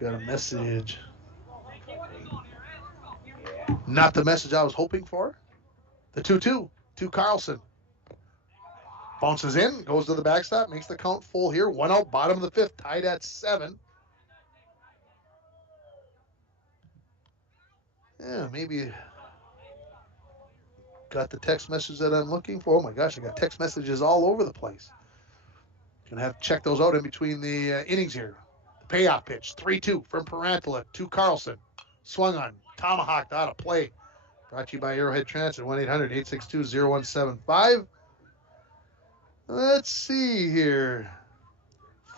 Got a message. Not the message I was hoping for. The 2-2 to Carlson. Bounces in, goes to the backstop, makes the count full here. 1 out, bottom of the fifth, tied at 7. Yeah, maybe got the text message that I'm looking for. Oh my gosh, I got text messages all over the place. Gonna have to check those out in between the innings here. The payoff pitch, 3-2 from Parantala to Carlson. Swung on, tomahawked out of play. Brought to you by Arrowhead Transit, 1-800-862-0175. Let's see here.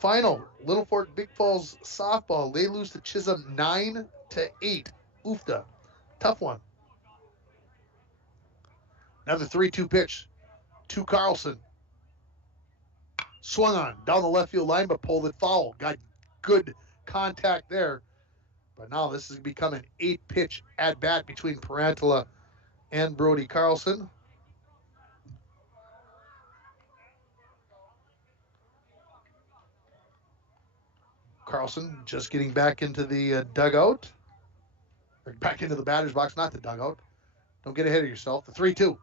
Final, Little Fork Big Falls softball. They lose to Chisholm 9-8. Oofda. Tough one. Another 3-2 pitch to Carlson. Swung on down the left field line, but pulled it foul. Got good contact there. But now this has become an 8-pitch at-bat between Parantala and Brody Carlson. Carlson just getting back into the dugout. Or back into the batter's box, not the dugout. Don't get ahead of yourself. The 3-2.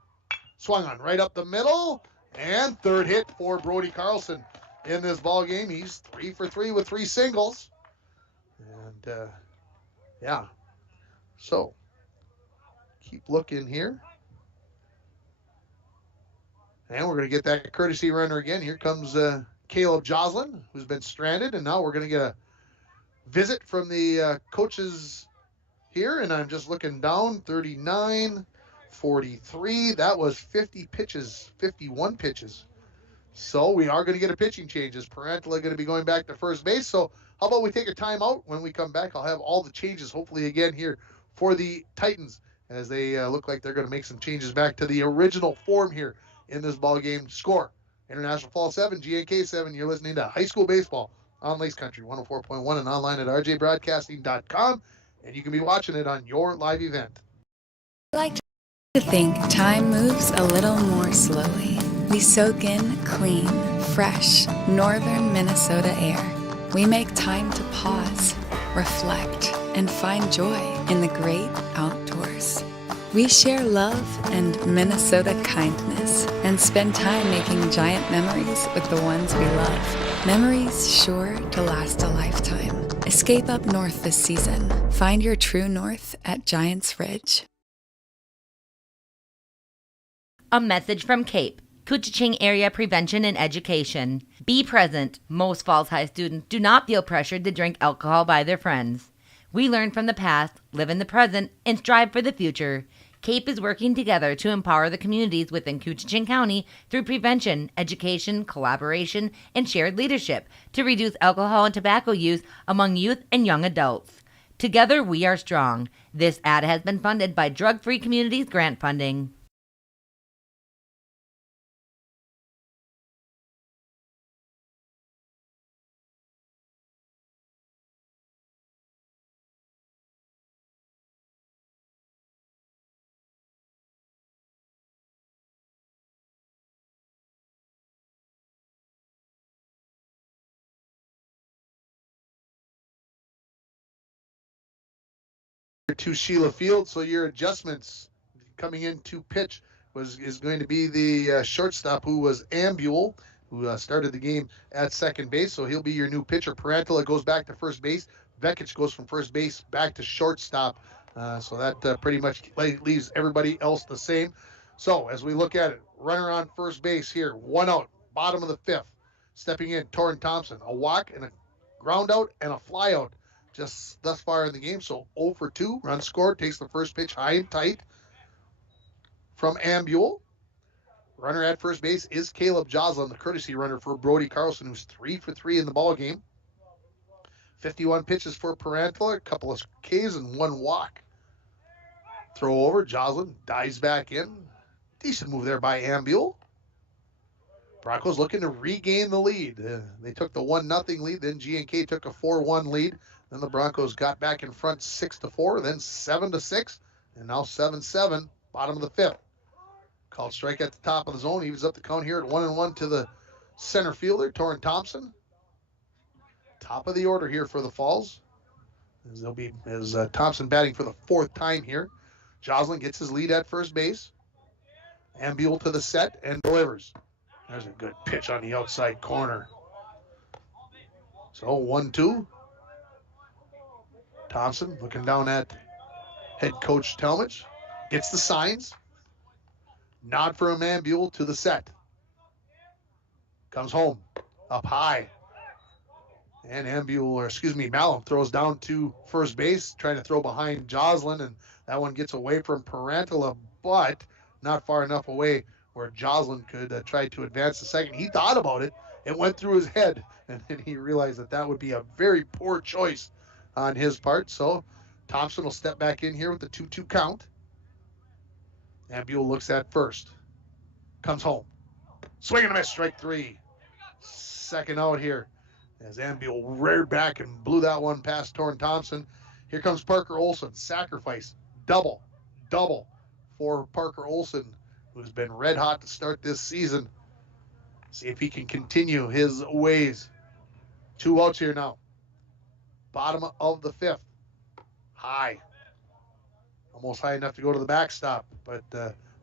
Swung on right up the middle. And third hit for Brody Carlson in this ball game. He's 3 for 3 with 3 singles. And, yeah. So, keep looking here. And we're going to get that courtesy runner again. Here comes Caleb Joslin, who's been stranded. And now we're going to get a visit from the coaches here. And I'm just looking down. 39, 43. That was 50 pitches, 51 pitches. So we are going to get a pitching change. Is Parantala going to be going back to first base? So how about we take a timeout? When we come back, I'll have all the changes, hopefully again here for the Titans, as they look like they're going to make some changes back to the original form here in this ball game. Score, International Fall 7, GNK 7. You're listening to High School Baseball on Lace Country 104.1 and online at rjbroadcasting.com. And you can be watching it on your live event. I like to think time moves a little more slowly. We soak in clean, fresh, northern Minnesota air. We make time to pause, reflect, and find joy in the great outdoors. We share love and Minnesota kindness and spend time making giant memories with the ones we love. Memories sure to last a lifetime. Escape up north this season. Find your true north at Giants Ridge. A message from CAPE, Couchiching Area Prevention and Education. Be present. Most Falls High students do not feel pressured to drink alcohol by their friends. We learn from the past, live in the present, and strive for the future. CAPE is working together to empower the communities within Couchiching County through prevention, education, collaboration, and shared leadership to reduce alcohol and tobacco use among youth and young adults. Together, we are strong. This ad has been funded by Drug Free Communities grant funding. To Sheila Field, so your adjustments coming into pitch is going to be the shortstop, who was Ambule, who started the game at second base, so he'll be your new pitcher. Parantala goes back to first base. Vekic goes from first base back to shortstop, so that pretty much leaves everybody else the same. So as we look at it, runner on first base here, 1 out, bottom of the 5th. Stepping in, Torrin Thompson, a walk and a ground out and a fly out just thus far in the game. So 0 for 2, run scored, takes the first pitch high and tight from Ambule. Runner at first base is Caleb Joslin, the courtesy runner for Brody Carlson, who's 3 for 3 in the ball game. 51 pitches for Parantala, a couple of Ks and 1 walk. Throw over, Joslin dives back in. Decent move there by Ambule. Broncos looking to regain the lead. They took the 1-0 lead, then G&K took a 4-1 lead. Then the Broncos got back in front 6-4, then 7-6, and now 7-7, bottom of the 5th. Called strike at the top of the zone. He was up the count here at 1-1 to the center fielder, Torrin Thompson. Top of the order here for the Falls. As Thompson batting for the 4th time here. Joslin gets his lead at first base. Ambule to the set and delivers. There's a good pitch on the outside corner. So 1-2. Thompson looking down at Head coach Talmadge gets the signs. Nod for a Ambule to the set. Comes home, up high. And Malum throws down to first base, trying to throw behind Jocelyn, and that one gets away from Parantala, but not far enough away where Jocelyn could try to advance the second. He thought about it. It went through his head, and then he realized that would be a very poor choice on his part. So Thompson will step back in here with the 2-2 count. Ambule looks at first. Comes home. Swing and a miss, strike 3. Second out here as Ambule reared back and blew that one past Torrin Thompson. Here comes Parker Olson. Sacrifice. Double for Parker Olson, who's been red hot to start this season. See if he can continue his ways. 2 outs here now. Bottom of the 5th. High. Almost high enough to go to the backstop, but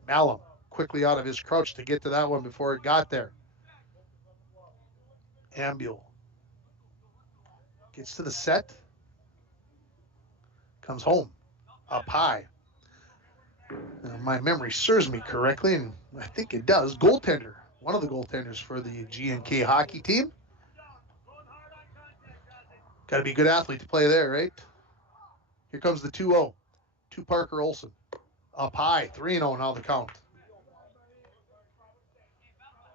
Malum quickly out of his crouch to get to that one before it got there. Ambule gets to the set. Comes home. Up high. Now, my memory serves me correctly, and I think it does. Goaltender. One of the goaltenders for the GNK hockey team. Got to be a good athlete to play there, right? Here comes the 2-0 to Parker Olson. Up high. 3-0 now the count.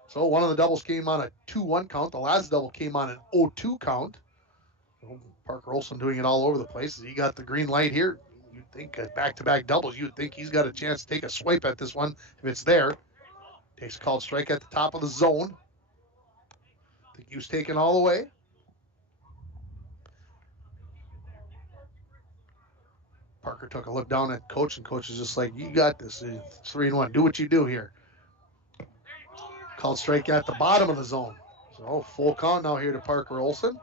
So one of the doubles came on a 2-1 count. The last double came on an 0-2 count. So Parker Olson doing it all over the place. He got the green light here. You'd think back-to-back doubles, you'd think he's got a chance to take a swipe at this one if it's there. Takes a called strike at the top of the zone. I think he was taken all the way. Parker took a look down at coach, and coach is just like, you got this. It's 3-1. Do what you do here. Called strike at the bottom of the zone. So full count now here to Parker Olson.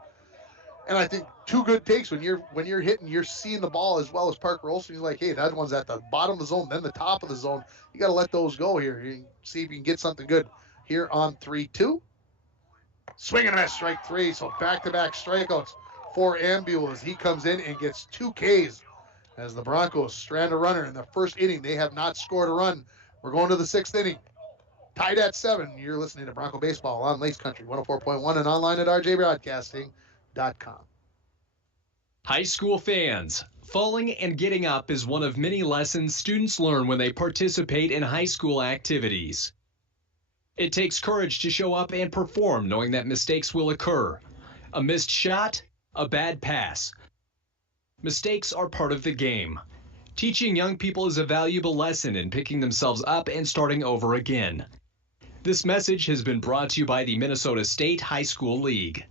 And I think 2 good takes when you're hitting, you're seeing the ball as well as Parker Olson. He's like, hey, that one's at the bottom of the zone, then the top of the zone. You got to let those go here. You see if you can get something good here on 3-2. Swing and a miss, strike 3. So back-to-back strikeouts for Ambule as he comes in and gets 2 Ks. As the Broncos strand a runner in the first inning, they have not scored a run. We're going to the 6th inning. Tied at 7. You're listening to Bronco Baseball on Lace Country 104.1 and online at rjbroadcasting.com. High school fans, falling and getting up is one of many lessons students learn when they participate in high school activities. It takes courage to show up and perform knowing that mistakes will occur. A missed shot, a bad pass. Mistakes are part of the game. Teaching young people is a valuable lesson in picking themselves up and starting over again. This message has been brought to you by the Minnesota State High School League.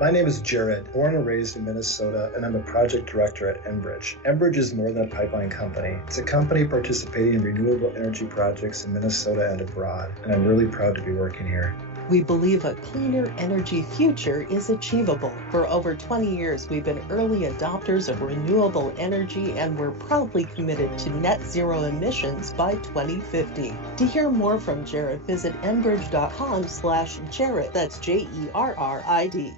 My name is Jared, born and raised in Minnesota, and I'm a project director at Enbridge. Enbridge is more than a pipeline company. It's a company participating in renewable energy projects in Minnesota and abroad, and I'm really proud to be working here. We believe a cleaner energy future is achievable. For over 20 years, we've been early adopters of renewable energy, and we're proudly committed to net zero emissions by 2050. To hear more from Jared, visit enbridge.com/Jared. That's JERRID.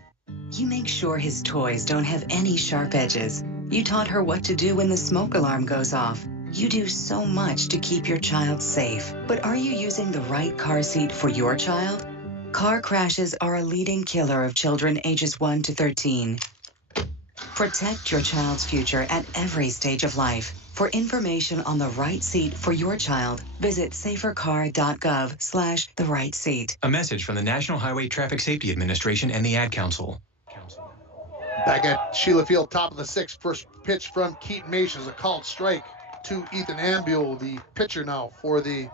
You make sure his toys don't have any sharp edges. You taught her what to do when the smoke alarm goes off. You do so much to keep your child safe. But are you using the right car seat for your child? Car crashes are a leading killer of children ages 1 to 13. Protect your child's future at every stage of life. For information on the right seat for your child, visit safercar.gov/the right seat. A message from the National Highway Traffic Safety Administration and the Ad Council. Back at Sheila Field, top of the 6th, first pitch from Keaton Maish is a called strike to Ethan Ambule, the pitcher now for the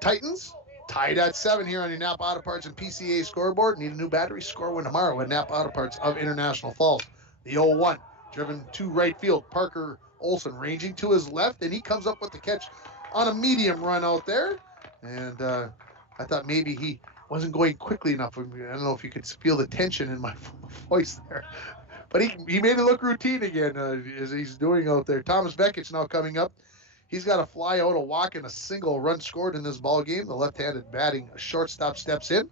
Titans. Tied at 7 here on your Napa Auto Parts and PCA scoreboard. Need a new battery? Score one tomorrow at Napa Auto Parts of International Falls. The 0-1, driven to right field. Parker Olson ranging to his left, and he comes up with the catch on a medium run out there. And I thought maybe he wasn't going quickly enough. I don't know if you could feel the tension in my voice there. But he made it look routine again as he's doing out there. Thomas Vekic now coming up. He's got a fly out, a walk, and a single run scored in this ball game. The left-handed batting shortstop steps in.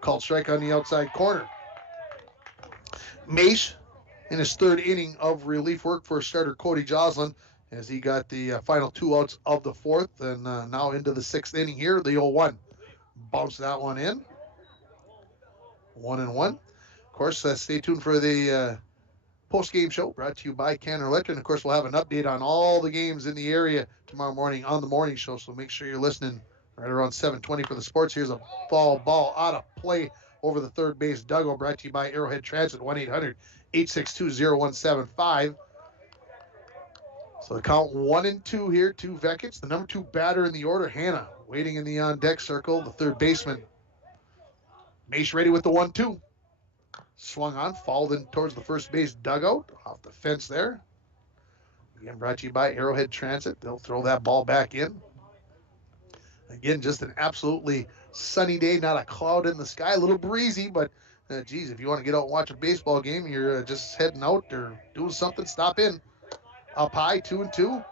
Called strike on the outside corner. Maish in his third inning of relief work for starter Cody Joslin, as he got the final 2 outs of the fourth, and now into the 6th inning here. The 0-1 bounced that one in. 1-1. Of course, stay tuned for the post-game show brought to you by Canada Electric. And of course, we'll have an update on all the games in the area tomorrow morning on the morning show. So make sure you're listening right around 7:20 for the sports. Here's a ball out of play over the third base dugout, brought to you by Arrowhead Transit, 1-800-862-0175. So the count 1-2 here to Vekic. The number 2 batter in the order, Hannah, waiting in the on-deck circle. The third baseman, Mace, ready with the 1-2. Swung on, fouled in towards the first base dugout, off the fence there. Again, brought to you by Arrowhead Transit. They'll throw that ball back in. Again, just an absolutely sunny day, not a cloud in the sky, a little breezy, but geez, if you want to get out and watch a baseball game, you're just heading out or doing something, stop in. Up high, 2-2.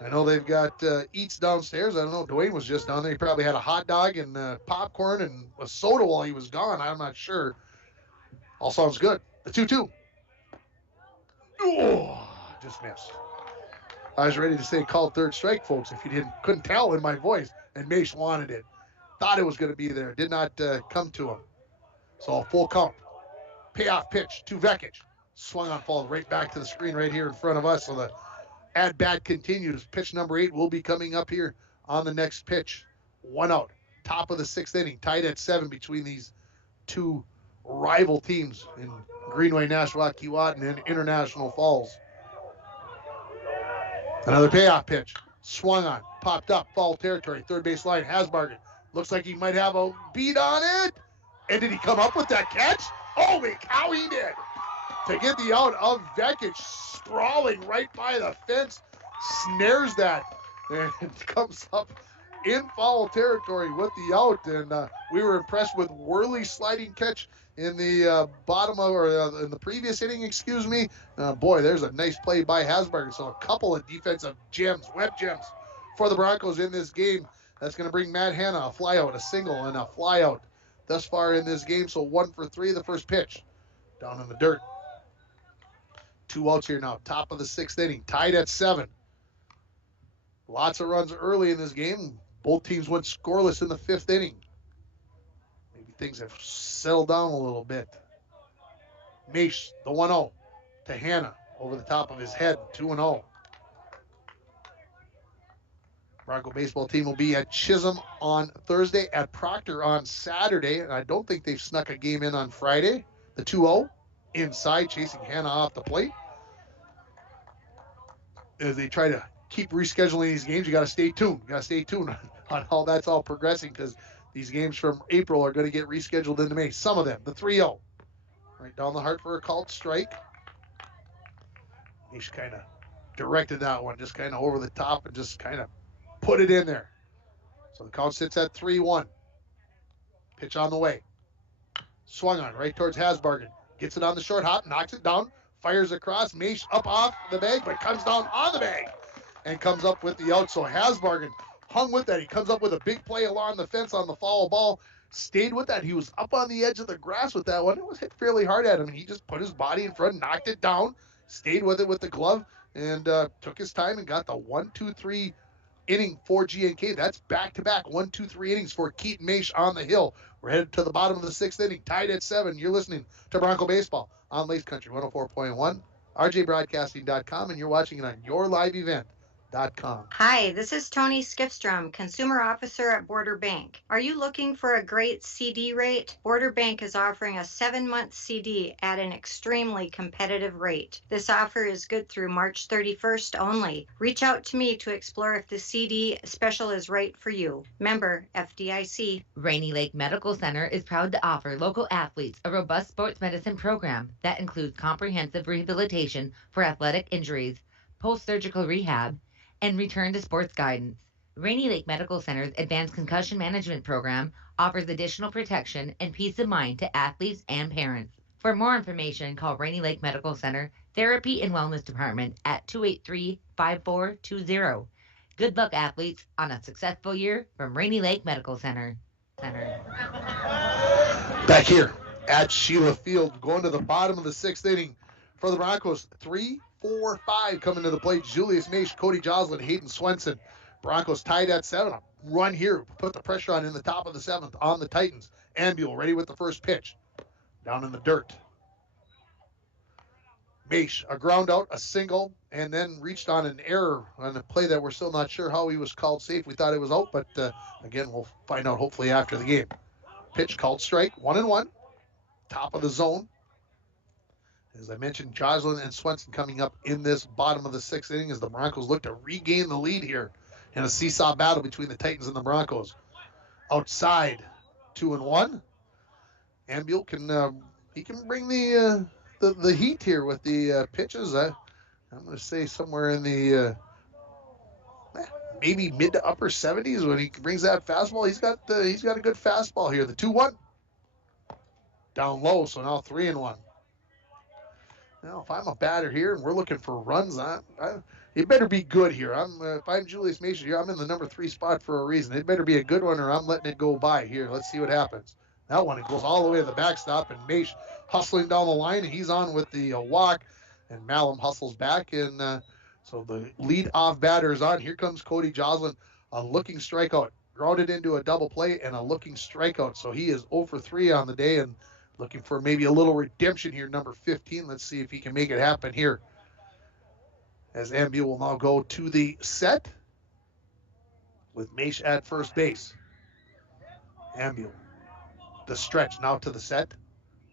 I know they've got eats downstairs. I don't know, Dwayne was just down there. He probably had a hot dog and popcorn and a soda while he was gone. I'm not sure. All sounds good. The 2-2. Oh, just missed. I was ready to say call third strike, folks, if you couldn't tell in my voice. And Mace wanted it. Thought it was going to be there. Did not come to him. So a full count. Payoff pitch to Vekic. Swung on, fall right back to the screen right here in front of us. So the at-bat continues. Pitch number 8 will be coming up here on the next pitch. 1 out. Top of the 6th inning. Tied at 7 between these two rival teams in Greenway, Nashwauk-Keewatin, and International Falls. Another payoff pitch. Swung on. Popped up. Foul territory. Third base line. Hasbargen. Looks like he might have a beat on it. And did he come up with that catch? Holy cow, he did. To get the out of Vekic, sprawling right by the fence. Snares that. And comes up in foul territory with the out. And we were impressed with Worley's sliding catch in the in the previous inning, excuse me. Boy, there's a nice play by Hasbargen. So a couple of defensive gems, web gems for the Broncos in this game. That's going to bring Matt Hanna a flyout, a single, and a flyout thus far in this game. So 1 for 3, the first pitch down in the dirt. 2 outs here now, top of the 6th inning, tied at 7. Lots of runs early in this game. Both teams went scoreless in the 5th inning. Maybe things have settled down a little bit. Mace, the 1-0 to Hanna over the top of his head, 2-0. Bronco baseball team will be at Chisholm on Thursday, at Proctor on Saturday, and I don't think they've snuck a game in on Friday. The 2-0 inside, chasing Hanna off the plate. As they try to keep rescheduling these games, you got to stay tuned. You got to stay tuned on how that's all progressing, because these games from April are going to get rescheduled into May. Some of them. The 3-0. Right down the heart for a called strike. He's kind of directed that one, just kind of over the top and just kind of put it in there. So the count sits at 3-1. Pitch on the way. Swung on right towards Hasbargen. Gets it on the short hop, knocks it down, fires across. Mace up off the bag, but comes down on the bag and comes up with the out. So Hasbargen hung with that. He comes up with a big play along the fence on the foul ball. Stayed with that. He was up on the edge of the grass with that one. It was hit fairly hard at him, and he just put his body in front, knocked it down, stayed with it with the glove, and took his time and got the 1-2-3 inning for GNK. That's back-to-back 1-2-3 innings for Keaton Mace on the hill. We're headed to the bottom of the 6th inning, tied at 7. You're listening to Bronco Baseball on Lace Country 104.1, rjbroadcasting.com, and you're watching it on yourliveevent.com. Hi, this is Tony Skifstrom, Consumer Officer at Border Bank. Are you looking for a great CD rate? Border Bank is offering a 7-month CD at an extremely competitive rate. This offer is good through March 31st only. Reach out to me to explore if the CD special is right for you. Member FDIC. Rainy Lake Medical Center is proud to offer local athletes a robust sports medicine program that includes comprehensive rehabilitation for athletic injuries, post-surgical rehab, and return to sports guidance. Rainy Lake Medical Center's Advanced Concussion Management Program offers additional protection and peace of mind to athletes and parents. For more information, call Rainy Lake Medical Center Therapy and Wellness Department at 283-5420. Good luck, athletes, on a successful year from Rainy Lake Medical Center. Back here at Sheila Field, going to the bottom of the 6th inning for the Broncos. 3, 4, 5 coming to the plate. Julius Maish, Cody Joslin, Hayden Swenson. Broncos tied at 7. A run here. Put the pressure on in the top of the 7th on the Titans. Ambule ready with the first pitch. Down in the dirt. Maish, a ground out, a single, and then reached on an error on a play that we're still not sure how he was called safe. We thought it was out, but again, we'll find out hopefully after the game. Pitch called strike, 1-1, top of the zone. As I mentioned, Joslin and Swenson coming up in this bottom of the 6th inning as the Broncos look to regain the lead here in a seesaw battle between the Titans and the Broncos. Outside, 2-1. Ambule can he can bring the heat here with the pitches. I'm going to say somewhere in the maybe mid to upper 70s when he brings that fastball. He's got a good fastball here. The 2-1 down low, so now 3-1. Now, if I'm a batter here and we're looking for runs, it better be good here. If I'm Julius Mason here, I'm in the number 3 spot for a reason. It better be a good one or I'm letting it go by here. Let's see what happens. That one, it goes all the way to the backstop, and Maish hustling down the line. He's on with the walk, and Malum hustles back, and so the lead-off batter is on. Here comes Cody Joslin, a looking strikeout, grounded into a double play, and a looking strikeout. So he is 0 for 3 on the day, and looking for maybe a little redemption here, number 15. Let's see if he can make it happen here. As Ambule will now go to the set with Maish at first base. Ambule. The stretch now to the set.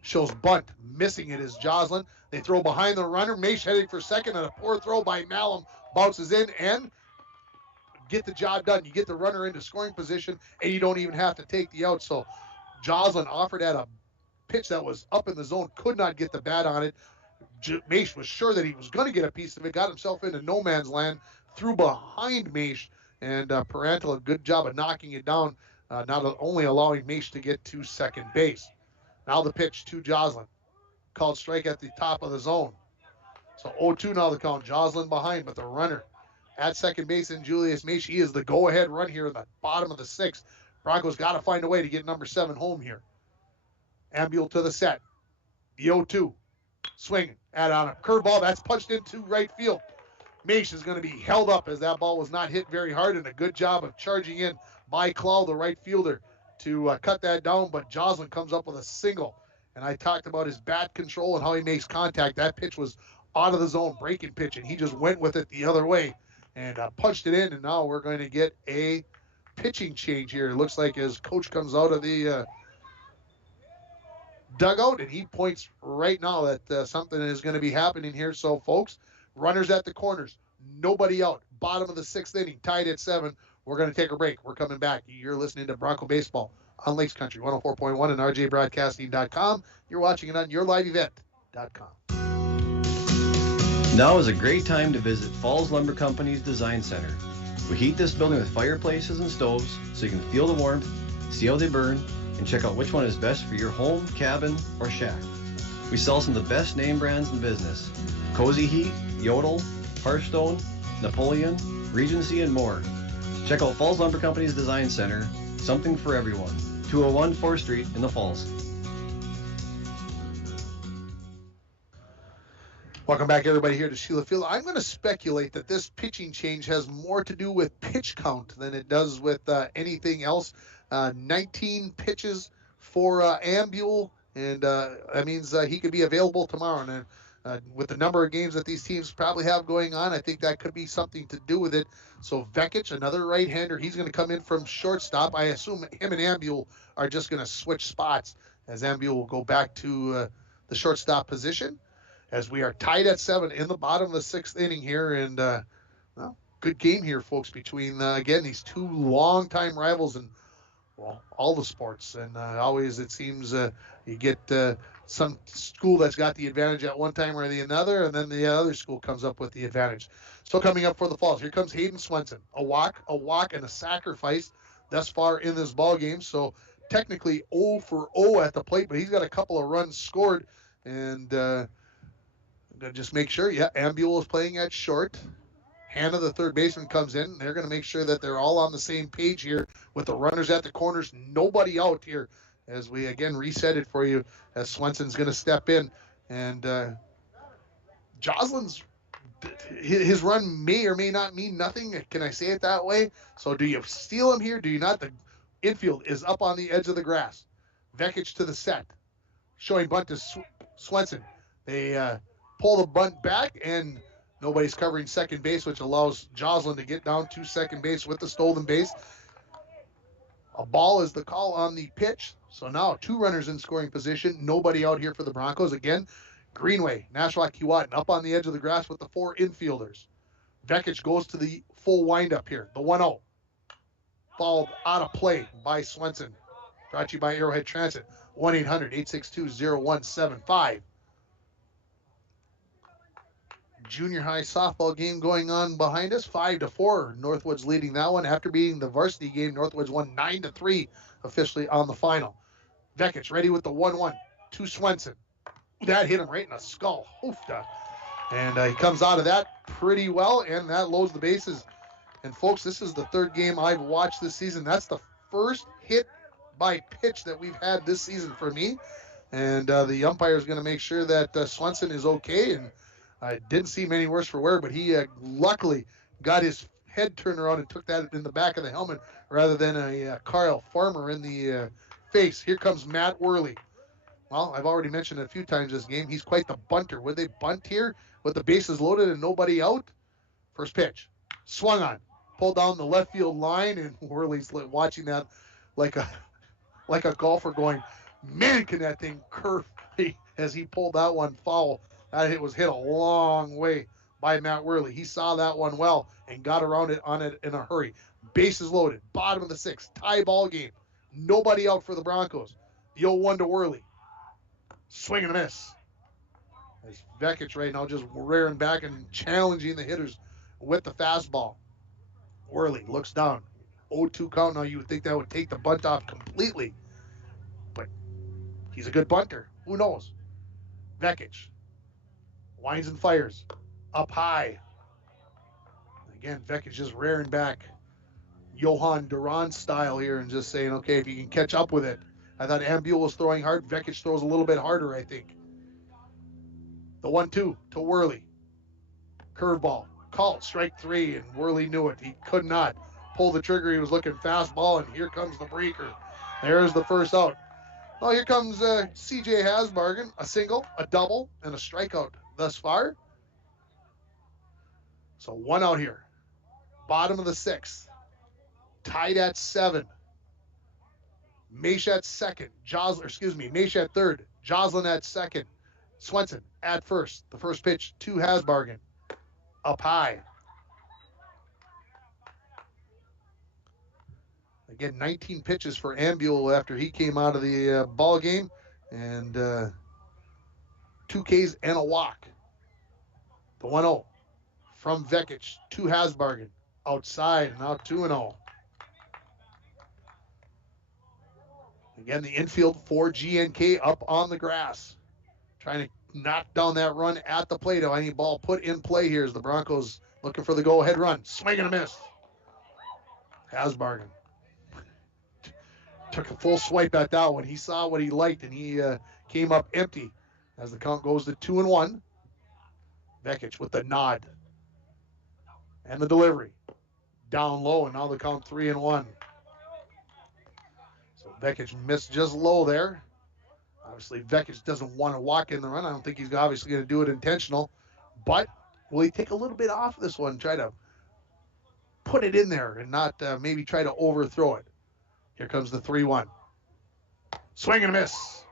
Shows bunt. Missing it is Joslin. They throw behind the runner. Maish heading for second, and a poor throw by Malum bounces in and get the job done. You get the runner into scoring position, and you don't even have to take the out. So Joslin offered at a pitch that was up in the zone, could not get the bat on it. Maish was sure that he was going to get a piece of it, got himself into no man's land, threw behind Maish, and Parental, a good job of knocking it down, not only allowing Maish to get to second base. Now the pitch to Joslin. Called strike at the top of the zone. So 0-2 now the count. Joslin behind, but the runner at second base in Julius Maish. He is the go-ahead run here in the bottom of the 6th. Broncos got to find a way to get number 7 home here. Ambule to the set. The 0-2. Swinging at on a curveball. That's punched into right field. Maish is going to be held up as that ball was not hit very hard, and a good job of charging in by Clow, the right fielder, to cut that down, but Joslin comes up with a single. And I talked about his bat control and how he makes contact. That pitch was out of the zone, breaking pitch, and he just went with it the other way and punched it in, and now we're going to get a pitching change here. It looks like his coach comes out of the dugout, and he points right now that something is going to be happening here. So, folks, runners at the corners, nobody out. Bottom of the 6th inning, tied at 7. We're going to take a break. We're coming back. You're listening to Bronco Baseball on Lakes Country 104.1 and rjbroadcasting.com. You're watching it on yourliveevent.com. Now is a great time to visit Falls Lumber Company's Design Center. We heat this building with fireplaces and stoves so you can feel the warmth, see how they burn, and check out which one is best for your home, cabin, or shack. We sell some of the best name brands in business: Cozy Heat, Yodel, Hearthstone, Napoleon, Regency, and more. Check out Falls Lumber Company's Design Center, something for everyone. 201 4th Street in the Falls. Welcome back, everybody, here to Sheila Field. I'm going to speculate that this pitching change has more to do with pitch count than it does with anything else. 19 pitches for Ambule, and that means he could be available tomorrow. And with the number of games that these teams probably have going on, I think that could be something to do with it. So Vekic, another right-hander, he's going to come in from shortstop. I assume him and Ambule are just going to switch spots, as Ambule will go back to the shortstop position, as we are tied at 7 in the bottom of the 6th inning here. And well, good game here, folks, between, again, these two longtime rivals in, well, all the sports. And always it seems you get some school that's got the advantage at one time or the another, and then the other school comes up with the advantage. So coming up for the Falls, here comes Hayden Swenson. A walk, and a sacrifice thus far in this ball game. So technically 0 for 0 at the plate, but he's got a couple of runs scored. And just make sure, Ambule is playing at short. Hannah, the third baseman, comes in. They're going to make sure that they're all on the same page here with the runners at the corners. Nobody out here, as we again reset it for you, as Swenson's going to step in. And Jocelyn's his run may or may not mean nothing. Can I say it that way? So do you steal him here? Do you not? The infield is up on the edge of the grass. Vekic to the set. Showing bunt to Swenson. They pull the bunt back, and nobody's covering second base, which allows Jocelyn to get down to second base with the stolen base. A ball is the call on the pitch. So now 2 runners in scoring position. Nobody out here for the Broncos. Again, Greenway, Nashwauk, Keewatin up on the edge of the grass with the 4 infielders. Vekic goes to the full windup here. The 1-0. Fouled out of play by Swenson. Brought to you by Arrowhead Transit. 1-800-862-0175. Junior high softball game going on behind us. 5-4. Northwoods leading that one. After beating the varsity game, Northwoods won 9-3 officially on the final. Vekic ready with the 1-1 to Swenson. That hit him right in the skull. Oofda. And he comes out of that pretty well, and that loads the bases. And folks, this is the 3rd game I've watched this season. That's the first hit by pitch that we've had this season for me. And the umpire is going to make sure that Swenson is okay. And I didn't see him any worse for wear, but he luckily got his head turned around and took that in the back of the helmet rather than a Kyle Farmer in the face. Here comes Matt Worley. Well, I've already mentioned it a few times this game. He's quite the bunter. Would they bunt here with the bases loaded and nobody out? First pitch. Swung on. Pulled down the left field line, and Worley's watching that like a golfer going, man, can that thing curve as he pulled that one foul. That hit was hit a long way by Matt Worley. He saw that one well and got around it on it in a hurry. Bases loaded. Bottom of the 6th. Tie ball game. Nobody out for the Broncos. The 0-1 to Worley. Swing and a miss. As Vekic right now just rearing back and challenging the hitters with the fastball. Worley looks down. 0-2 count. Now you would think that would take the bunt off completely. But he's a good bunter. Who knows? Vekic winds and fires. Up high. Again, Vekic just rearing back. Johan Duran style here and just saying, okay, if you can catch up with it. I thought Ambule was throwing hard. Vekic throws a little bit harder, I think. The 1-2 to Worley. Curveball. Called strike 3, and Worley knew it. He could not pull the trigger. He was looking fastball, and here comes the breaker. There's the first out. Well, here comes C.J. Hasbargen. A single, a double, and a strikeout thus far. So 1 out here. Bottom of the 6th. Tied at 7. Maish at 2nd. Maish at 3rd. Joslin at 2nd. Swenson at 1st. The first pitch to Hasbargen. Up high. Again, 19 pitches for Ambule after he came out of the ball game. And 2 Ks and a walk. The 1-0 from Vekic to Hasbargen. Outside, now 2-0. Again, the infield for GNK up on the grass. Trying to knock down that run at the plate. Any ball put in play here as the Broncos looking for the go-ahead run. Swing and a miss. Hasbargen took a full swipe at that one. He saw what he liked, and he came up empty as the count goes to 2-1. Vekic with the nod and the delivery. Down low, and now the count 3-1. So Vekic missed just low there. Obviously, Vekic doesn't want to walk in the run. I don't think he's obviously going to do it intentional. But will he take a little bit off this one, try to put it in there and not maybe try to overthrow it? Here comes the 3-1. Swing and a miss.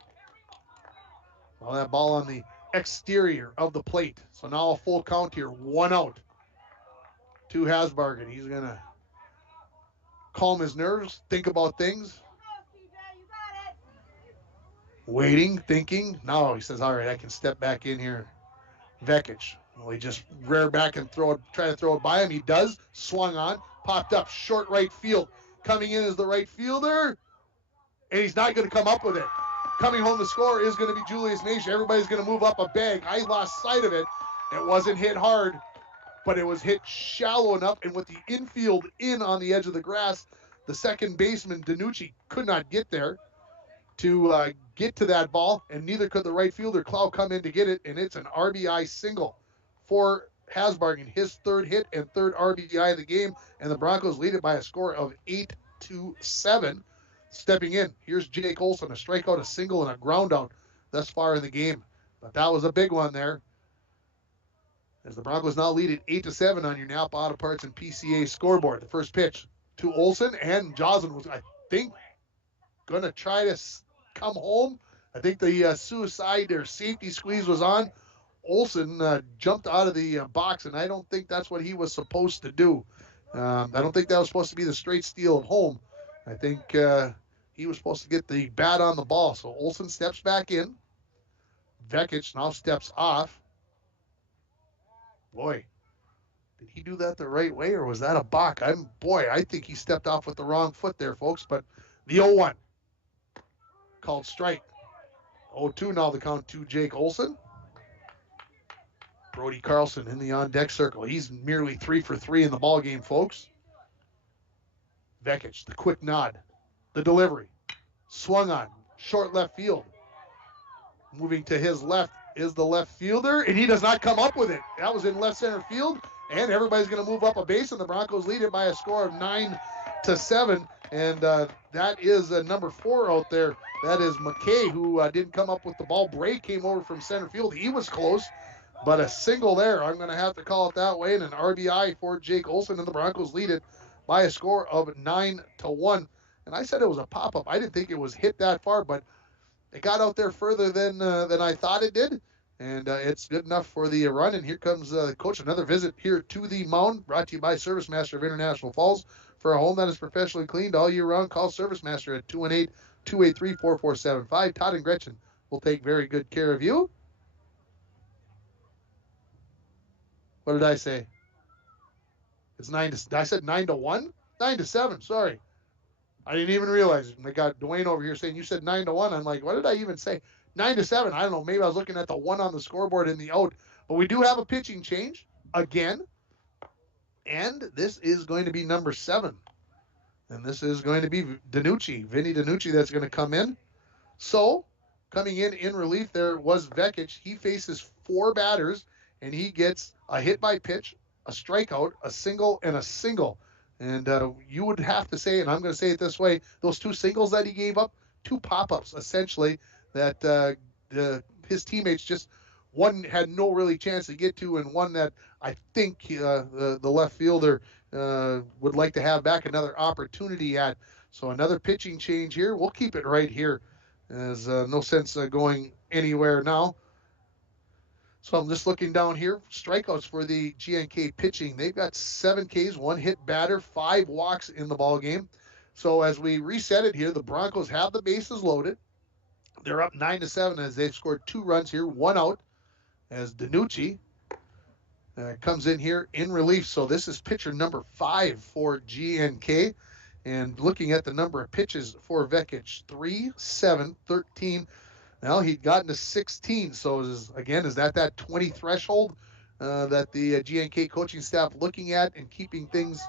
Well, that ball on the exterior of the plate. So now a full count here. 1 out to Hasbargen. He's going to calm his nerves, think about things. Waiting, thinking. No, he says, all right, I can step back in here. Vekic. Well, he just rear back and try to throw it by him. He does. Swung on. Popped up. Short right field. Coming in as the right fielder. And he's not going to come up with it. Coming home to score is going to be Julius Maish. Everybody's going to move up a bag. I lost sight of it. It wasn't hit hard, but it was hit shallow enough. And with the infield in on the edge of the grass, the second baseman, Danucci, could not get there to get to that ball, and neither could the right fielder, Clow, come in to get it, and it's an RBI single for Hasbargen, his third hit and third RBI of the game, and the Broncos lead it by a score of 8-7. Stepping in, here's Jake Olson, a strikeout, a single, and a ground out thus far in the game. But that was a big one there, as the Broncos now lead it 8-7 on your Napa Auto Parts and PCA scoreboard. The first pitch to Olson, and Joslin was, I think, going to try to come home. I think the suicide or safety squeeze was on. Olson jumped out of the box, and I don't think that's what he was supposed to do. I don't think that was supposed to be the straight steal at home. I think he was supposed to get the bat on the ball. So Olson steps back in. Vekic now steps off. Boy, did he do that the right way, or was that a balk? I think he stepped off with the wrong foot there, folks. But the 0-1 called strike. 0-2 now the count to Jake Olson. Brody Carlson in the on-deck circle. He's merely 3 for 3 in the ball game, folks. Vekic, the quick nod. The delivery. Swung on. Short left field. Moving to his left is the left fielder, and he does not come up with it. That was in left center field, and everybody's going to move up a base, and the Broncos lead it by a score of 9-7. And that is number 4 out there. That is McKay, who didn't come up with the ball. Bray came over from center field. He was close. But a single there, I'm going to have to call it that way, and an RBI for Jake Olson, and the Broncos lead it by a score of 9-1. And I said it was a pop-up. I didn't think it was hit that far, but it got out there further than I thought it did, and it's good enough for the run. And here comes the coach. Another visit here to the mound, brought to you by Service Master of International Falls. For a home that is professionally cleaned all year round, call Service Master at 218-283-4475. Todd and Gretchen will take very good care of you. What did I say? It's I said 9-1? 9-7, sorry. I didn't even realize it. And I got Dwayne over here saying, you said 9-1. I'm like, what did I even say? 9-7. I don't know. Maybe I was looking at the 1 on the scoreboard in the out. But we do have a pitching change again. And this is going to be number 7. And this is going to be Vinny DiNucci that's going to come in. So, coming in relief there was Vekic. He faces 4 batters, and he gets a hit by pitch, a strikeout, a single, and a single. And you would have to say, and I'm going to say it this way, those 2 singles that he gave up, 2 pop-ups, essentially, that his teammates just, one had no really chance to get to, and one that I think the left fielder would like to have back another opportunity at. So another pitching change here. We'll keep it right here. There's no sense going anywhere now. So I'm just looking down here. Strikeouts for the GNK pitching. They've got 7 Ks, 1 hit batter, 5 walks in the ball game. So as we reset it here, the Broncos have the bases loaded. They're up 9-7 as they've scored 2 runs here, 1 out, as DiNucci comes in here in relief. So this is pitcher number 5 for GNK. And looking at the number of pitches for Vekic, 3, 7, 13. Well, he'd gotten to 16, so is that 20 threshold that the GNK coaching staff looking at and keeping things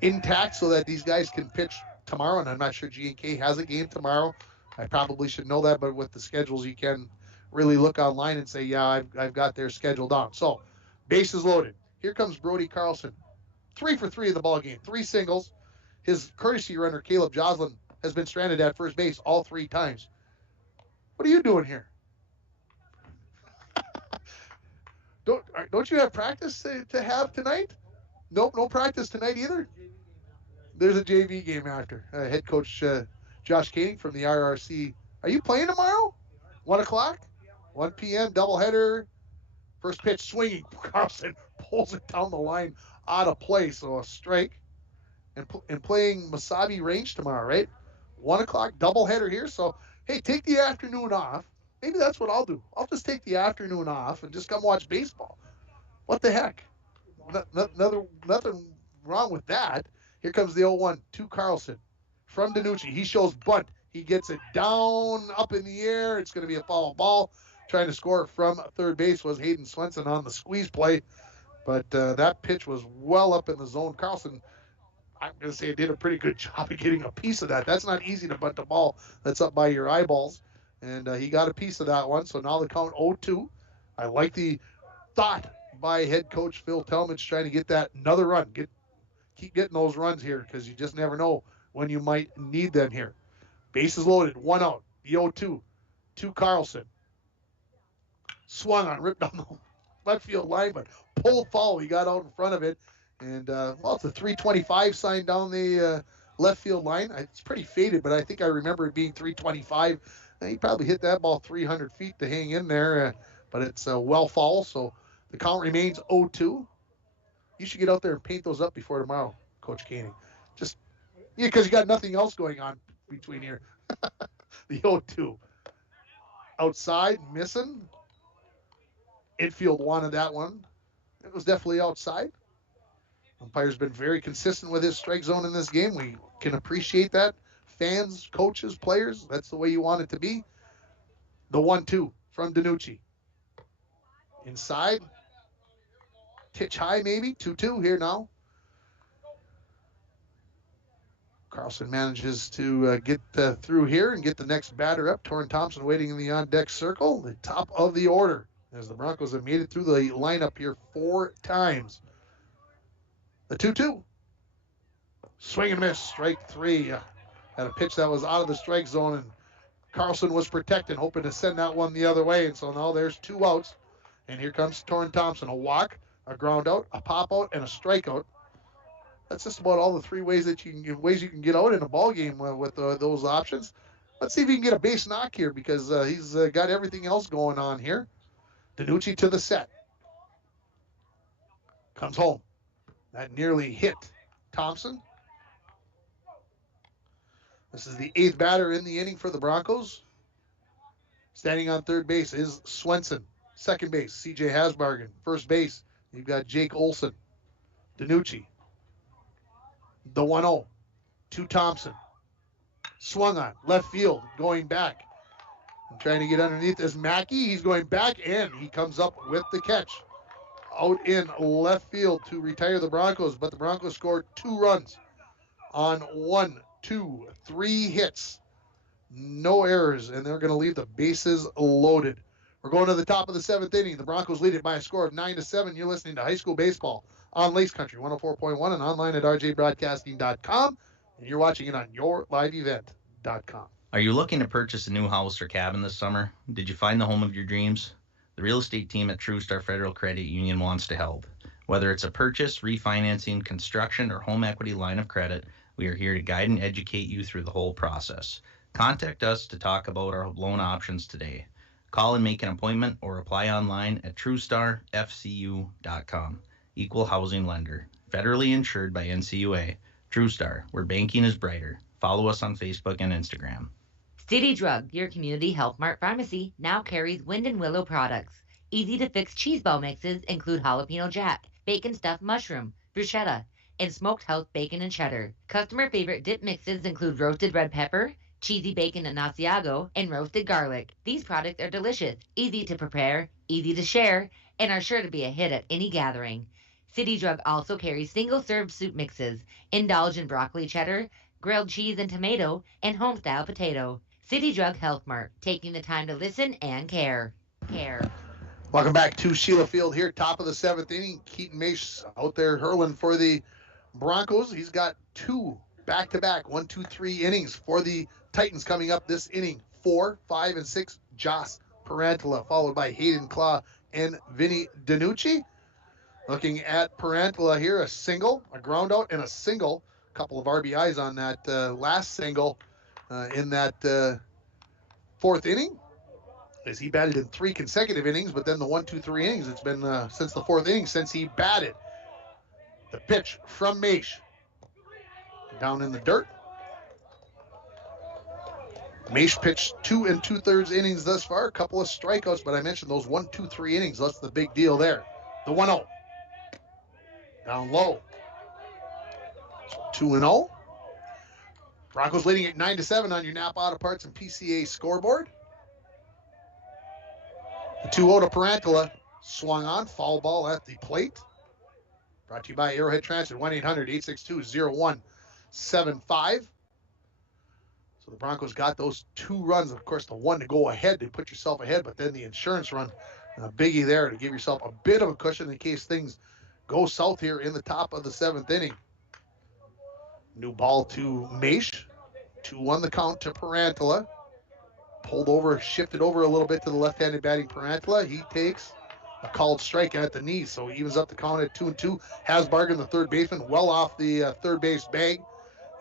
intact so that these guys can pitch tomorrow? And I'm not sure GNK has a game tomorrow. I probably should know that, but with the schedules, you can really look online and say, yeah, I've got their schedule down. So, bases loaded. Here comes Brody Carlson. 3 for 3 in the ball game, 3 singles. His courtesy runner, Caleb Joslin, has been stranded at first base all 3 times. What are you doing here? Don't you have practice to have tonight? Nope, no practice tonight either. There's a JV game after. Head coach Josh Koenig from the RRC. Are you playing tomorrow? 1 o'clock? 1 p.m. doubleheader. First pitch swinging. Carlson pulls it down the line out of play. So a strike. And playing Masabi Range tomorrow, right? 1 o'clock doubleheader here. So, hey, take the afternoon off. Maybe that's what I'll do. I'll just take the afternoon off and just come watch baseball. What the heck? Nothing wrong with that. Here comes the 0-1 to Carlson from DiNucci. He shows bunt. He gets it down, up in the air. It's going to be a foul ball. Trying to score from third base was Hayden Swenson on the squeeze play. But that pitch was well up in the zone. Carlson, I'm going to say, did a pretty good job of getting a piece of that. That's not easy to bunt the ball that's up by your eyeballs. And he got a piece of that one. So now the count 0-2. I like the thought by head coach Phil Talmadge, trying to get that another run. Keep getting those runs here, because you just never know when you might need them here. Bases loaded, 1 out. The 0-2 to Carlson. Swung on, ripped down the left field line, but pulled foul. He got out in front of it. And, it's a 325 sign down the left field line. It's pretty faded, but I think I remember it being 325. He probably hit that ball 300 feet to hang in there, but it's well foul, so the count remains 0-2. You should get out there and paint those up before tomorrow, Coach Koenig. Just, because you got nothing else going on between here. The 0-2. Outside, missing. Infield wanted that one. It was definitely outside. Umpire's been very consistent with his strike zone in this game. We can appreciate that. Fans, coaches, players, that's the way you want it to be. The 1-2 from DiNucci. Inside. Titch high maybe. 2-2 here now. Carlson manages to get through here and get the next batter up. Torrin Thompson waiting in the on-deck circle. The top of the order, as the Broncos have made it through the lineup here 4 times. The 2-2. Swing and miss. Strike 3. Had a pitch that was out of the strike zone, and Carlson was protecting, hoping to send that one the other way. And so now there's 2 outs. And here comes Torrin Thompson. A walk, a ground out, a pop out, and a strikeout. That's just about all the 3 ways you can get out in a ball game with those options. Let's see if he can get a base knock here, because he's got everything else going on here. DiNucci to the set. Comes home. That nearly hit Thompson. This is the 8th batter in the inning for the Broncos. Standing on third base is Swenson. Second base, C.J. Hasbargen. First base, you've got Jake Olson. DiNucci. The 1-0 to Thompson. Swung on. Left field. Going back. And trying to get underneath is Mackey. He's going back, and he comes up with the catch. Out in left field to retire the Broncos, but the Broncos scored 2 runs on 1, 2, 3 hits. No errors, and they're going to leave the bases loaded. We're going to the top of the 7th inning. The Broncos lead it by a score of 9-7. You're listening to High School Baseball on Lace Country 104.1 and online at rjbroadcasting.com. And you're watching it on yourliveevent.com. Are you looking to purchase a new house or cabin this summer? Did you find the home of your dreams? The real estate team at TrueStar Federal Credit Union wants to help. Whether it's a purchase, refinancing, construction, or home equity line of credit, we are here to guide and educate you through the whole process. Contact us to talk about our loan options today. Call and make an appointment or apply online at TrueStarFCU.com. Equal housing lender. Federally insured by NCUA. TrueStar, where banking is brighter. Follow us on Facebook and Instagram. City Drug, your community Health Mart pharmacy, now carries Wind and Willow products. Easy-to-fix cheese ball mixes include jalapeno jack, bacon stuffed mushroom, bruschetta, and smoked health bacon and cheddar. Customer favorite dip mixes include roasted red pepper, cheesy bacon and Asiago, and roasted garlic. These products are delicious, easy to prepare, easy to share, and are sure to be a hit at any gathering. City Drug also carries single-serve soup mixes, indulge in broccoli cheddar, grilled cheese and tomato, and home-style potato. City Drug Health Mart, taking the time to listen and care. Welcome back to Sheila Field here, top of the 7th inning. Keaton Mace out there hurling for the Broncos. He's got 2 back-to-back 1, 2, 3 innings for the Titans coming up this inning. 4, 5, and 6, Joss Parantula, followed by Hayden Claw and Vinny DiNucci. Looking at Parantula here, a single, a ground out, and a single. A couple of RBIs on that last single in that 4th inning, as he batted in 3 consecutive innings, but then the 1, 2, 3 innings, it's been since the 4th inning since he batted. The pitch from Maish. Down in the dirt. Maish pitched 2 2/3 innings thus far, a couple of strikeouts, but I mentioned those 1, 2, 3 innings. That's the big deal there. The 1-0. Down low. 2-0. Broncos leading at 9-7 on your Napa Auto Parts and PCA scoreboard. The 2-0 to Parantula. Swung on. Foul ball at the plate. Brought to you by Arrowhead Transit, 1-800-862-0175. So the Broncos got those 2 runs. Of course, the one to go ahead, they put yourself ahead, but then the insurance run A biggie there to give yourself a bit of a cushion in case things go south here in the top of the 7th inning. New ball to Maish. 2-1 the count to Perantala. Pulled over, shifted over a little bit to the left-handed batting Perantala. He takes a called strike at the knee, so he evens up the count at 2-2. Hasbargen, the third baseman, well off the third base bag.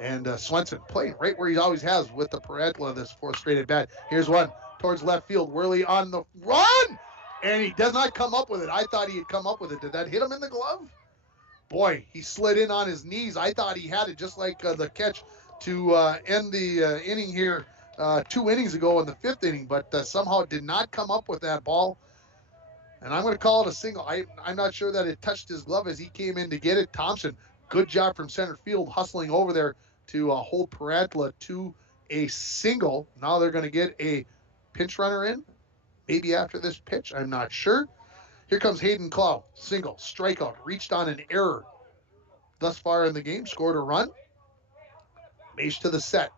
And Swenson playing right where he always has with the Perantala this 4th straight at bat. Here's one towards left field. Worley on the run! And he does not come up with it. I thought he had come up with it. Did that hit him in the glove? Boy, he slid in on his knees. I thought he had it just like the catch to end the inning here 2 innings ago in the 5th inning, but somehow did not come up with that ball. And I'm going to call it a single. I'm not sure that it touched his glove as he came in to get it. Thompson, good job from center field, hustling over there to hold Perantala to a single. Now they're going to get a pinch runner in, maybe after this pitch. I'm not sure. Here comes Hayden Clow, single, strikeout, reached on an error. Thus far in the game, scored a run. Maish to the set.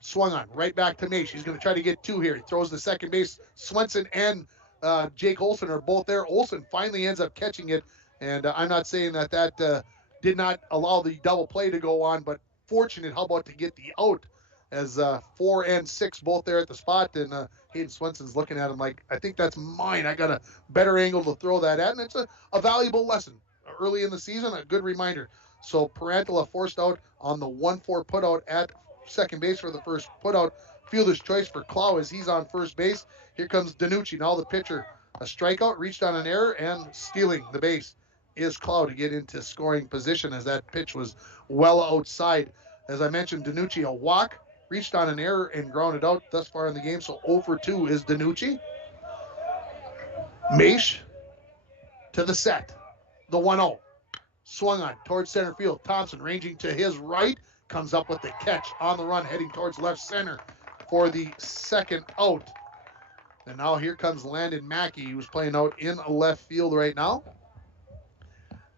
Swung on, right back to Maish. He's going to try to get 2 here. He throws the second base. Swenson and Jake Olson are both there. Olson finally ends up catching it, and I'm not saying that did not allow the double play to go on, but fortunate, how about to get the out, as 4 and 6 both there at the spot, and Hayden Swenson's looking at him like, I think that's mine. I got a better angle to throw that at, and it's a valuable lesson early in the season, a good reminder. So Perantala forced out on the 1-4 putout at second base for the first putout. Fielder's choice for Clow as he's on first base. Here comes Danucci, now the pitcher. A strikeout, reached on an error, and stealing the base is Clow to get into scoring position as that pitch was well outside. As I mentioned, Danucci a walk, reached on an error and grounded out thus far in the game. So 0 for 2 is Danucci. Maish to the set. The 1-0. Swung on towards center field. Thompson ranging to his right. Comes up with the catch on the run, heading towards left center for the second out. And now here comes Landon Mackey, who's playing out in left field right now.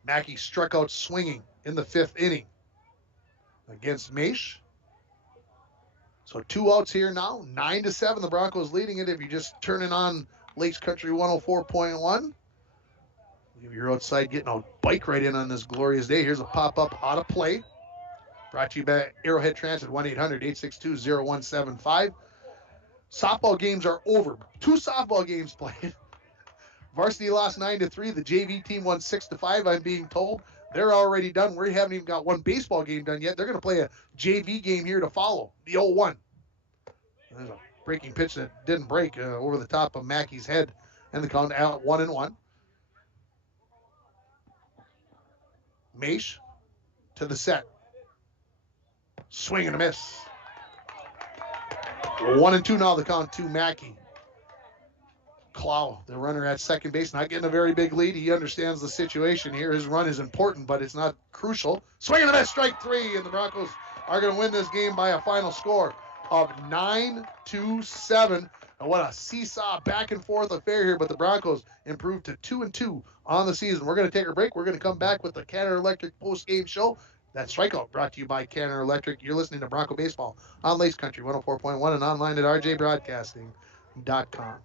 Mackey struck out swinging in the 5th inning against Maish. So 2 outs here now, 9-7. The Broncos leading it if you're just turning on Lakes Country 104.1. If you're outside getting a bike ride in on this glorious day, here's a pop-up out of play. Brought to you by Arrowhead Transit, 1-800-862-0175. Softball games are over. 2 softball games played. Varsity lost 9-3. The JV team won 6-5, I'm being told. They're already done. We haven't even got one baseball game done yet. They're going to play a JV game here to follow, the 0-1. There's a breaking pitch that didn't break over the top of Mackey's head. And the count out 1-1. Maish to the set. Swing and a miss. 1-2 now, the count to Mackey. Clow, the runner at second base, not getting a very big lead. He understands the situation here. His run is important, but it's not crucial. Swing and a miss, strike 3, and the Broncos are going to win this game by a final score of 9-7. And what a seesaw back and forth affair here, but the Broncos improved to 2-2 on the season. We're going to take a break. We're going to come back with the Canada Electric post-game show. That strikeout brought to you by Canada Electric. You're listening to Bronco Baseball on Lakes Country 104.1 and online at rjbroadcasting.com.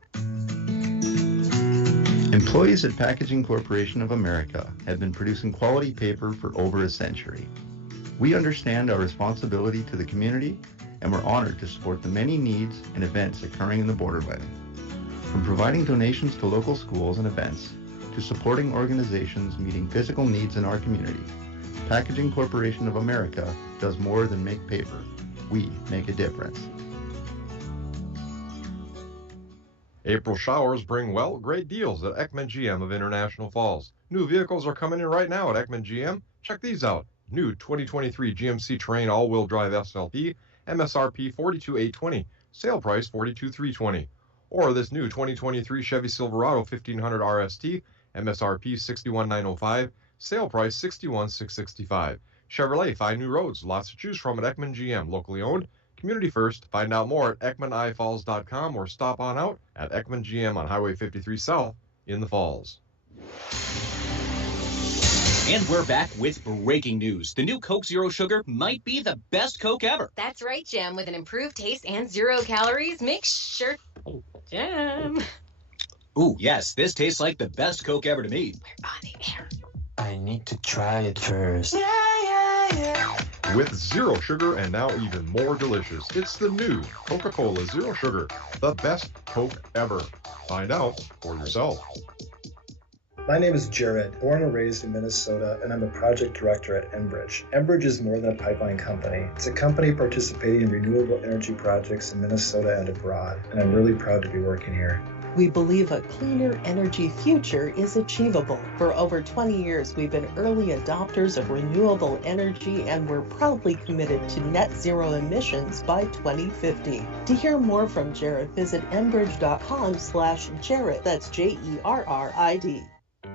Employees at Packaging Corporation of America have been producing quality paper for over a century. We understand our responsibility to the community, and we're honored to support the many needs and events occurring in the Borderland. From providing donations to local schools and events, to supporting organizations meeting physical needs in our community, Packaging Corporation of America does more than make paper. We make a difference. April showers bring, well, great deals at Ekman GM of International Falls. New vehicles are coming in right now at Ekman GM. Check these out. New 2023 GMC Terrain all-wheel drive SLP, MSRP $42,820, sale price $42,320. Or this new 2023 Chevy Silverado 1500 RST, MSRP $61,905, sale price $61,665. Chevrolet, 5 new roads, lots to choose from at Ekman GM, locally owned, community first. Find out more at EkmanIFalls.com or stop on out at Ekman GM on Highway 53 South in the Falls. And we're back with breaking news. The new Coke Zero Sugar might be the best Coke ever. That's right, Jim. With an improved taste and 0 calories, make sure... Jim... Ooh, yes, this tastes like the best Coke ever to me. We're on the air. I need to try it first. With zero sugar and now even more delicious, it's the new Coca-Cola Zero Sugar, the best Coke ever. Find out for yourself. My name is Jared, born and raised in Minnesota, and I'm a project director at Enbridge. Enbridge is more than a pipeline company. It's a company participating in renewable energy projects in Minnesota and abroad, and I'm really proud to be working here. We believe a cleaner energy future is achievable. For over 20 years, we've been early adopters of renewable energy, and we're proudly committed to net zero emissions by 2050. To hear more from Jared, visit enbridge.com/Jared. That's JERRID.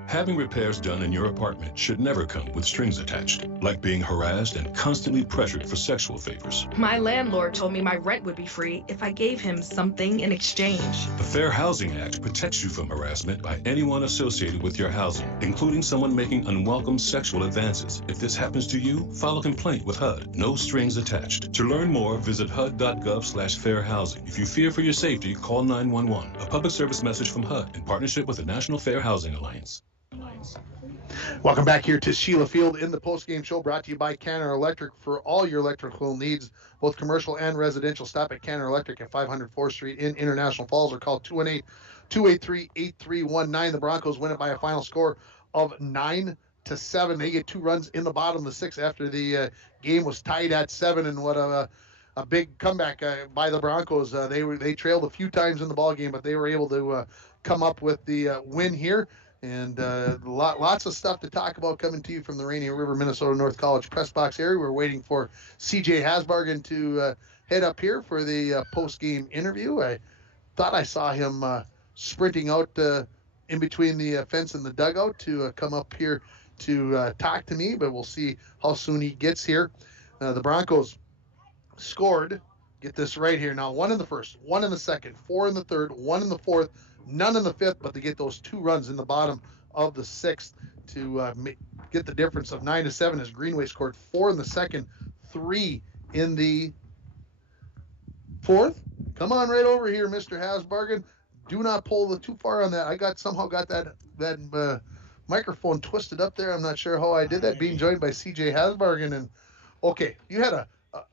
Having repairs done in your apartment should never come with strings attached, like being harassed and constantly pressured for sexual favors. My landlord told me my rent would be free if I gave him something in exchange. The Fair Housing Act protects you from harassment by anyone associated with your housing, including someone making unwelcome sexual advances. If this happens to you, file a complaint with HUD. No strings attached. To learn more, visit hud.gov/fairhousing. If you fear for your safety, call 911. A public service message from HUD in partnership with the National Fair Housing Alliance. Welcome back here to Sheila Field in the postgame show, brought to you by Canada Electric. For all your electrical needs, both commercial and residential, stop at Canada Electric at 500 4th Street in International Falls, or call 218-283-8319. The Broncos win it by a final score of 9-7. They get 2 runs in the bottom of the 6th after the game was tied at 7, and what a big comeback by the Broncos. They trailed a few times in the ball game, but they were able to come up with the win here. And lots of stuff to talk about coming to you from the Rainier River, Minnesota North College press box area. We're waiting for CJ Hasbargen to head up here for the post-game interview. I thought I saw him sprinting out in between the fence and the dugout to come up here to talk to me, but we'll see how soon he gets here. The Broncos scored, get this right here now, 1 in the first, 1 in the second, 4 in the third, 1 in the fourth, none in the fifth, but they get those 2 runs in the bottom of the 6th to get the difference of 9-7 as Greenway scored 4 in the second, 3 in the fourth. Come on right over here, Mr. Hasbargen. Do not pull too far on that. I somehow got that microphone twisted up there. I'm not sure how I did that. Being joined by CJ Hasbargen, and okay, you had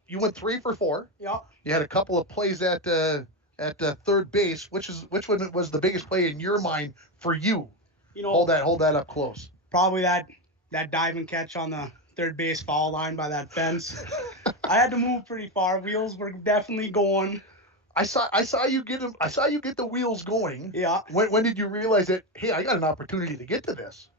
you went 3 for 4. Yeah. You had a couple of plays at third base. Which one was the biggest play in your mind for you? You know, hold that up close. Probably that dive and catch on the third base foul line by that fence. I had to move pretty far. Wheels were definitely going. I saw you get them. I saw you get the wheels going. Yeah. When did you realize that? Hey, I got an opportunity to get to this.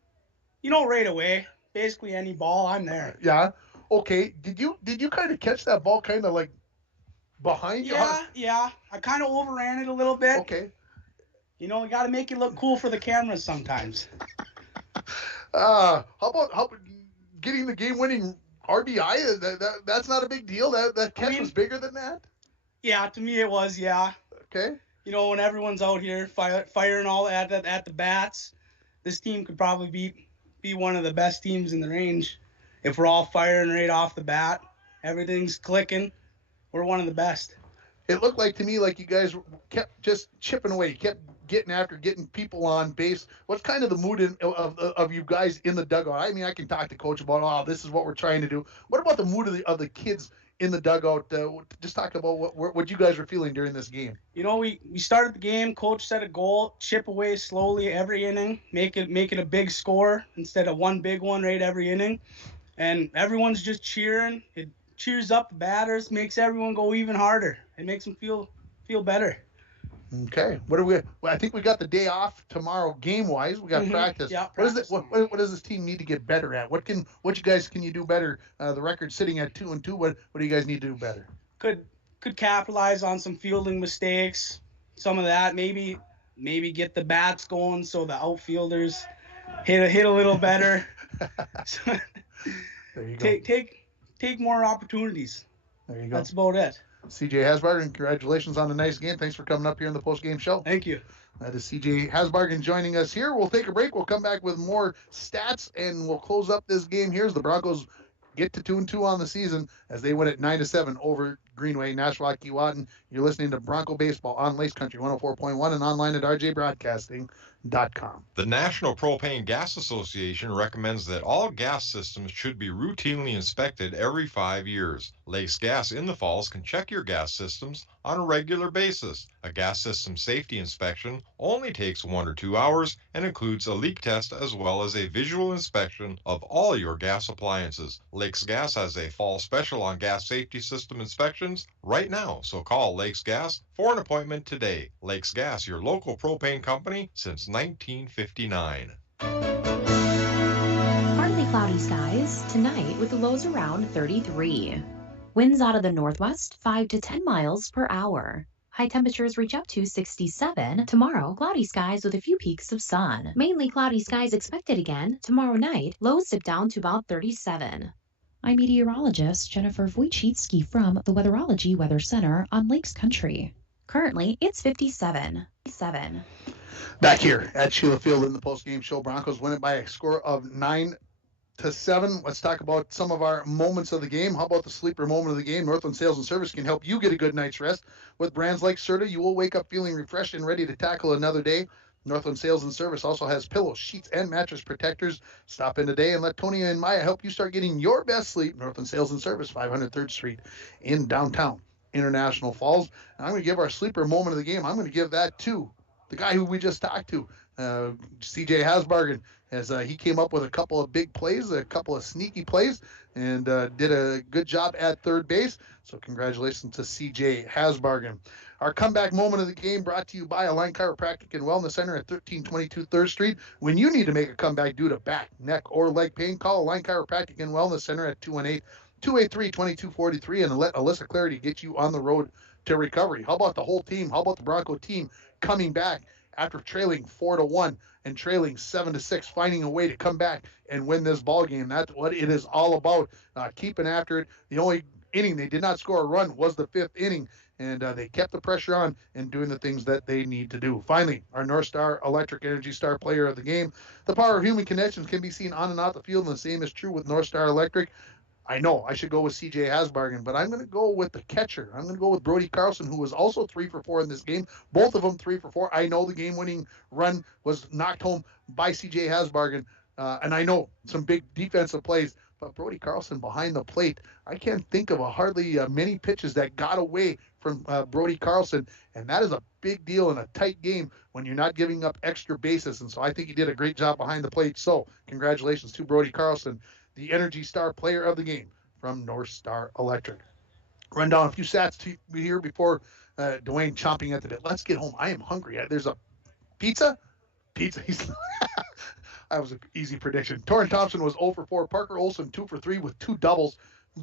You know, right away. Basically, any ball, I'm there. Yeah. Okay. Did you kind of catch that ball kind of like behind you? Yeah. I kind of overran it a little bit. Okay. You know, we got to make it look cool for the cameras sometimes. How about getting the game-winning RBI? That's not a big deal. That catch was bigger than that. Yeah, to me it was. Yeah. Okay. You know, when everyone's out here firing all at the bats, this team could probably be one of the best teams in the range. If we're all firing right off the bat, everything's clicking, we're one of the best. It looked like to me like you guys kept just chipping away. You kept getting people on base. What's kind of the mood of you guys in the dugout? I mean, I can talk to coach about, this is what we're trying to do. What about the mood of the kids in the dugout? Just talk about what you guys were feeling during this game. You know, we started the game. Coach set a goal, chip away slowly every inning, make it a big score instead of one big one right every inning. And everyone's just cheering. It cheers up the batters, makes everyone go even harder. It makes them feel better. Okay. I think we got the day off tomorrow game-wise. We got practice. Yeah, practice. What does this team need to get better at? What you guys can you do better? The record's sitting at 2-2. What do you guys need to do better? Could capitalize on some fielding mistakes. Some of that. Maybe get the bats going so the outfielders hit a little better. There you go. Take more opportunities. There you go. That's about it. CJ Hasbargen, congratulations on a nice game. Thanks for coming up here in the post-game show. Thank you. That is CJ Hasbargen joining us here. We'll take a break. We'll come back with more stats, and we'll close up this game here as the Broncos get to 2-2 on the season as they win at 9-7 over Greenway, Nashua, Keewatin. You're listening to Bronco Baseball on Lakes Country 104.1 and online at rjbroadcasting.com. The National Propane Gas Association recommends that all gas systems should be routinely inspected every 5 years. Lakes Gas in the Falls can check your gas systems on a regular basis. A gas system safety inspection only takes 1 or 2 hours and includes a leak test as well as a visual inspection of all your gas appliances. Lakes Gas has a fall special on gas safety system inspections right now, so call Lakes Gas for an appointment today. Lakes Gas, your local propane company since 1959. Partly cloudy skies tonight with the lows around 33. Winds out of the northwest 5 to 10 miles per hour. High temperatures reach up to 67. Tomorrow, cloudy skies with a few peaks of sun. Mainly cloudy skies expected again tomorrow night. Lows dip down to about 37. I'm meteorologist Jennifer Wojcicki from the Weatherology Weather Center on Lakes Country. Currently, it's 57. Back here at Sheila Field in the postgame show, Broncos win it by a score of 9-7. Let's talk about some of our moments of the game. How about the sleeper moment of the game? Northland Sales and Service can help you get a good night's rest. With brands like Serta, you will wake up feeling refreshed and ready to tackle another day. Northland Sales and Service also has pillows, sheets, and mattress protectors. Stop in today and let Tony and Maya help you start getting your best sleep. Northland Sales and Service, 500 3rd Street in downtown International Falls. And I'm going to give our sleeper moment of the game. I'm going to give that to the guy who we just talked to, CJ Hasbargen, as he came up with a couple of big plays, a couple of sneaky plays, and did a good job at third base. So congratulations to CJ Hasbargen. Our comeback moment of the game brought to you by Align Chiropractic and Wellness Center at 1322 3rd Street. When you need to make a comeback due to back, neck, or leg pain, call Align Chiropractic and Wellness Center at 218-283-2243 and let Alyssa Clarity get you on the road to recovery. How about the whole team? How about the Bronco team coming back after trailing 4-1 and trailing 7-6, finding a way to come back and win this ball game? That's what it is all about, keeping after it. The only inning they did not score a run was the 5th inning, and they kept the pressure on and doing the things that they need to do. Finally, our North Star Electric Energy Star player of the game. The power of human connections can be seen on and off the field, and the same is true with North Star Electric. I know I should go with CJ Hasbargen, but I'm going to go with the catcher. I'm going to go with Brody Carlson, who was also 3 for 4 in this game. Both of them 3 for 4. I know the game-winning run was knocked home by CJ Hasbargen, and I know some big defensive plays, but Brody Carlson behind the plate, I can't think of hardly many pitches that got away from Brody Carlson, and that is a big deal in a tight game when you're not giving up extra bases, and so I think he did a great job behind the plate. So congratulations to Brody Carlson, the Energy Star player of the game from North Star Electric. Run down a few stats to here before Dwayne chomping at the bit. Let's get home. I am hungry. There's a pizza. That was an easy prediction. Torrin Thompson was 0 for 4. Parker Olson 2 for 3 with 2 doubles.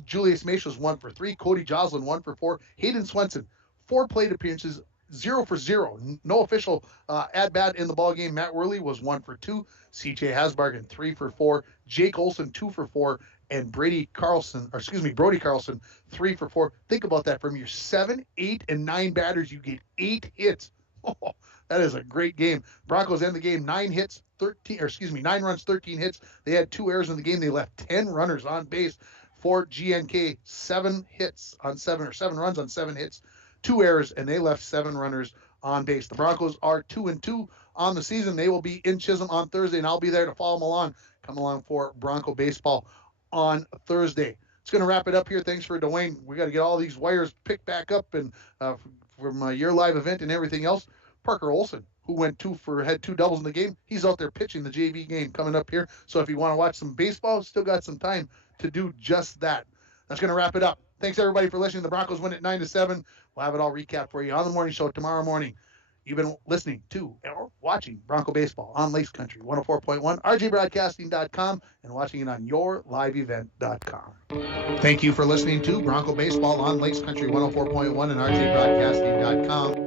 Julius Mace was 1 for 3. Cody Joslin 1 for 4. Hayden Swenson 4 plate appearances, 0 for 0. No official at-bat in the ball game. Matt Worley was 1 for 2. CJ Hasbargen 3 for 4. Jake Olson 2 for 4. And Brody Carlson 3 for 4. Think about that. From your 7, 8, and 9 batters, you get 8 hits. Oh, that is a great game. Broncos end the game 9 runs, 13 hits. They had 2 errors in the game. They left 10 runners on base for GNK. 7 runs on 7 hits, 2 errors, and they left 7 runners on base. The Broncos are 2-2 on the season. They will be in Chisholm on Thursday, and I'll be there to follow them along. Come along for Bronco baseball on Thursday. It's going to wrap it up here. Thanks for Dwayne. We got to get all these wires picked back up and from your live event and everything else. Parker Olson, who had 2 doubles in the game, he's out there pitching the JV game coming up here. So if you want to watch some baseball, still got some time to do just that. That's going to wrap it up. Thanks, everybody, for listening. The Broncos win at 9-7. We'll have it all recapped for you on the morning show tomorrow morning. You've been listening to or watching Bronco Baseball on Lakes Country 104.1, rjbroadcasting.com, and watching it on yourliveevent.com. Thank you for listening to Bronco Baseball on Lakes Country 104.1 and rjbroadcasting.com.